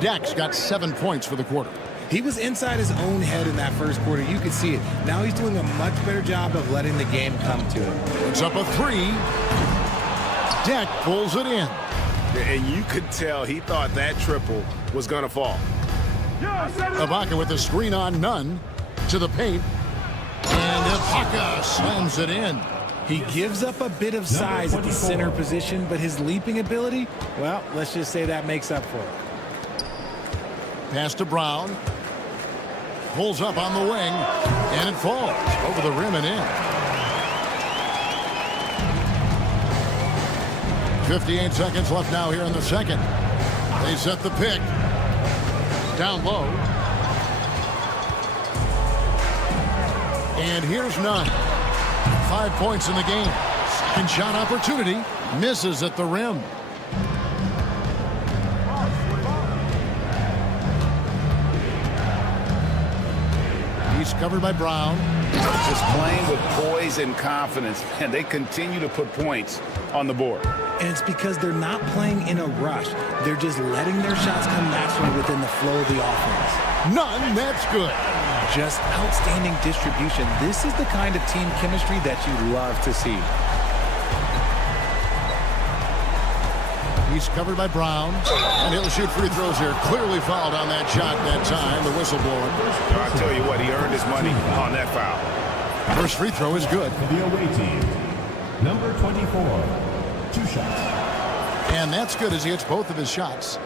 Deck's got 7 points for the quarter. He was inside his own head in that first quarter. You could see it. Now he's doing a much better job of letting the game come to him. It's up a 3. Deck pulls it in. And you could tell he thought that triple was going to fall. Ibaka with the screen on none to the paint. And Ibaka slams it in. He gives up a bit of size at the center position, but his leaping ability, well, let's just say that makes up for it. Pass to Brown. Pulls up on the wing, and it falls over the rim and in. 58 seconds left now here in the second. They set the pick. Down low. And here's none. 5 points in the game. Second shot opportunity. Misses at the rim. He's covered by Brown. Just playing with poise and confidence, and they continue to put points on the board. And it's because they're not playing in a rush. They're just letting their shots come naturally within the flow of the offense. None, that's good. Just outstanding distribution. This is the kind of team chemistry that you love to see. He's covered by Brown, and he'll shoot free throws here. Clearly fouled on that shot that time, the whistle blowing. I'll tell you what, he earned his money on that foul. First free throw is good. For the away team, number 24, 2 shots. And that's good as he hits both of his shots.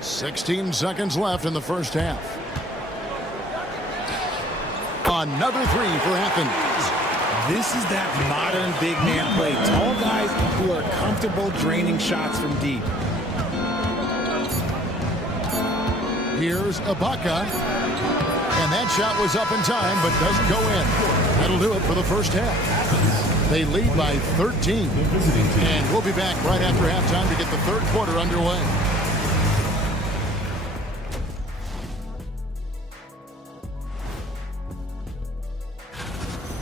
16 seconds left in the first half. Another three for Athens. This is that modern big man play. Tall guys who are comfortable draining shots from deep. Here's Ibaka. And that shot was up in time, but doesn't go in. That'll do it for the first half. They lead by 13. And we'll be back right after halftime to get the third quarter underway.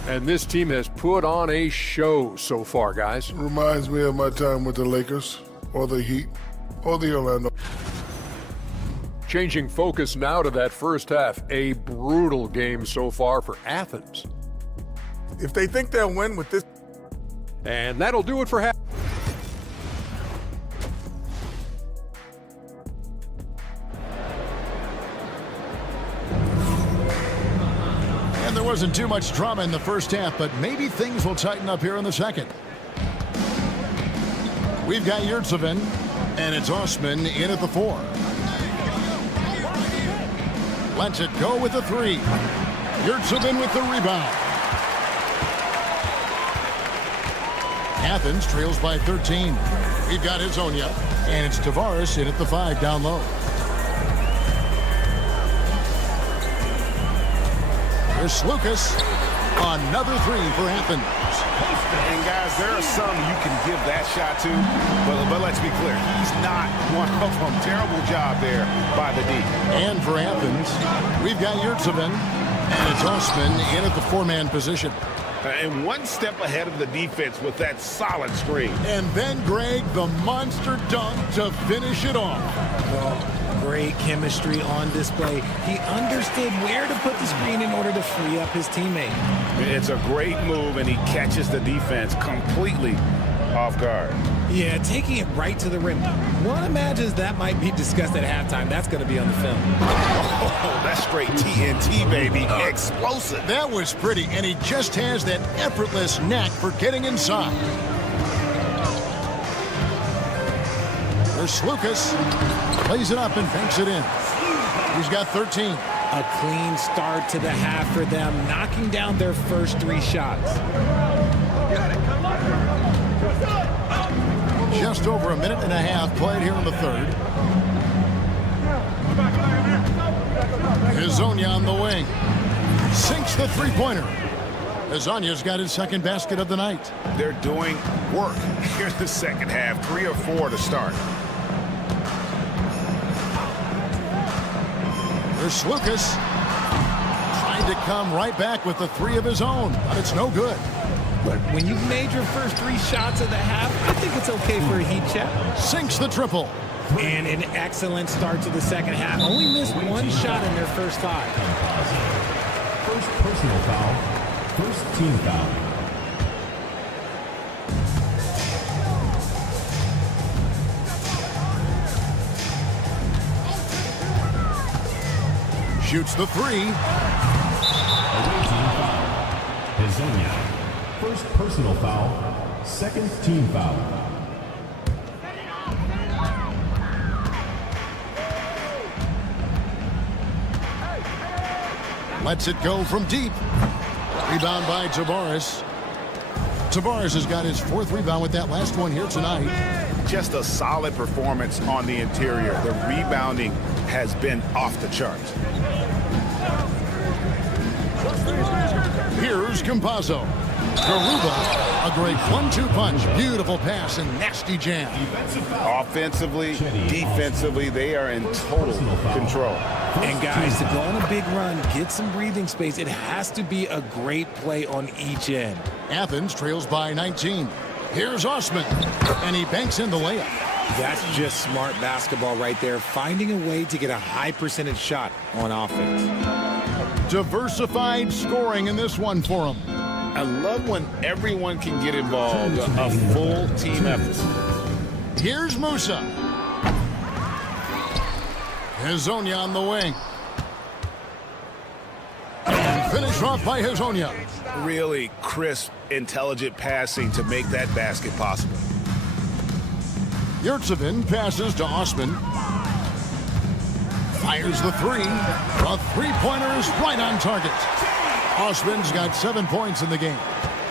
And this team has put on a show so far, guys. Reminds me of my time with the Lakers, or the Heat, or the Orlando. Changing focus now to that first half. A brutal game so far for Athens. If they think they'll win with this. And that'll do it for half. And there wasn't too much drama in the first half, but maybe things will tighten up here in the second. We've got Yurtsevin, and it's Osman in at the 4. Lets it go with the 3. Yurtsevin with the rebound. Athens trails by 13. We've got Hezonja, and it's Tavares in at the 5 down low. Here's Lucas. Another 3 for Athens. And guys, there are some you can give that shot to, but let's be clear, he's not one of them. Terrible job there by the D. And for Athens, we've got Yurtsevin, and it's Osman in at the 4-man position. And one step ahead of the defense with that solid screen. And then, Greg, the monster dunk to finish it off. Well, great chemistry on display. He understood where to put the screen in order to free up his teammate. It's a great move, and he catches the defense completely off guard. Yeah, taking it right to the rim. One imagines that might be discussed at halftime. That's going to be on the film. Oh, that's straight TNT, baby. Explosive. That was pretty, and he just has that effortless knack for getting inside. There's Lucas. Plays it up and banks it in. He's got 13. A clean start to the half for them, knocking down their first 3 shots. Just over a minute and a half played here in the third. Hezonja on the wing. Sinks the three-pointer. Hezonja's got his second basket of the night. They're doing work. Here's the second half. 3 or 4 to start. There's Lucas. Trying to come right back with the 3 of his own, but it's no good. But when you've made your first 3 shots of the half, I think it's okay for a heat check. Sinks the triple. And an excellent start to the second half. Only missed 1 shot in their first 5. First personal foul. First team foul. shoots the three. Away team foul. Hazonia. First personal foul. Second team foul. Lets it go from deep. Rebound by Tavares. Tavares has got his 4th rebound with that last one here tonight. Just a solid performance on the interior. The rebounding has been off the charts. Here's Campazzo. Garuba, a great 1-2 punch. Beautiful pass and nasty jam. Offensively, defensively, they are in total control. And guys, to go on a big run, get some breathing space, it has to be a great play on each end. Athens trails by 19. Here's Osman, and he banks in the layup. That's just smart basketball right there, finding a way to get a high percentage shot on offense. Diversified scoring in this one for him. I love when everyone can get involved, a full team effort. Here's Musa. Hazonia on the wing. And finished off by Hazonia. Really crisp, intelligent passing to make that basket possible. Yurtsevin passes to Osman. Fires the three. The three-pointer is right on target. Osman's got 7 points in the game.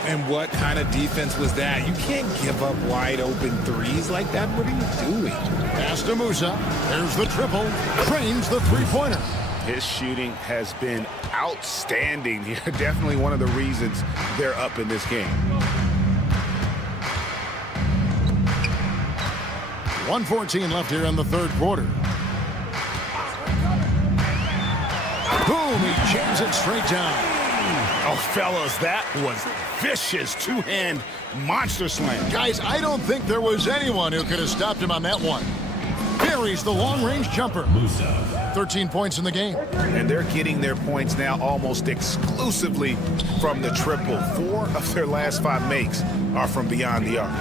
And what kind of defense was that? You can't give up wide open threes like that. What are you doing? Pass to Musa. There's the triple. Trains the three-pointer. His shooting has been outstanding here. Definitely one of the reasons they're up in this game. 1:14 left here in the 3rd quarter. Boom, he jams it straight down. Oh, fellas, that was vicious two-hand monster slam. Guys, I don't think there was anyone who could have stopped him on that one. Buries the long-range jumper. 13 points in the game. And they're getting their points now almost exclusively from the triple. 4 of their last 5 makes are from beyond the arc.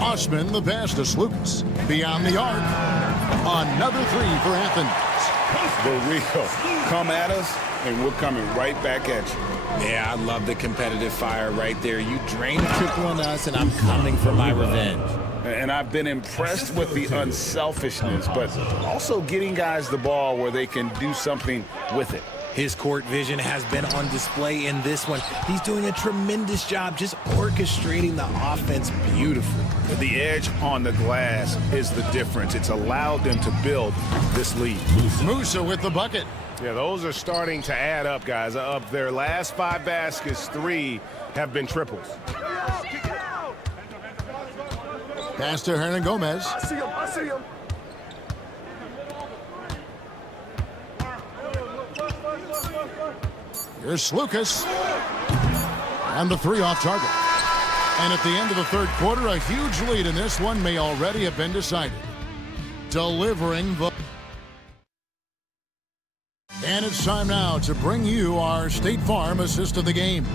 Osman, the pass to Slukas. Beyond the arc. Another three for Athens. But Rico, come at us, and we're coming right back at you. Yeah, I love the competitive fire right there. You drain a triple on us, and I'm coming for my revenge. And I've been impressed with the unselfishness, but also getting guys the ball where they can do something with it. His court vision has been on display in this one. He's doing a tremendous job just orchestrating the offense beautifully. The edge on the glass is the difference. It's allowed them to build this lead. Musa with the bucket. Yeah, those are starting to add up, guys. Of their last 5 baskets, 3 have been triples. Pass to Hernan Gomez. I see him. Here's Slukas. And the three off target. And at the end of the 3rd quarter, a huge lead in this one may already have been decided. Delivering the... And it's time now to bring you our State Farm assist of the game.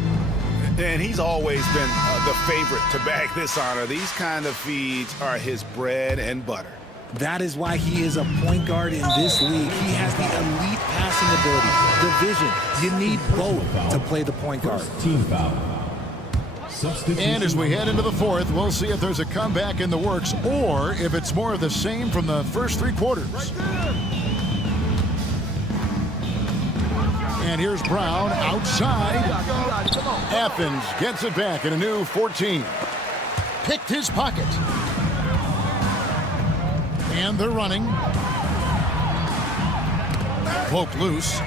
And he's always been the favorite to bag this honor. These kind of feeds are his bread and butter. That is why he is a point guard in this league. He has the elite passing ability, the vision. You need both to play the point guard. Team foul. And as we head into the 4th, we'll see if there's a comeback in the works or if it's more of the same from the first 3 quarters. And here's Brown outside. Athens gets it back in a new 14. Picked his pocket. And they're running. Poked loose.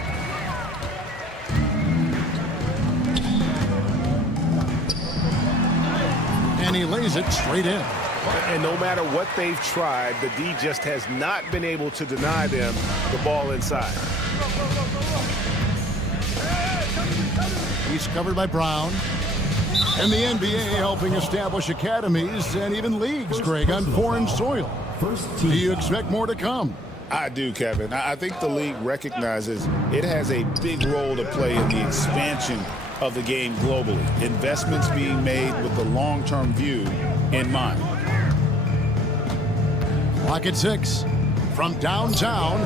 And he lays it straight in. And no matter what they've tried, the D just has not been able to deny them the ball inside. He's covered by Brown. And the NBA helping establish academies and even leagues, Greg, on foreign soil. Do you expect more to come? I do, Kevin. I think the league recognizes it has a big role to play in the expansion of the game globally. Investments being made with the long-term view in mind. Clock at 6. From downtown,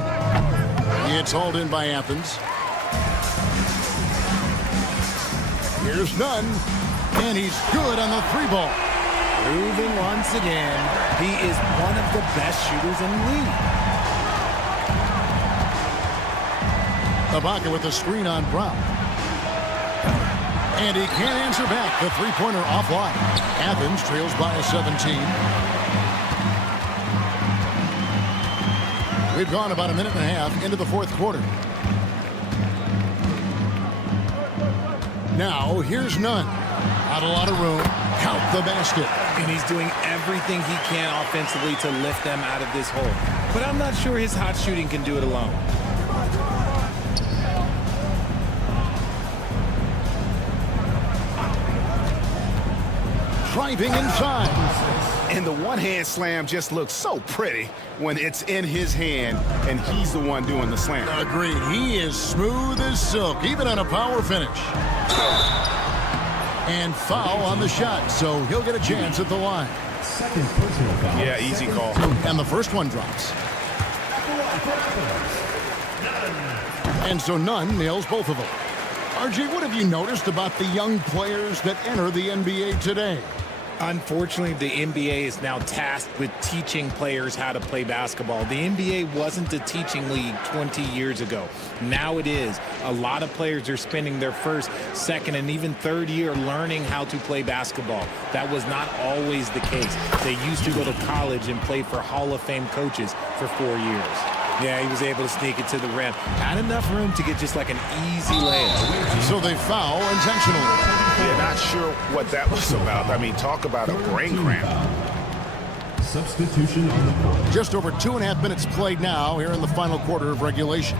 It's hauled in by Athens. Here's Nunn, and he's good on the three ball. Proving once again, he is one of the best shooters in the league. Ibaka with the screen on Brown. And he can't answer back. The three-pointer offline. Athens trails by a 17. We've gone about a minute and a half into the fourth quarter. Now, here's Nunn. Not a lot of room. Count the basket. And he's doing everything he can offensively to lift them out of this hole. But I'm not sure his hot shooting can do it alone. Driving inside. And the one-hand slam just looks so pretty when it's in his hand and he's the one doing the slam. Agreed. He is smooth as silk, even on a power finish. And foul on the shot, so he'll get a chance at the line. Second personal foul. Yeah, easy call. And the first one drops. And so Nunn nails both of them. RJ, what have you noticed about the young players that enter the NBA today? Unfortunately, the NBA is now tasked with teaching players how to play basketball. The NBA wasn't a teaching league 20 years ago. Now it is. A lot of players are spending their first, second, and even third year learning how to play basketball. That was not always the case. They used to go to college and play for Hall of Fame coaches for 4 years. Yeah, he was able to sneak it to the rim. Not enough room to get just like an easy layup. So they foul intentionally. Yeah, not sure what that was about. I mean, talk about a brain cramp. Substitution on the court. Just over 2.5 minutes played now here in the final quarter of regulation.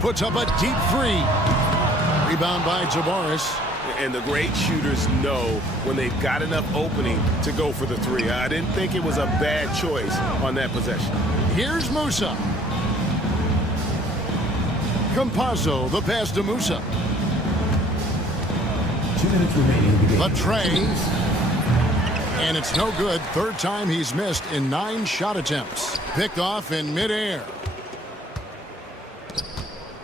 Puts up a deep three. Rebound by Tavares. And the great shooters know when they've got enough opening to go for the three. I didn't think it was a bad choice on that possession. Here's Musa. Campazzo, the pass to Musa. 2 minutes remaining in the game. The tray. And it's no good. Third time he's missed in 9 shot attempts. Picked off in midair.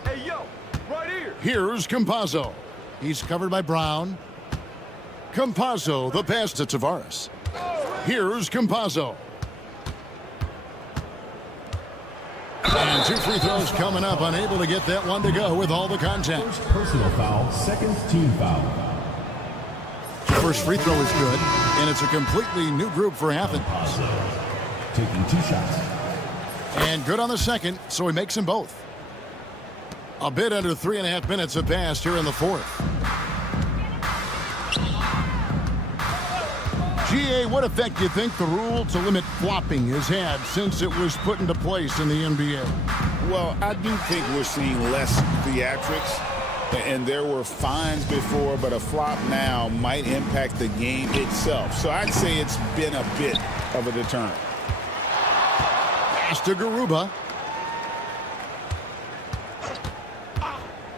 Hey, yo, right here. Here's Campazzo. He's covered by Brown. Campazzo, the pass to Tavares. Here's Campazzo. And 2 free throws coming up. Unable to get that one to go with all the contact. First personal foul, second team foul. First free throw is good, and it's a completely new group for Athens. Taking 2 shots. And good on the second, so he makes them both. A bit under 3.5 minutes have passed here in the fourth. GA, what effect do you think the rule to limit flopping has had since it was put into place in the NBA? Well, I do think we're seeing less theatrics. And there were fines before, but a flop now might impact the game itself. So I'd say it's been a bit of a deterrent. Pass to Garuba.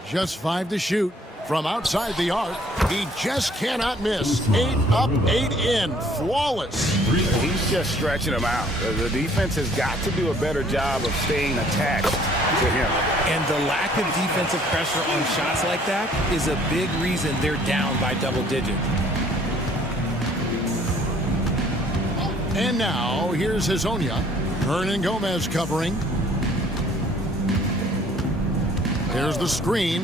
Just 5 to shoot from outside the arc. He just cannot miss. 8 up, 8 in. Flawless. He's just stretching them out. The defense has got to do a better job of staying attached to him. And the lack of defensive pressure on shots like that is a big reason they're down by double digits. And now, here's Hazonia. Hernan Gomez covering. There's the screen.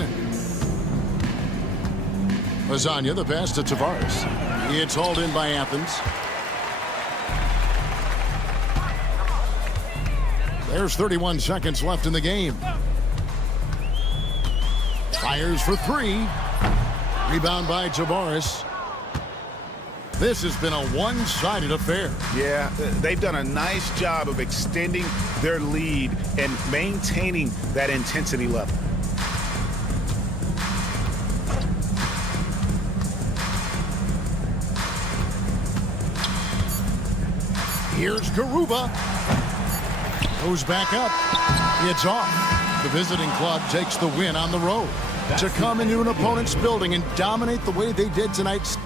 Lasagna, the pass to Tavares. It's hauled in by Athens. There's 31 seconds left in the game. Fires for 3. Rebound by Tavares. This has been a one-sided affair. Yeah, they've done a nice job of extending their lead and maintaining that intensity level. Here's Garuba. Goes back up. It's off. The visiting club takes the win on the road. To come into an opponent's building and dominate the way they did tonight.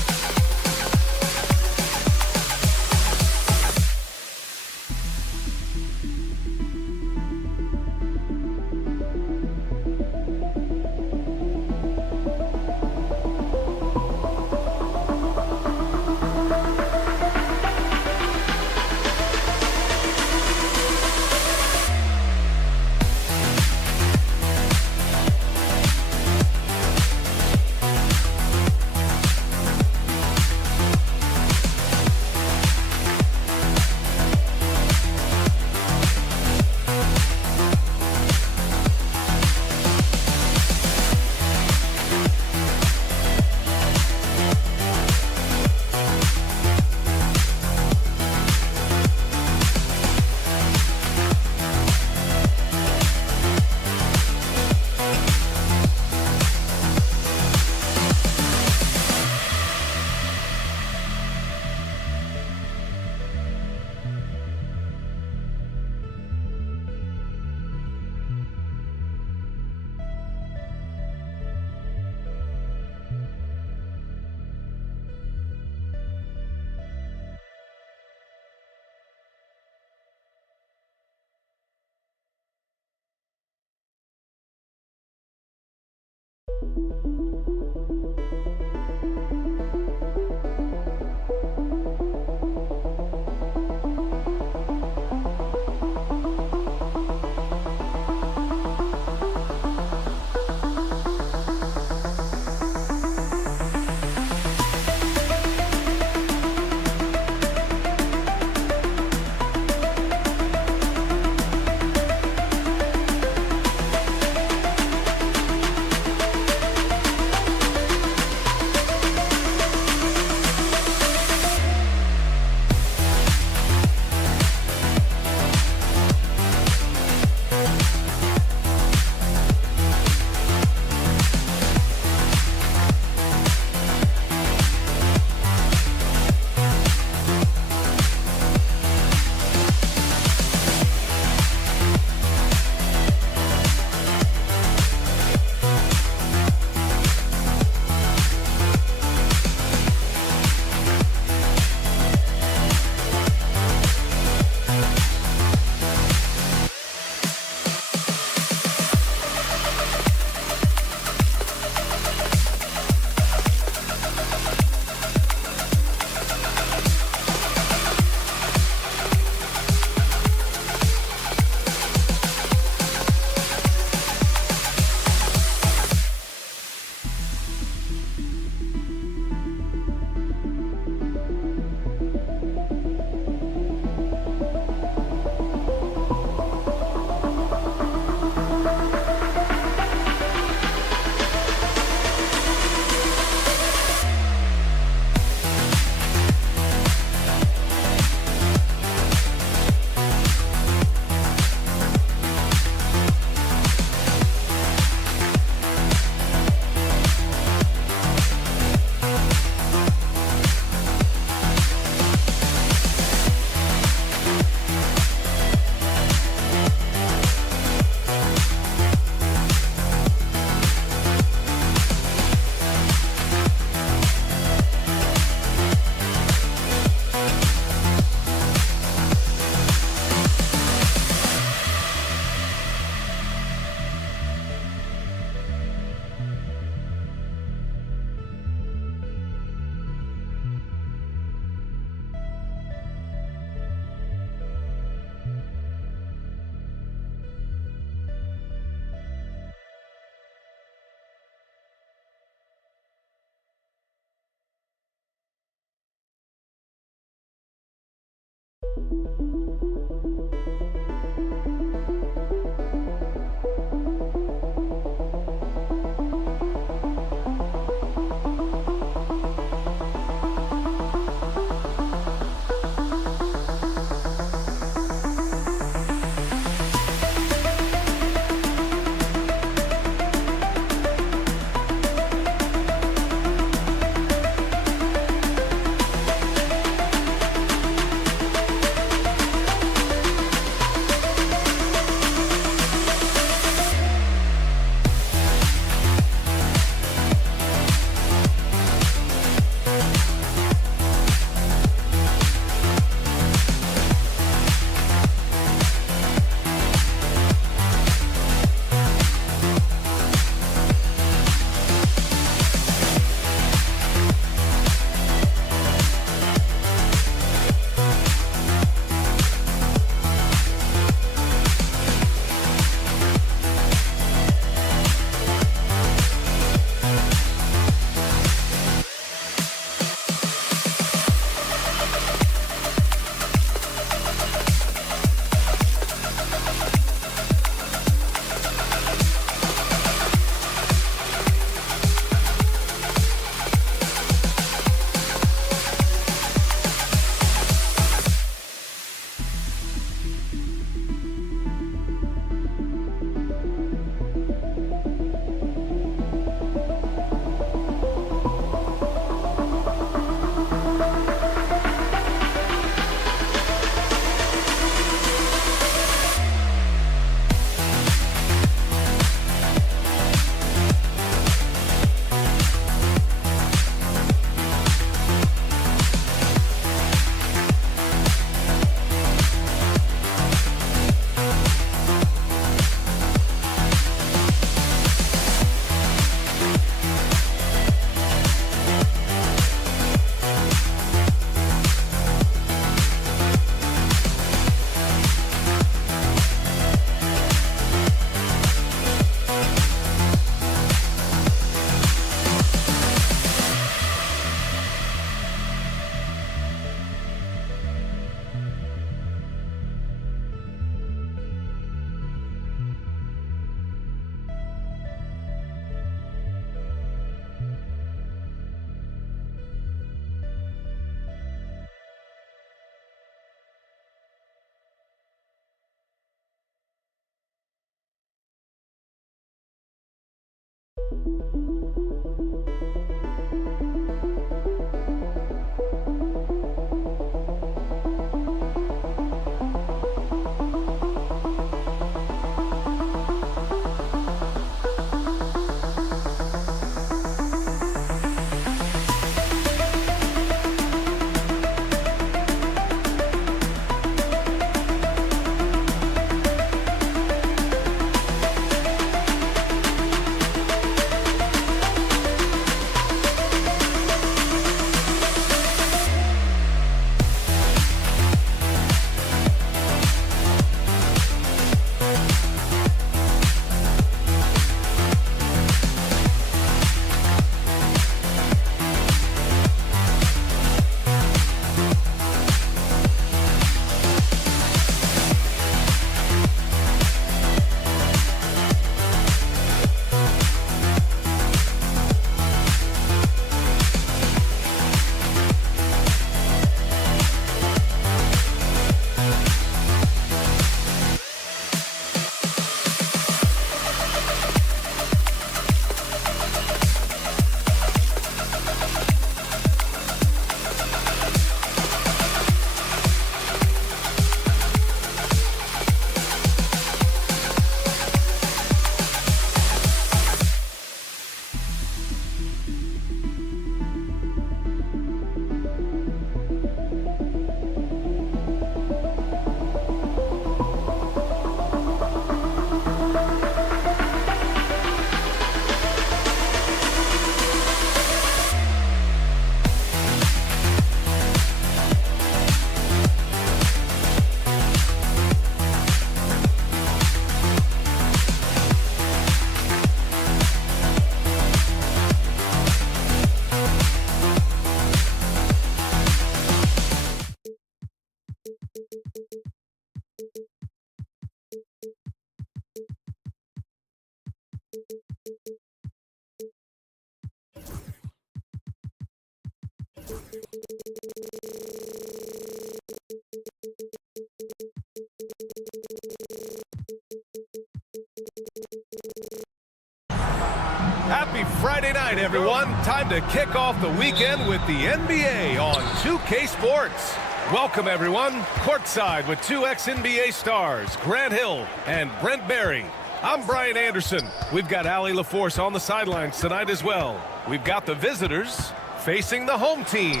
Friday night, everyone. Time to kick off the weekend with the NBA on 2K Sports. Welcome, everyone. Courtside with two ex-NBA stars, Grant Hill and Brent Barry. I'm Brian Anderson. We've got Allie LaForce on the sidelines tonight as well. We've got the visitors facing the home team.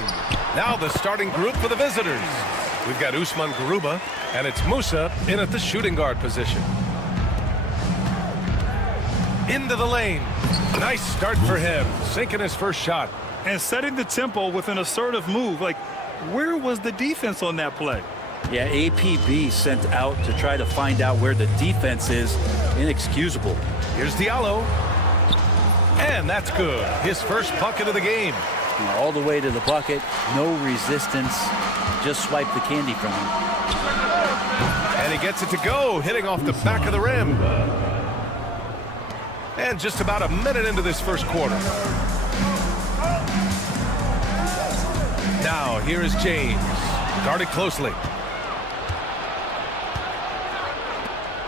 Now the starting group for the visitors. We've got Usman Garuba, and it's Musa in at the shooting guard position. Into the lane. Nice start for him, sinking his first shot. And setting the tempo with an assertive move. Like, where was the defense on that play? Yeah, APB sent out to try to find out where the defense is. Inexcusable. Here's Diallo. And that's good. His first bucket of the game. All the way to the bucket. No resistance. Just swipe the candy from him. And he gets it to go, hitting off the back of the rim. And just about a minute into this first quarter. Now, here is James. Guarded closely.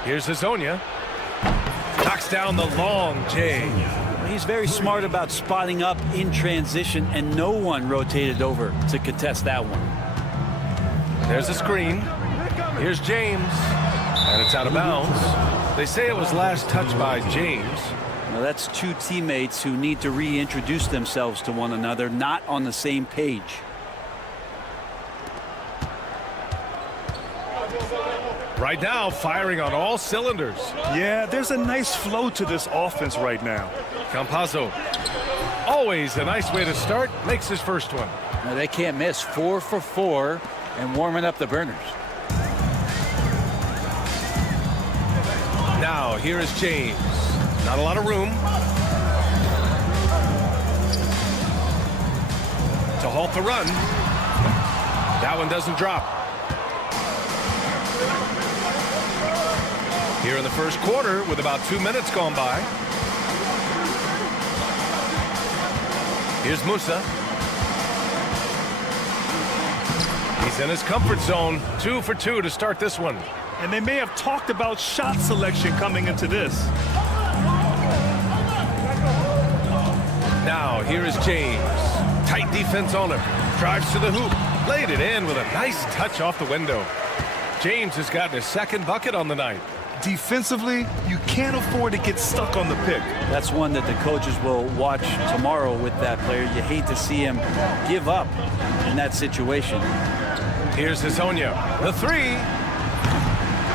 Here's Hazonia. Knocks down the long J. He's very smart about spotting up in transition, and no one rotated over to contest that one. There's a screen. Here's James. And it's out of bounds. They say it was last touched by James. Now that's two teammates who need to reintroduce themselves to one another, not on the same page. Right now, firing on all cylinders. Yeah, there's a nice flow to this offense right now. Campazzo, always a nice way to start, makes his first one. Now they can't miss. 4 for 4 and warming up the burners. Now, here is James. Not a lot of room to halt the run. That one doesn't drop. Here in the first quarter with about 2 minutes gone by. Here's Musa. He's in his comfort zone. 2 for 2 to start this one. And they may have talked about shot selection coming into this. Now, here is James. Tight defense on him. Drives to the hoop. Laid it in with a nice touch off the window. James has gotten his second bucket on the night. Defensively, you can't afford to get stuck on the pick. That's one that the coaches will watch tomorrow with that player. You hate to see him give up in that situation. Here's Hazonia. The three.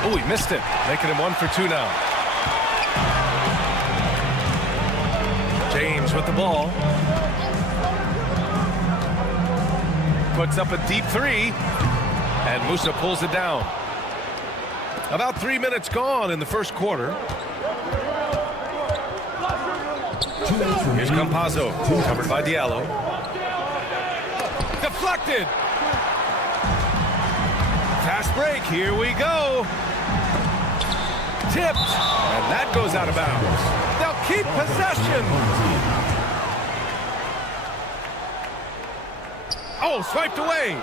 Oh, he missed it. Making him 1 for 2 now. James with the ball. Puts up a deep three. And Musa pulls it down. About 3 minutes gone in the first quarter. Here's Campazzo, covered by Diallo. Deflected. Fast break, here we go. Tipped, and that goes out of bounds. They'll keep possession. Oh, swiped away.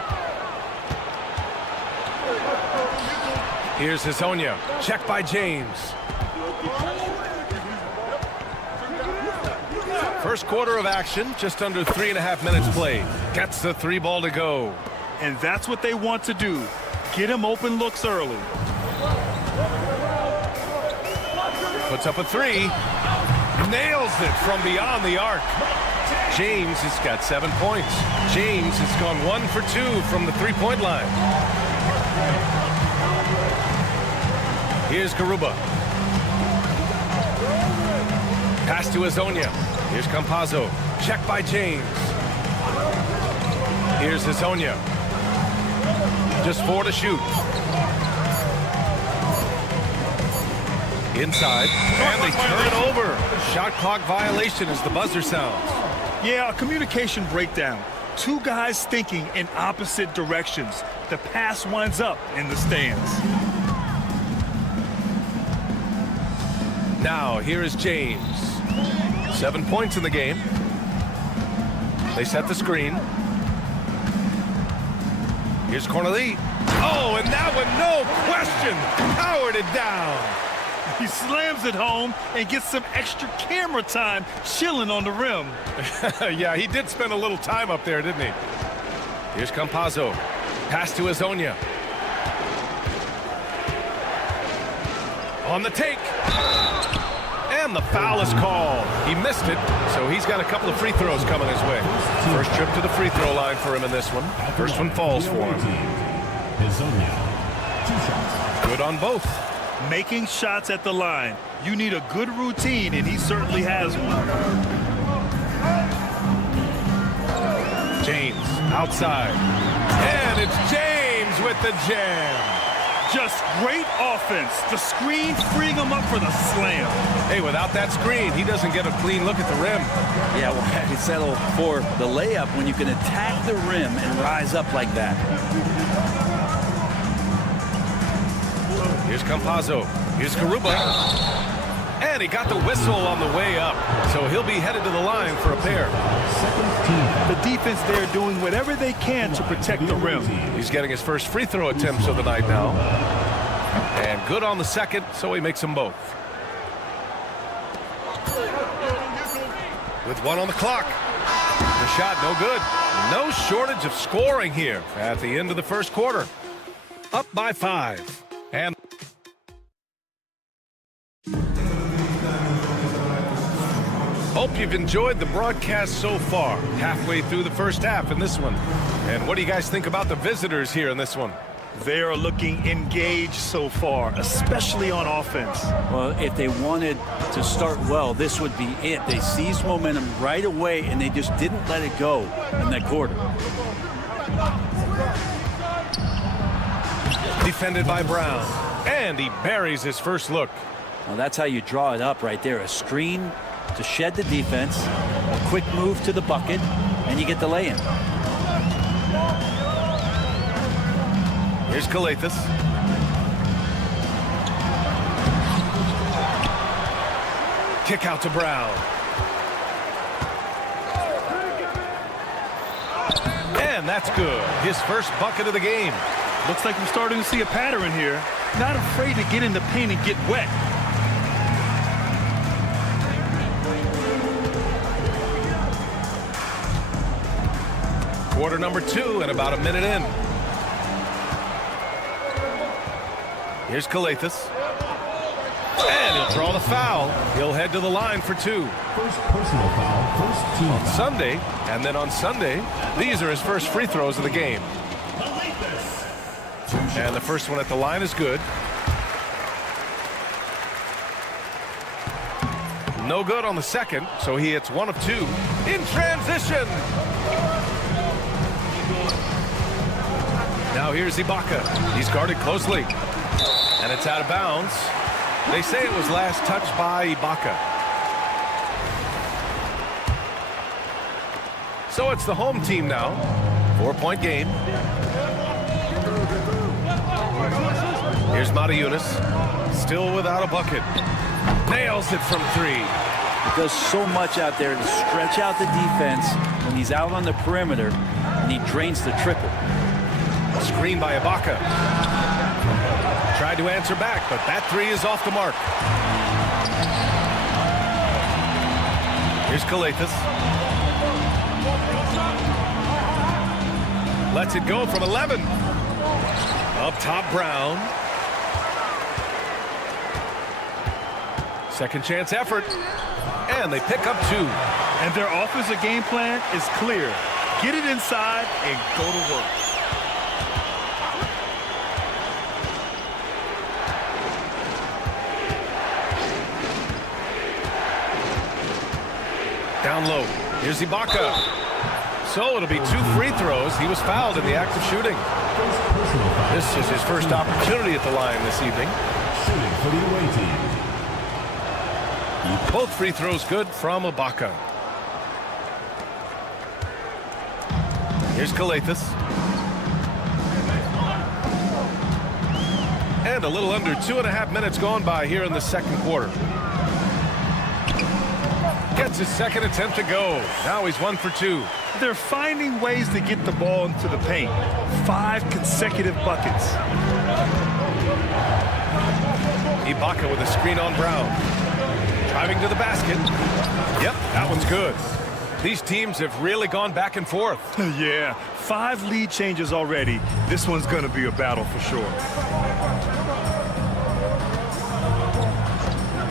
Here's Hazonia, checked by James. First quarter of action, just under 3.5 minutes played. Gets the 3 ball to go. And that's what they want to do. Get him open looks early. Puts up a 3. Nails it from beyond the arc. James has got 7 points. James has gone 1 for 2 from the 3-point line. Here's Garuba. Pass to Hazonia. Here's Campazzo. Checked by James. Here's Hazonia. Just 4 to shoot. Inside. And they turn it over. Shot clock violation as the buzzer sounds. Yeah, a communication breakdown. Two guys thinking in opposite directions. The pass winds up in the stands. Now, here is James. 7 points in the game. They set the screen. Here's Corneli. Oh, and that one, no question, powered it down. He slams it home and gets some extra camera time chilling on the rim. Yeah, he did spend a little time up there, didn't he? Here's Campazzo. Pass to Azonia. On the take. And the foul is called. He missed it, so he's got a couple of free throws coming his way. First trip to the free throw line for him in this one. First one falls for him. Good on both. Making shots at the line. You need a good routine, and he certainly has one. James outside. And it's James with the jam. Just great offense. The screen freeing him up for the slam. Hey, without that screen, he doesn't get a clean look at the rim. Yeah, well, he settled for the layup when you can attack the rim and rise up like that. Here's Campazzo. Here's Garuba. And he got the whistle on the way up. So he'll be headed to the line for a pair. The defense there doing whatever they can to protect the rim. He's getting his first free throw attempts of the night now. And good on the second, so he makes them both. With one on the clock. The shot no good. No shortage of scoring here at the end of the first quarter. Up by 5. And hope you've enjoyed the broadcast so far. Halfway through the first half in this one. And what do you guys think about the visitors here in this one? They are looking engaged so far, especially on offense. Well, if they wanted to start well, this would be it. They seized momentum right away, and they just didn't let it go in that quarter. Defended by Brown. And he buries his first look. Well, that's how you draw it up right there. A screen to shed the defense, a quick move to the bucket, and you get the lay-in. Here's Kalathis. Kick out to Brown. And that's good. His first bucket of the game. Looks like we're starting to see a pattern here. Not afraid to get in the paint and get wet. Quarter number 2 and about a minute in. Here's Kalathis. And he'll draw the foul. He'll head to the line for 2. First personal foul, first team on foul. Sunday, and then on Sunday, these are his first free throws of the game. And the first one at the line is good. No good on the second, so he hits 1 of 2 in transition. Now here's Ibaka. He's guarded closely. And it's out of bounds. They say it was last touched by Ibaka. So it's the home team now. 4-point game. Here's Matajunas. Still without a bucket. Nails it from 3. He does so much out there to stretch out the defense when he's out on the perimeter, and he drains the triple. Screen by Ibaka. Tried to answer back, but that 3 is off the mark. Here's Kalathis. Lets it go from 11. Up top, Brown. Second chance effort. And they pick up 2. And their offensive game plan is clear. Get it inside and go to work. Down low. Here's Ibaka. So it'll be 2 free throws. He was fouled in the act of shooting. This is his first opportunity at the line this evening. Shooting for the away team. Both free throws good from Ibaka. Here's Kalathis. And a little under 2.5 minutes gone by here in the second quarter. Gets his second attempt to go. Now he's 1 for 2. They're finding ways to get the ball into the paint. 5 consecutive buckets. Ibaka with a screen on Brown. Driving to the basket. Yep, that one's good. These teams have really gone back and forth. Yeah, 5 lead changes already. This one's going to be a battle for sure.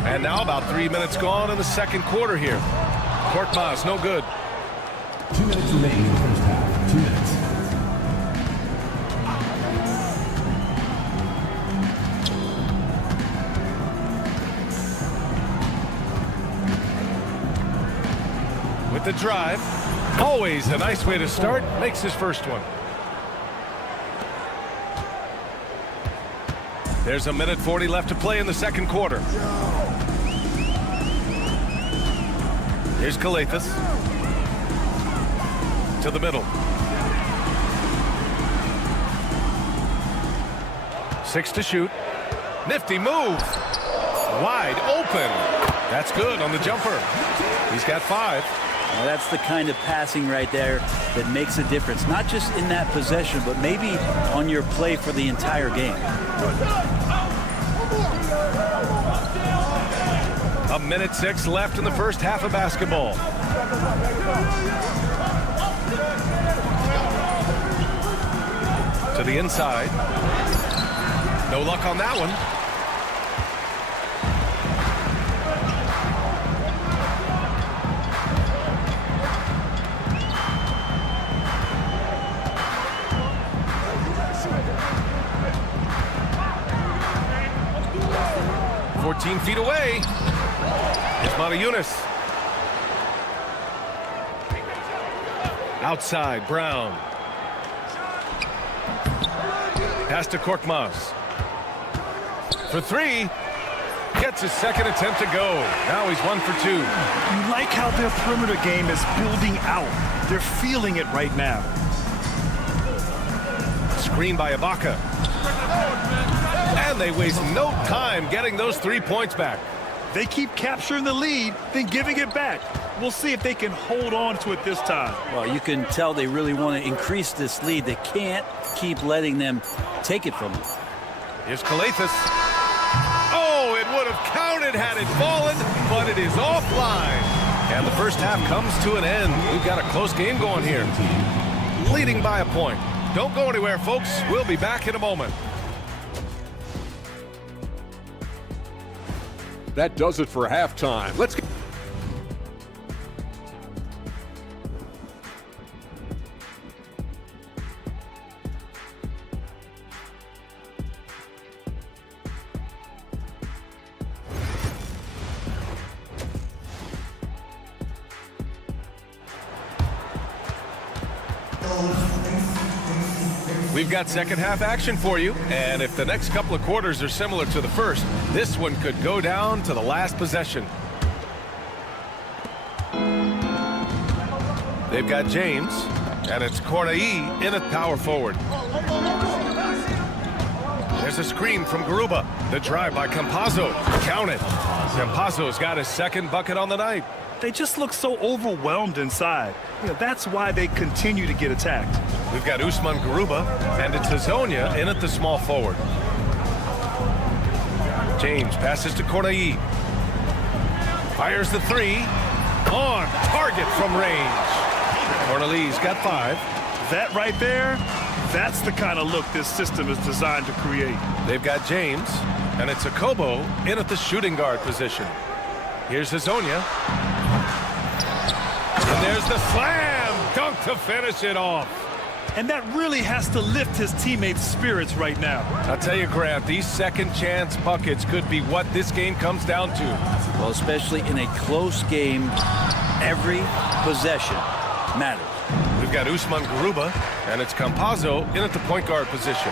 And now about 3 minutes gone in the second quarter here. Korkmaz, no good. 2 minutes remaining in the first half. 2 minutes. With the drive. Always a nice way to start. Makes his first one. There's a minute 40 left to play in the second quarter. Here's Kalathis. To the middle. 6 to shoot. Nifty move. Wide open. That's good on the jumper. He's got 5. Well, that's the kind of passing right there that makes a difference, not just in that possession, but maybe on your play for the entire game. A minute 6 left in the first half of basketball. To the inside. No luck on that one. Feet away. Here's Matajunas. Outside, Brown. Pass to Korkmaz. For 3. Gets his second attempt to go. Now he's 1 for 2. You like how their perimeter game is building out. They're feeling it right now. Screen by Ibaka. And they waste no time getting those 3 points back. They keep capturing the lead, then giving it back. We'll see if they can hold on to it this time. Well, you can tell they really want to increase this lead. They can't keep letting them take it from them. Here's Kalathis. Oh, it would have counted had it fallen, but it is offline. And the first half comes to an end. We've got a close game going here. Leading by a point. Don't go anywhere, folks. We'll be back in a moment. That does it for halftime. Let's get... We've got second half action for you, and if the next couple of quarters are similar to the first, this one could go down to the last possession. They've got James, and it's Kornai in at power forward. There's a screen from Garuba. The drive by Campazzo. Count it. Campazzo's got his second bucket on the night. They just look so overwhelmed inside. That's why they continue to get attacked. We've got Usman Garuba, and it's Hazonia in at the small forward. James passes to Kornai. Fires the 3. On target from range. Kornai's got 5. That right there, that's the kind of look this system is designed to create. They've got James, and it's Akobo in at the shooting guard position. Here's Hazonia. And there's the slam dunk to finish it off. And that really has to lift his teammates' spirits right now. I'll tell you, Grant, these second chance buckets could be what this game comes down to. Well, especially in a close game, every possession matters. We've got Usman Garuba, and it's Campazzo in at the point guard position.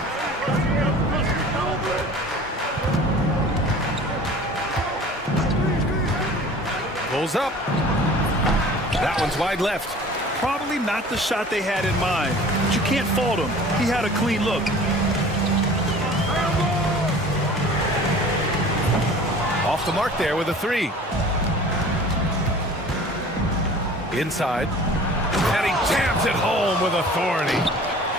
Pulls up. That one's wide left. Probably not the shot they had in mind, but you can't fault him. He had a clean look. Off the mark there with a 3. Inside. And he jams it home with authority.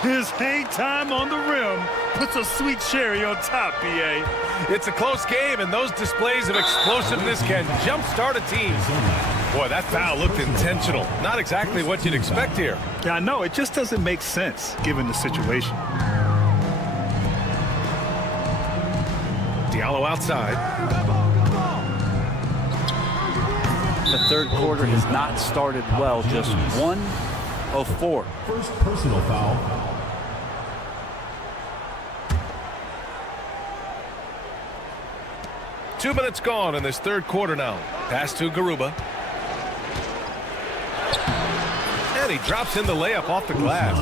His hang time on the rim puts a sweet cherry on top, B.A. It's a close game, and those displays of explosiveness can jumpstart a team. Boy, that foul looked intentional. Not exactly what you'd expect here. Yeah, I know. It just doesn't make sense given the situation. Diallo outside. The third quarter has not started well, just 1 of 4. First personal foul. Two minutes gone in this third quarter now. Pass to Garuba. And he drops in the layup off the glass.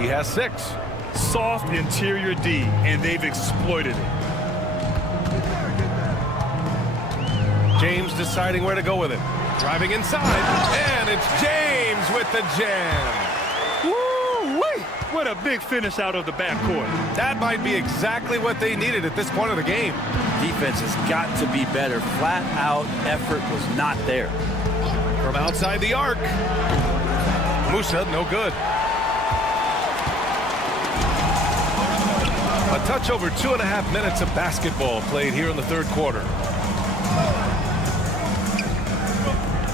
He has 6. Soft interior D, and they've exploited it. James deciding where to go with it. Driving inside, and it's James with the jam. Woo-wee! What a big finish out of the backcourt. That might be exactly what they needed at this point of the game. Defense has got to be better. Flat out effort was not there. From outside the arc. Musa, no good. A touch over 2.5 minutes of basketball played here in the third quarter.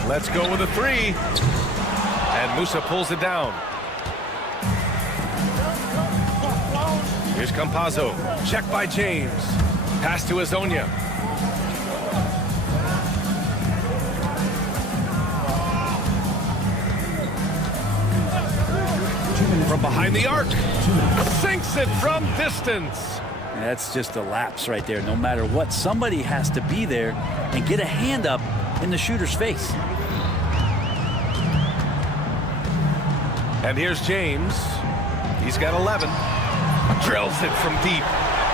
Let's go with a 3. And Musa pulls it down. Here's Campazzo. Check by James. Pass to Azonia. From behind the arc. Sinks it from distance. That's just a lapse right there. No matter what, somebody has to be there and get a hand up in the shooter's face. And here's James. He's got 11. Drills it from deep.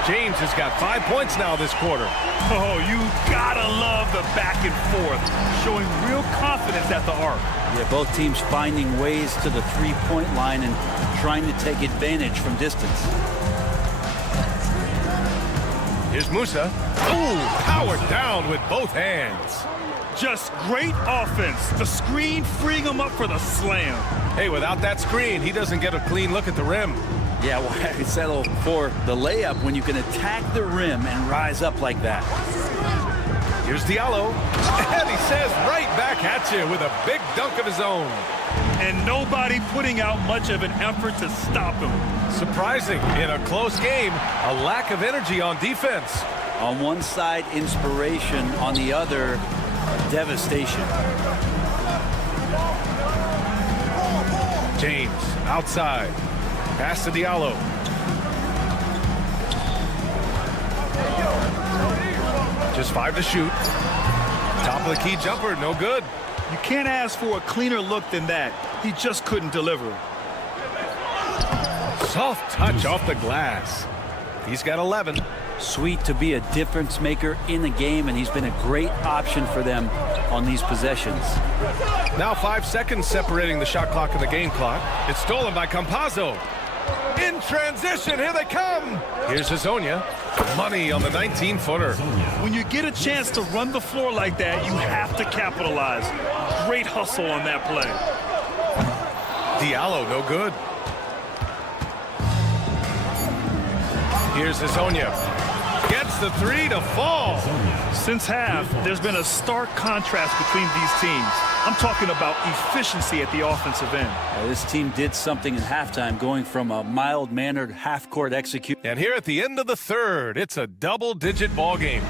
James has got 5 points now this quarter. Oh, you gotta love the back and forth, showing real confidence at the arc. Yeah, both teams finding ways to the three-point line and trying to take advantage from distance. Here's Musa. Ooh, powered down with both hands. Just great offense. The screen freeing him up for the slam. Hey, without that screen, he doesn't get a clean look at the rim. Yeah, why settle for the layup when you can attack the rim and rise up like that? Here's Diallo. And he says right back at you with a big dunk of his own. And nobody putting out much of an effort to stop him. Surprising, in a close game, a lack of energy on defense. On one side, inspiration. On the other, devastation. James outside. Pass to Diallo. Just 5 to shoot. Top of the key jumper, no good. You can't ask for a cleaner look than that. He just couldn't deliver. Soft touch off the glass. He's got 11. Sweet to be a difference maker in the game, and he's been a great option for them on these possessions. Now 5 seconds separating the shot clock and the game clock. It's stolen by Campazzo. In transition, here they come. Here's Azonia. Money on the 19-footer. When you get a chance to run the floor like that, you have to capitalize. Great hustle on that play. Diallo, no good. Here's Azonia. Gets the 3 to fall. Since half, there's been a stark contrast between these teams. I'm talking about efficiency at the offensive end. This team did something in halftime, going from a mild-mannered half-court execution. And here at the end of the third, it's a double-digit ball game.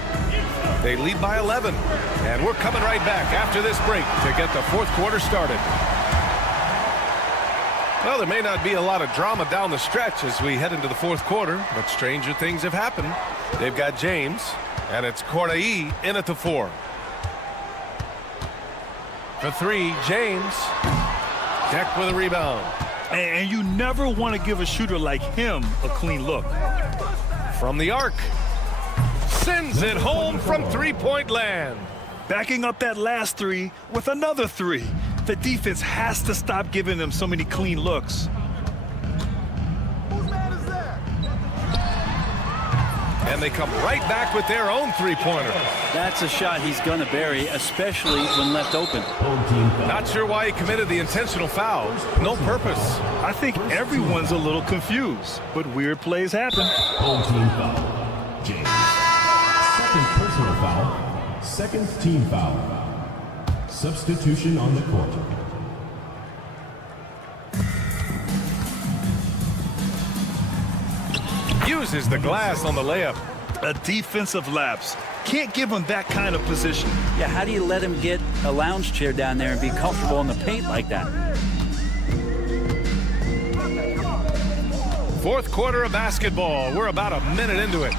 They lead by 11. And we're coming right back after this break to get the fourth quarter started. Well, there may not be a lot of drama down the stretch as we head into the fourth quarter, but stranger things have happened. They've got James, and it's Corneille in at the 4. For 3, James. Deck with a rebound. And you never want to give a shooter like him a clean look. From the arc. Sends it home from three-point land. Backing up that last 3 with another 3. The defense has to stop giving them so many clean looks. And And they come right back with their own three-pointer. That's a shot he's going to bury, especially when left open. Not sure why he committed the intentional foul. No purpose. I think everyone's a little confused, but weird plays happen. Home team foul. James. Second personal foul. Second team foul. Substitution on the court. Uses the glass on the layup. A defensive lapse. Can't give him that kind of position. Yeah, how do you let him get a lounge chair down there and be comfortable in the paint like that? Fourth quarter of basketball. We're about a minute into it.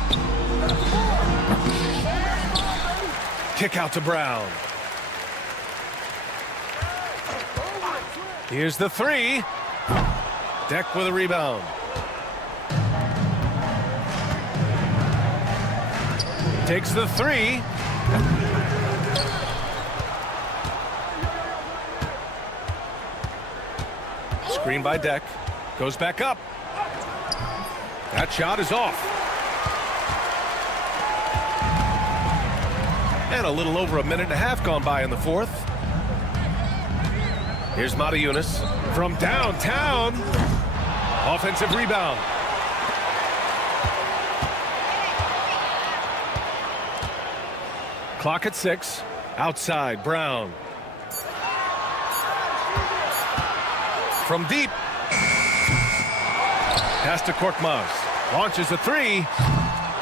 Kick out to Brown. Here's the three. Deck with a rebound. Takes the three. Screen by Deck. Goes back up. That shot is off. And a little over a minute and a half gone by in the fourth. Here's Matajunas from downtown. Offensive rebound. Clock at 6. Outside, Brown. From deep. Pass to Korkmaz. Launches a three.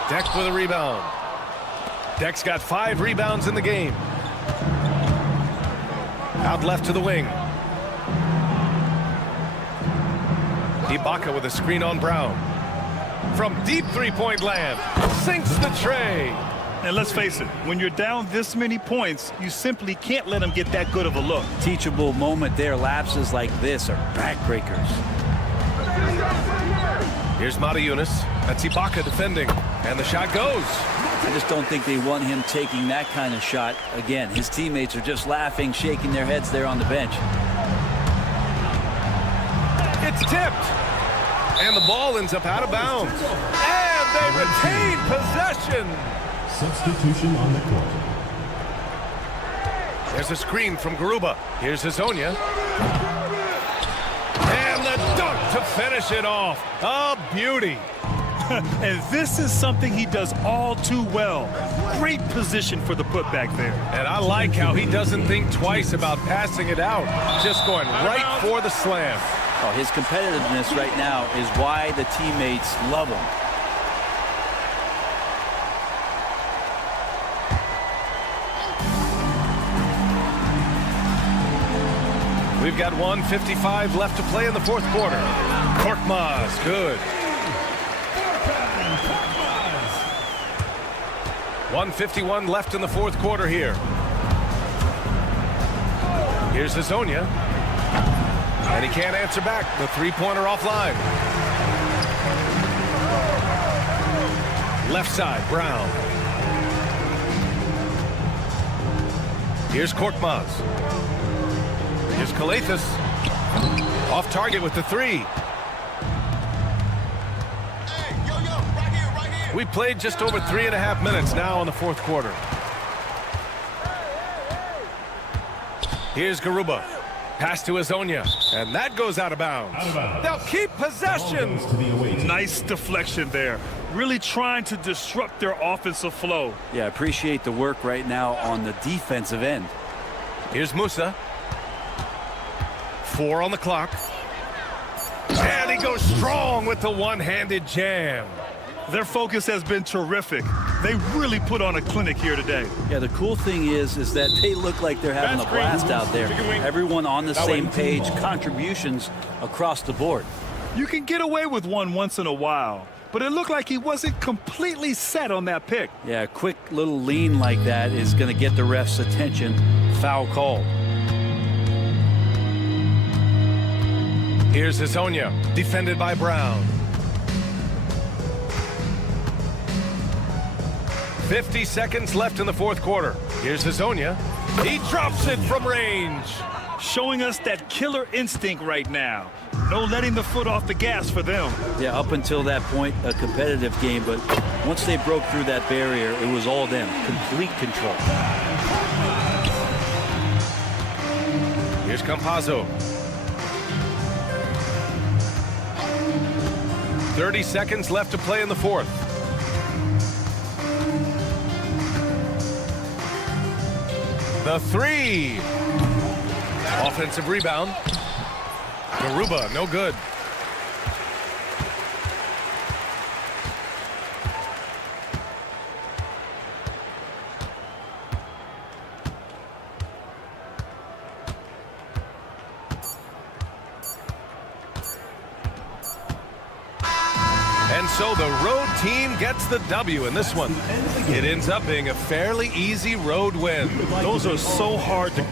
Deck with a rebound. Deck's got 5 rebounds in the game. Out left to the wing. Ibaka with a screen on Brown. From deep three-point land. Sinks the tray. And let's face it, when you're down this many points, you simply can't let them get that good of a look. Teachable moment there. Lapses like this are backbreakers. Here's Matajunas. That's Ibaka defending. And the shot goes. I just don't think they want him taking that kind of shot again. His teammates are just laughing, shaking their heads there on the bench. It's tipped. And the ball ends up out of bounds. And they retain possession. Substitution on the court. There's a screen from Garuba. Here's Hazonia. And the dunk to finish it off. A beauty. And this is something he does all too well. Great position for the putback there. And I like how he doesn't think twice about passing it out. Just going right for the slam. Oh, his competitiveness right now is why the teammates love him. We've got 1:55 left to play in the fourth quarter. Korkmaz, good. 1:51 left in the fourth quarter here. Here's Hazonia. And he can't answer back. The three-pointer offline. Left side, Brown. Here's Korkmaz. Here's Kalathis. Off target with the three. We played just over 3.5 minutes now in the fourth quarter. Here's Garuba. Pass to Hazonia. And that goes out of bounds. They'll keep possession. Nice deflection there. Really trying to disrupt their offensive flow. Yeah, appreciate the work right now on the defensive end. Here's Musa. 4 on the clock. And he goes strong with the one-handed jam. Their focus has been terrific. They really put on a clinic here today. Yeah, the cool thing is that they look like they're having a blast out there. Everyone on the same page, contributions across the board. You can get away with one once in a while, but it looked like he wasn't completely set on that pick. Yeah, a quick little lean like that is going to get the ref's attention. Foul call. Here's Hazonia, defended by Brown. 50 seconds left in the fourth quarter. Here's Hazonia. He drops it from range. Showing us that killer instinct right now. No letting the foot off the gas for them. Yeah, up until that point, a competitive game, but Once they broke through that barrier, it was all them. Complete control. Here's Campazzo. 30 seconds left to play in the fourth. The three. Offensive rebound. Garuba, no good. And so the road team gets the W in this one. It ends up being a fairly easy road win. Those are so hard to...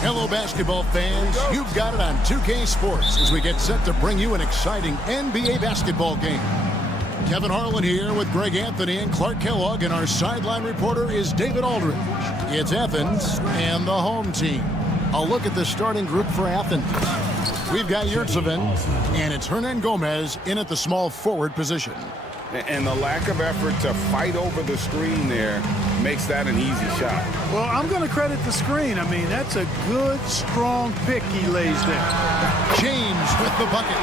Hello, basketball fans. You've got it on 2K Sports as we get set to bring you an exciting NBA basketball game. Kevin Harlan here with Greg Anthony and Clark Kellogg, and our sideline reporter is David Aldridge. It's Athens and the home team. A look at the starting group for Athens. We've got Yurtseven, and it's Hernan Gomez in at the small forward position. And the lack of effort to fight over the screen there makes that an easy shot. Well, I'm going to credit the screen. I mean, that's a good, strong pick he lays there. James with the bucket.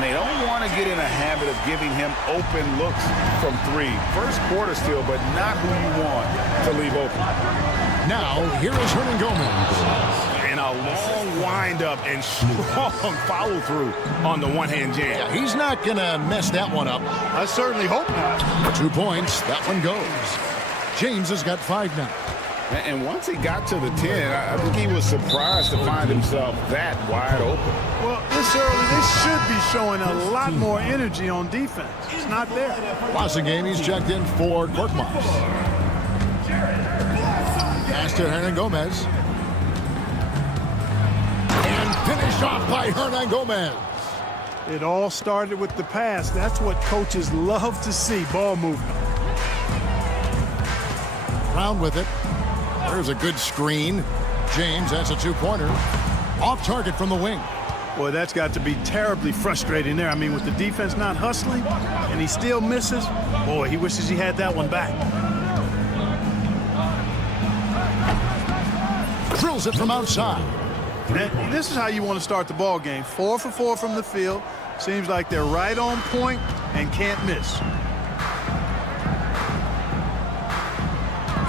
And they don't want to get in a habit of giving him open looks from three. First quarter still, but not who you want to leave open. Now, here is Hernan Gomez. And a long windup and strong follow-through on the one-hand jam. Yeah, he's not going to mess that one up. I certainly hope not. 2 points. That one goes. James has got 5 now. And once he got to the 10, I think he was surprised to find himself that wide open. Well, this early, they should be showing a lot more energy on defense. It's not there. Passing game, he's checked in for Korkmaz. Pass to Hernan Gomez. And finished off by Hernan Gomez. It all started with the pass. That's what coaches love to see, ball movement. Brown with it. There's a good screen. James, that's a 2-pointer. Off target from the wing. Boy, that's got to be terribly frustrating there. I mean, with the defense not hustling and he still misses, boy, he wishes he had that one back. Drills it from outside. And this is how you want to start the ball game. 4 for 4 from the field. Seems like they're right on point and can't miss.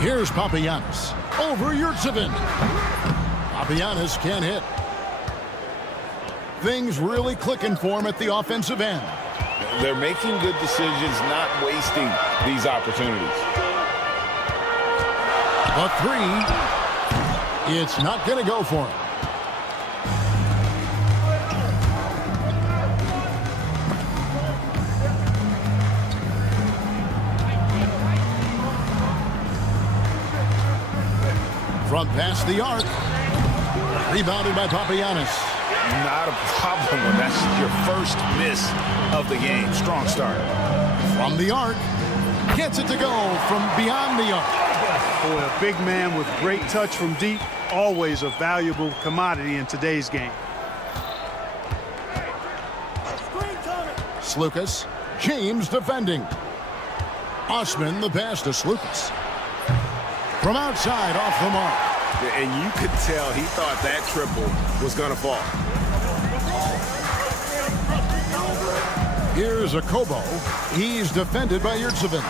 Here's Papagiannis. Over Yurtsevin. Papagiannis can't hit. Things really clicking for him at the offensive end. They're making good decisions, not wasting these opportunities. A 3. It's not going to go for him. Front past the arc. Rebounded by Papagiannis. Not a problem when that's your first miss of the game. Strong start. From the arc. Gets it to go from beyond the arc. Boy, a big man with great touch from deep. Always a valuable commodity in today's game. Slukas. James defending. Osman the pass to Slukas. From outside, off the mark. And you could tell he thought that triple was going to fall. Here's a Kobo. He's defended by Yurtsevin.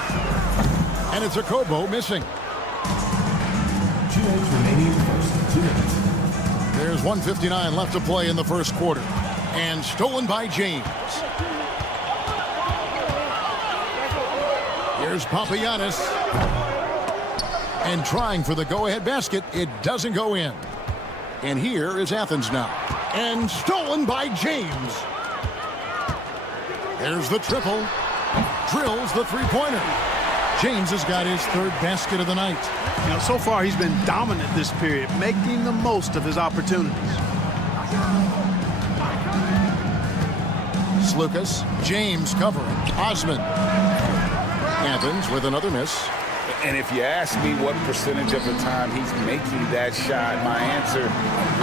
And it's a Kobo missing. 2 minutes remaining in the first. 2 minutes. There's 1:59 left to play in the first quarter. And stolen by James. Here's Papagiannis. And trying for the go-ahead basket. It doesn't go in. And here is Athens now. And stolen by James. There's the triple. Drills the 3-pointer. James has got his 3rd basket of the night. You know, so far he's been dominant this period, making the most of his opportunities. Slukas. James covering. Osman. Athens with another miss. And if you ask me what percentage of the time he's making that shot, my answer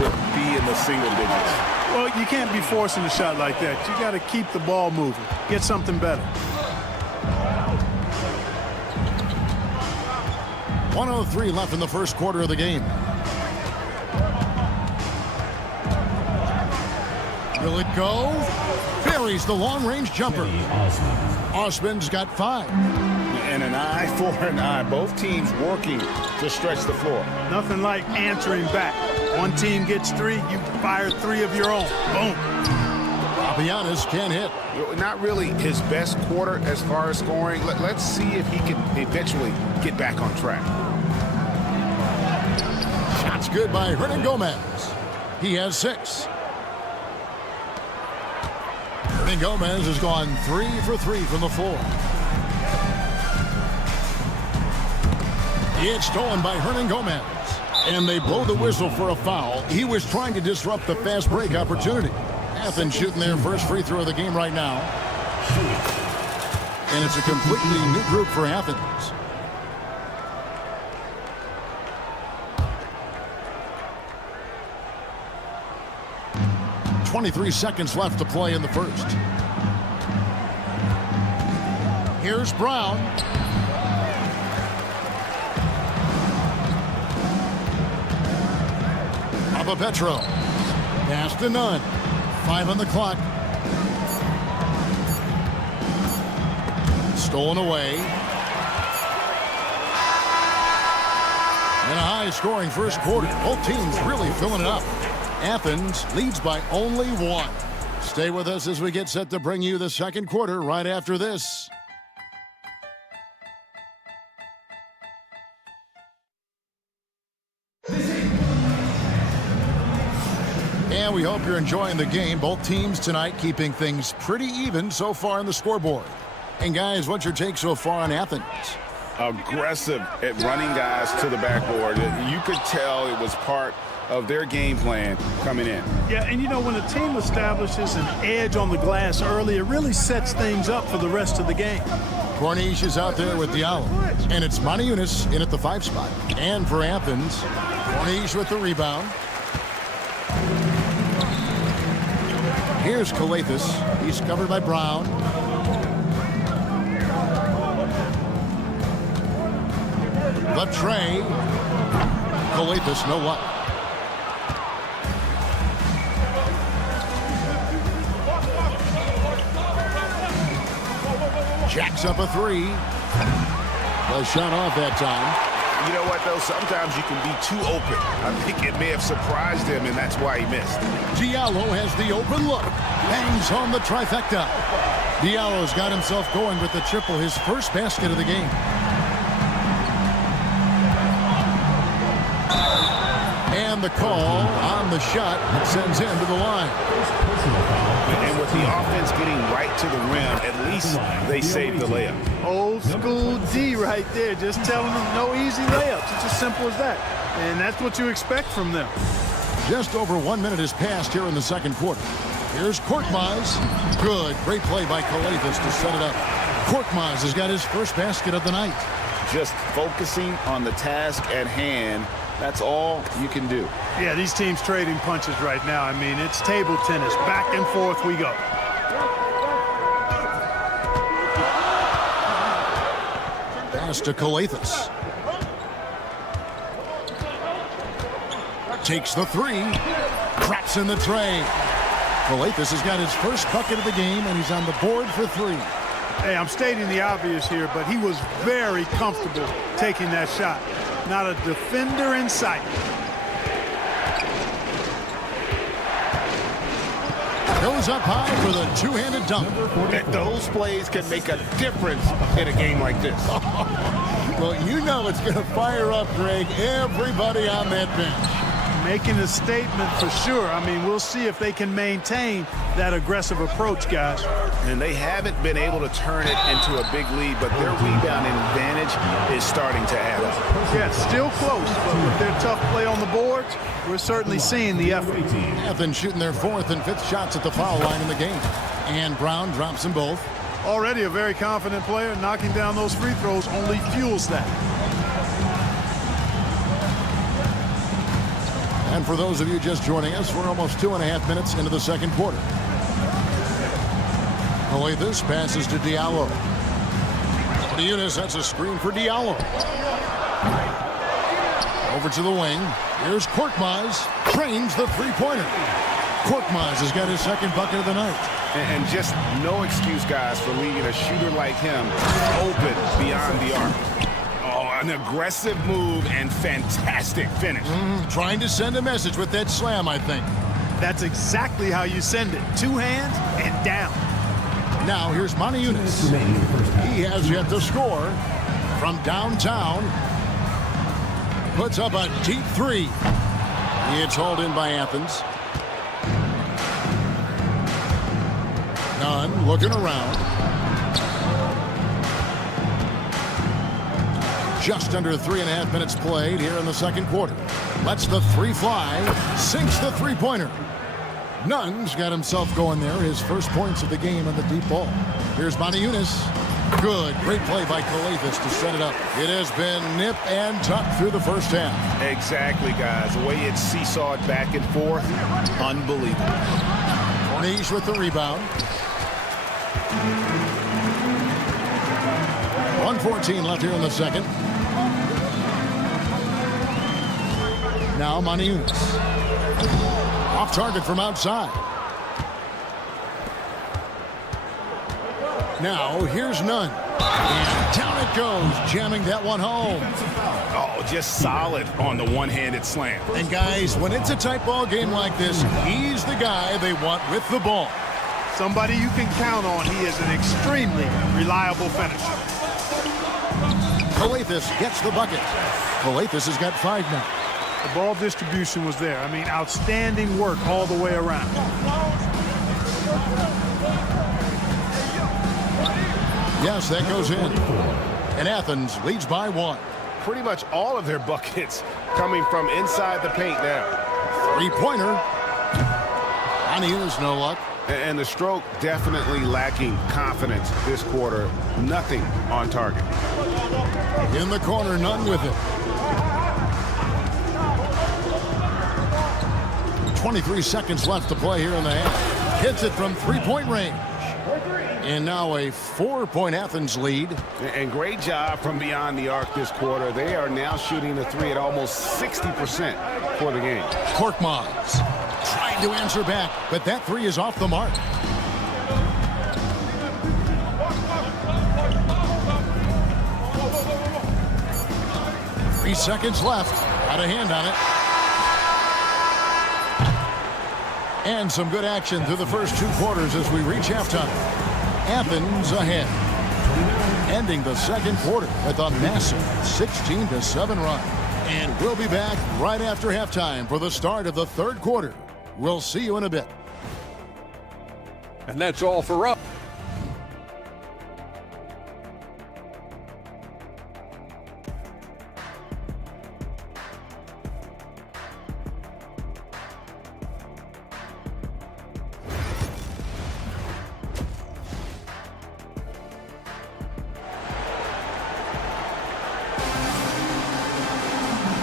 would be in the single digits. Well, you can't be forcing a shot like that. You got to keep the ball moving. Get something better. 1:03 left in the first quarter of the game. Will it go? Buries the long-range jumper. Osman's got 5. And an eye for an eye. Both teams working to stretch the floor. Nothing like answering back. One team gets 3, you fire 3 of your own. Boom. Papagiannis can't hit. Not really his best quarter as far as scoring. Let's see if he can eventually get back on track. Shot's good by Hernan Gomez. He has 6. Hernan Gomez has gone 3 for 3 from the floor. It's stolen by Hernan Gomez. And they blow the whistle for a foul. He was trying to disrupt the fast break opportunity. Athens shooting their first free throw of the game right now. And it's a completely new group for Athens. .23 seconds left to play in the first. Here's Brown. Petro. Pass to none. 5 on the clock. Stolen away. And a high-scoring first quarter. Both teams really filling it up. Athens leads by only 1. Stay with us as we get set to bring you the second quarter right after this. And we hope you're enjoying the game. Both teams tonight keeping things pretty even so far on the scoreboard. And guys, what's your take so far on Athens? Aggressive at running guys to the backboard. You could tell it was part of their game plan coming in. Yeah, and you know, when a team establishes an edge on the glass early, it really sets things up for the rest of the game. Corniche is out there with Diallo. And it's Moniunas in at the 5 spot. And for Athens, Corniche with the rebound. Here's Kalathis. He's covered by Brown. The tray. Kalathis, no luck. Jacks up a 3. The shot off that time. You know what, though? Sometimes you can be too open. I think it may have surprised him, and that's why he missed. Diallo has the open look. Hangs on the trifecta. Diallo's got himself going with the triple, his first basket of the game. And the call on the shot sends him to the line. And with the offense getting right to the rim, at least they saved the layup. Old school D right there, just telling them no easy layups. It's as simple as that. And that's what you expect from them. Just over 1 minute has passed here in the second quarter. Here's Korkmaz. Good. Great play by Kalathis to set it up. Korkmaz has got his first basket of the night. Just focusing on the task at hand. That's all you can do. Yeah, these teams trading punches right now. I mean, it's table tennis. Back and forth we go. Pass to Kalathis. Takes the 3. Traps in the tray. Kalathis has got his first bucket of the game, and he's on the board for 3. Hey, I'm stating the obvious here, but he was very comfortable taking that shot. Not a defender in sight. Goes up high for the two-handed dunk. Those plays can make a difference in a game like this. Well, you know it's going to fire up, Greg, everybody on that bench. Making a statement for sure. I mean, we'll see if they can maintain that aggressive approach, guys. And they haven't been able to turn it into a big lead, but their rebounding advantage is starting to add up. Yeah, still close, but with their tough play on the boards, we're certainly seeing the effort. Athens shooting their 4th and 5th shots at the foul line in the game. And Brown drops them both. Already a very confident player. Knocking down those free throws only fuels that. And for those of you just joining us, we're almost 2.5 minutes into the second quarter. Kalathis passes to Diallo. Moniunas, that's a screen for Diallo. Over to the wing. Here's Korkmaz. Trains the three-pointer. Korkmaz has got his second bucket of the night. And just no excuse, guys, for leaving a shooter like him open beyond the arc. An aggressive move and fantastic finish. Trying to send a message with that slam, I think. That's exactly how you send it. 2 hands and down. Now here's Moniunas. He has yet to score from downtown. Puts up a deep 3. It's hauled in by Athens. Nunn looking around. Just under 3.5 minutes played here in the second quarter. Lets the 3 fly. Sinks the three-pointer. Nunn's got himself going there. His first points of the game on the deep ball. Here's Moniunas. Good. Great play by Kalathis to set it up. It has been nip and tuck through the first half. Exactly, guys. The way it's seesawed back and forth, unbelievable. Corniche with the rebound. 1:14 left here in the second. Now Moniunas. Off target from outside. Now, here's none. And down it goes, jamming that one home. Oh, just solid on the one-handed slam. And guys, when it's a tight ball game like this, he's the guy they want with the ball. Somebody you can count on. He is an extremely reliable finisher. Calathes gets the bucket. Calathes has got 5 now. The ball distribution was there. I mean, outstanding work all the way around. Yes, that goes in. And Athens leads by 1. Pretty much all of their buckets coming from inside the paint now. 3-pointer. On is no luck. And the stroke definitely lacking confidence this quarter. Nothing on target. In the corner, none with it. 23 seconds left to play here in the half. Hits it from 3-point range. And now a 4-point Athens lead. And great job from beyond the arc this quarter. They are now shooting the 3 at almost 60% for the game. Korkmaz trying to answer back, but that 3 is off the mark. Three seconds left. Got a hand on it. And some good action through the first 2 quarters as we reach halftime. Athens ahead. Ending the second quarter with a massive 16-7 run. And we'll be back right after halftime for the start of the third quarter. We'll see you in a bit. And that's all for us.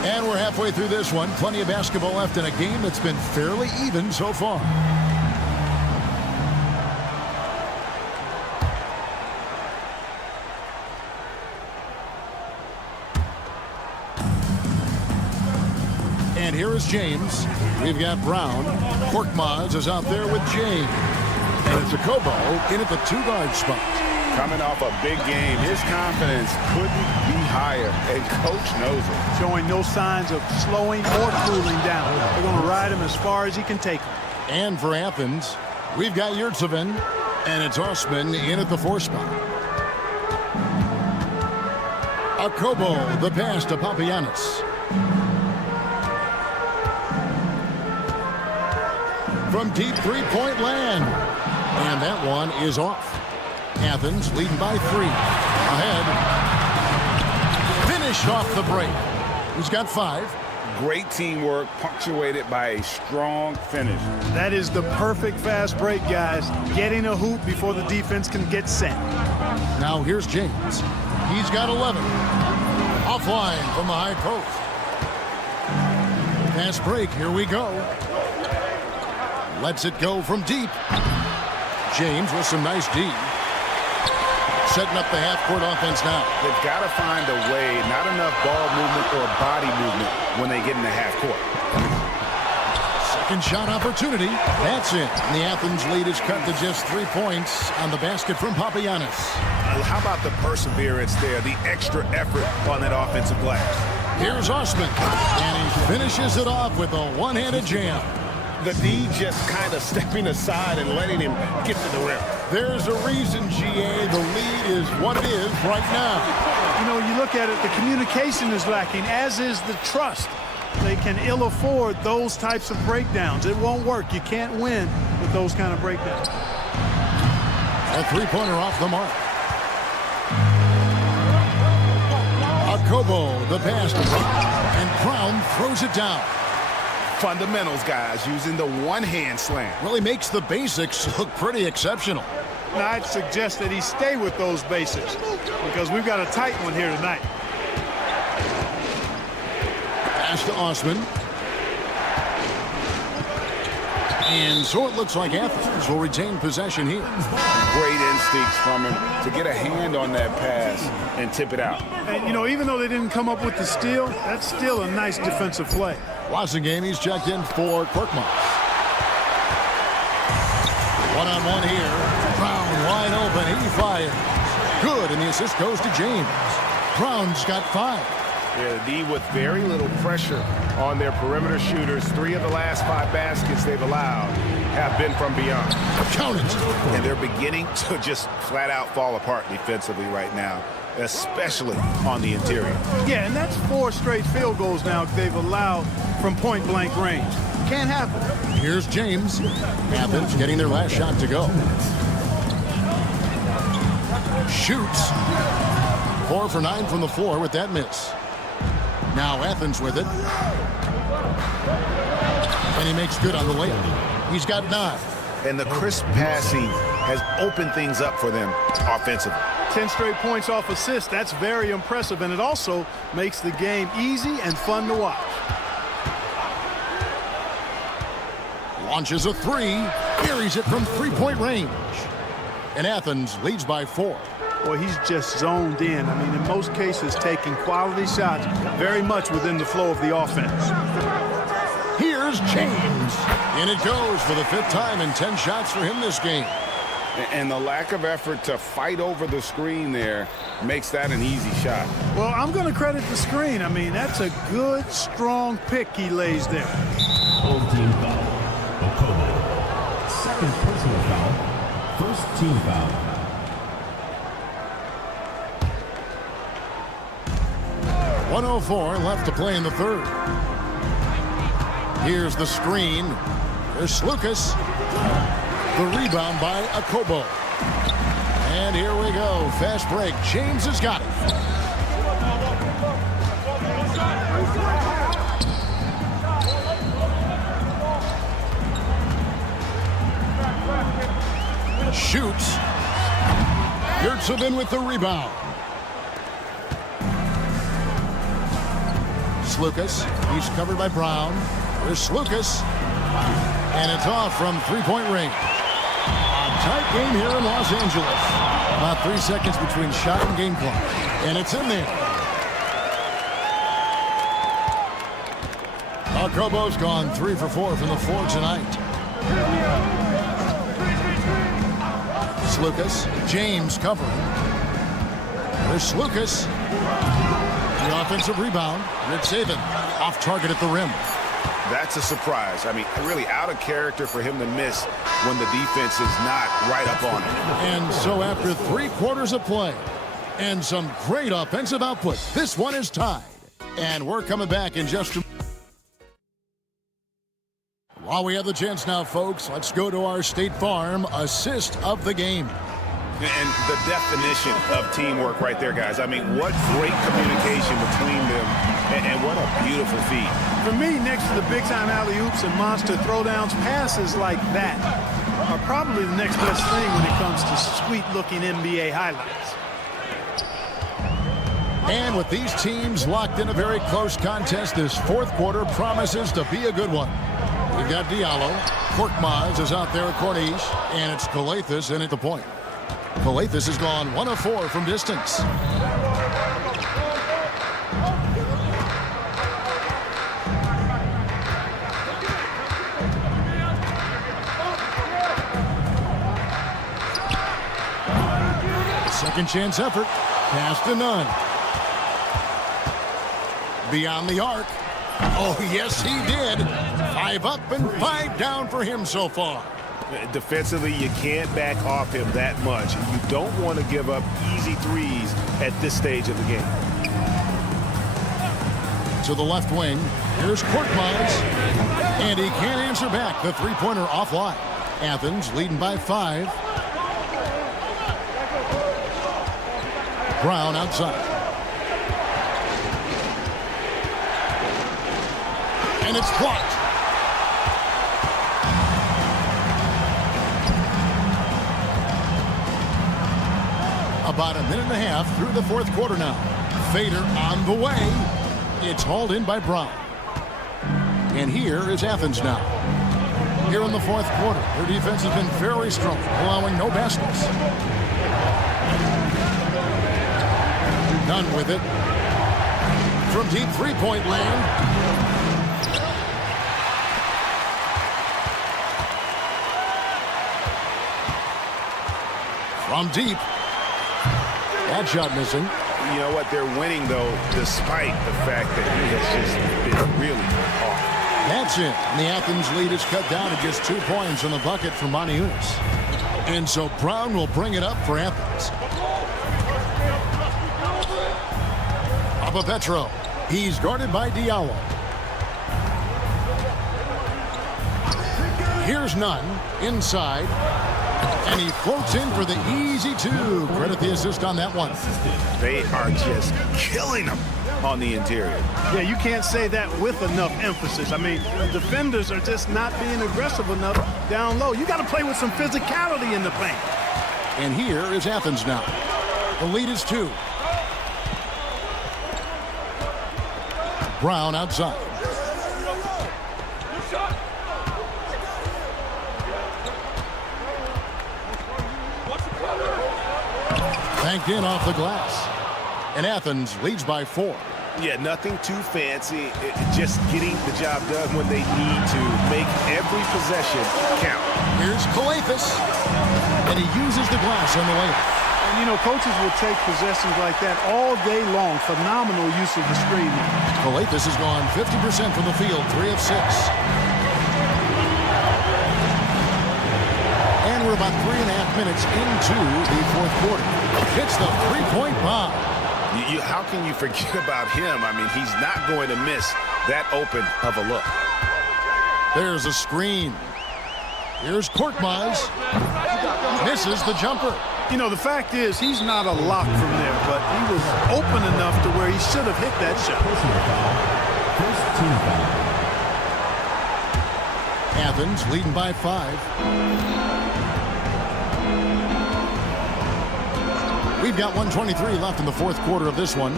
And we're halfway through this one. Plenty of basketball left in a game that's been fairly even so far. And here is James. We've got Brown. Korkmaz is out there with James. And it's a Kobo in at the 2-guard spot. Coming off a big game, his confidence couldn't be higher, and coach knows it. Showing no signs of slowing or cooling down. They're going to ride him as far as he can take him. And for Athens, we've got Yurtsevin, and it's Osman in at the 4 spot. Akobo, the pass to Papagiannis. From deep 3-point land. And that one is off. Athens leading by 3. Ahead. Finished off the break. He's got 5. Great teamwork punctuated by a strong finish. That is the perfect fast break, guys. Getting a hoop before the defense can get set. Now here's James. He's got 11. Offline from the high post. Fast break. Here we go. Lets it go from deep. James with some nice D. Setting up the half-court offense now. They've got to find a way, not enough ball movement or body movement when they get in the half-court. Second shot opportunity. That's it. And the Athens lead is cut to just 3 points on the basket from Papagiannis. How about the perseverance there, the extra effort on that offensive glass? Here's Osman. And he finishes it off with a one-handed jam. The D just kind of stepping aside and letting him get to the rim. There's a reason, GA, the lead is what it is right now. You know, you look at it, the communication is lacking, as is the trust. They can ill afford those types of breakdowns. It won't work. You can't win with those kind of breakdowns. A 3-pointer off the mark. Akobo, the pass to Brown, and Brown throws it down. Fundamentals, guys, using the one-hand slam. Really makes the basics look pretty exceptional. Now, I'd suggest that he stay with those basics because we've got a tight one here tonight. Pass to Osman. And so it looks like Athens will retain possession here. Great instincts from him to get a hand on that pass and tip it out. And, you know, even though they didn't come up with the steal, that's still a nice defensive play. Wassingham, he's checked in for Korkmaz. One-on-one here. Brown wide open. He fires. Good, and the assist goes to James. Brown's got 5. Yeah, the D with very little pressure on their perimeter shooters. 3 of the last 5 baskets they've allowed have been from beyond. Count it. And they're beginning to just flat out fall apart defensively right now, especially on the interior. Yeah, and that's 4 straight field goals now they've allowed from point-blank range. Can't happen. Here's James. Athens getting their last shot to go. Shoots. 4 for 9 from the floor with that miss. Now Athens with it. And he makes good on the layup. He's got 9. And the crisp passing has opened things up for them offensively. 10 straight points off assists. That's very impressive, and it also makes the game easy and fun to watch. Launches a 3. Buries it from three-point range. And Athens leads by 4. Well, he's just zoned in. I mean, in most cases, taking quality shots very much within the flow of the offense. Here's James. And it goes for the 5th time in 10 shots for him this game. And the lack of effort to fight over the screen there makes that an easy shot. Well, I'm going to credit the screen. I mean, that's a good, strong pick he lays there. Full team foul. Okobo. Second personal foul. First team foul. 1:04 left to play in the 3rd. Here's the screen. There's Lucas. The rebound by Okobo. And here we go. Fast break. James has got it. Shoots. Yurtsevin with the rebound. Lucas. He's covered by Brown. There's Lucas. And it's off from three-point range. A tight game here in Los Angeles. About 3 seconds between shot and game clock. And it's in there. Okobo's gone 3 for 4 from the floor tonight. Lucas. James covering. There's Lucas. The offensive rebound. Yurtsevin off target at the rim. That's a surprise. I mean, really out of character for him to miss when the defense is not right up on him. And so after 3 quarters of play and some great offensive output, this one is tied. And we're coming back in just a moment. While we have the chance now, folks, let's go to our State Farm assist of the game. And the definition of teamwork right there, guys. I mean, what great communication between them, and what a beautiful feat. For me, next to the big-time alley-oops and monster throwdowns, passes like that are probably the next best thing when it comes to sweet-looking NBA highlights. And with these teams locked in a very close contest, this 4th quarter promises to be a good one. We've got Diallo. Korkmaz is out there at Corniche, and it's Calathes in at the point. Calathes has gone 1 of 4 from distance. Second chance effort. Pass to none. Beyond the arc. Oh, yes, he did. 5 up and 5 down for him so far. Defensively, you can't back off him that much. You don't want to give up easy threes at this stage of the game. To the left wing, here's Korkmaz, and he can't answer back. The three-pointer offline. Athens leading by 5. Brown outside. And it's blocked. About a minute and a half through the 4th quarter now. Fader on the way. It's hauled in by Brown. And here is Athens now. Here in the 4th quarter, their defense has been very strong, allowing no baskets. None with it. From deep three-point land. From deep. That shot missing. You know what? They're winning, though, despite the fact that he has just been really off. That's it. And the Athens lead is cut down to just 2 points on the bucket from Moniunas. And so Brown will bring it up for Athens. Petro. He's guarded by Diallo. Here's Nunn inside. And he floats in for the easy two. Credit the assist on that one. They are just killing him on the interior. Yeah, you can't say that with enough emphasis. I mean, defenders are just not being aggressive enough down low. You got to play with some physicality in the paint. And here is Athens now. The lead is 2. Brown outside. Banked in off the glass. And Athens leads by 4. Yeah, nothing too fancy. Just getting the job done when they need to. Make every possession count. Here's Kalathis. And he uses the glass on the layup. And, you know, coaches will take possessions like that all day long. Phenomenal use of the screen. Kalathis has gone 50% from the field, 3 of 6. And we're about 3.5 minutes into the fourth quarter. Hits the three-point bomb. How can you forget about him? I mean, he's not going to miss that open of a look. There's a screen. Here's Korkmaz. Misses the jumper. You know, the fact is he's not a lock from there, but he was open enough to where he should have hit that shot. Athens leading by 5. We've got 1:23 left in the fourth quarter of this one.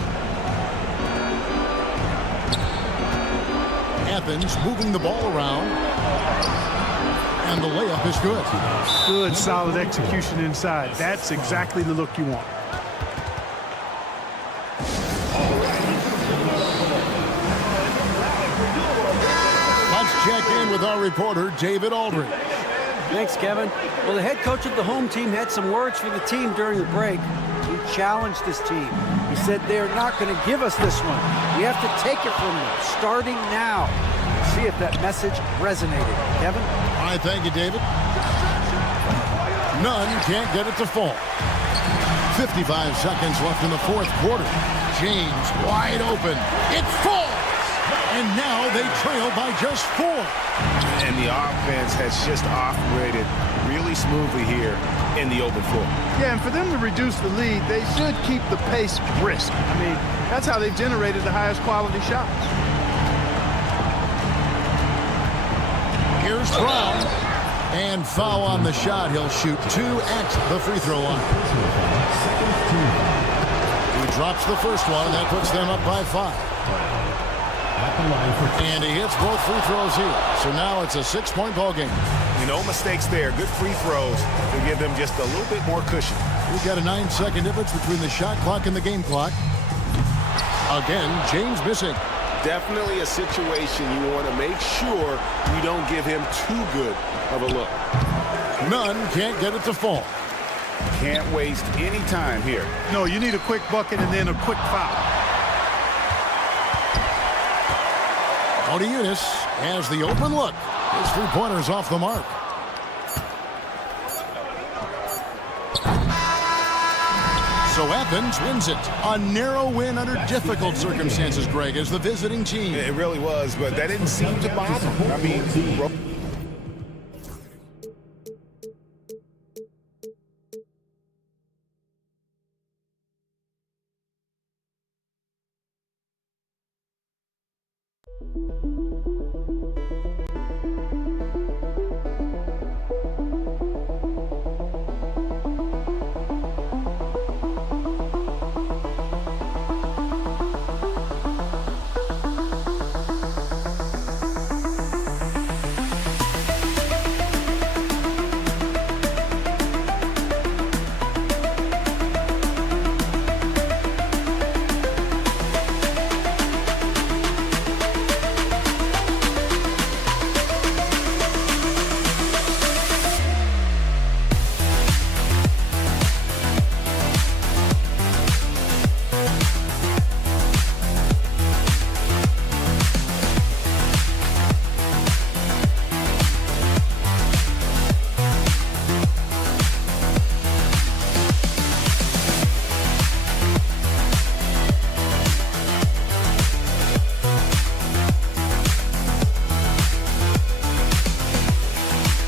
Athens moving the ball around. And the layup is good. Good, solid execution inside. That's exactly the look you want. Let's check in with our reporter, David Aldridge. Thanks, Kevin. Well, the head coach of the home team had some words for the team during the break. He challenged this team. He said they're not going to give us this one. We have to take it from them, starting now. See if that message resonated. Kevin? All right, thank you, David. Nunn can't get it to fall. 55 seconds left in the fourth quarter. James wide open. It falls! And now they trail by just 4. And the offense has just operated really smoothly here in the open floor. Yeah, and for them to reduce the lead, they should keep the pace brisk. I mean, that's how they've generated the highest quality shots. Here's Brown. And foul on the shot. He'll shoot 2 at the free throw line. He drops the first one, and that puts them up by 5. And he hits both free throws here. So now it's a 6-point ball game. No mistakes there. Good free throws to give them just a little bit more cushion. We've got a 9-second difference between the shot clock and the game clock. Again, James missing. Definitely a situation you want to make sure you don't give him too good of a look. Nunn can't get it to fall. Can't waste any time here. No, you need a quick bucket and then a quick foul. Odin has the open look. His 3-pointer's off the mark. So Athens wins it. A narrow win under difficult circumstances, Greg, as the visiting team. It really was, but that didn't seem to bother him. I mean,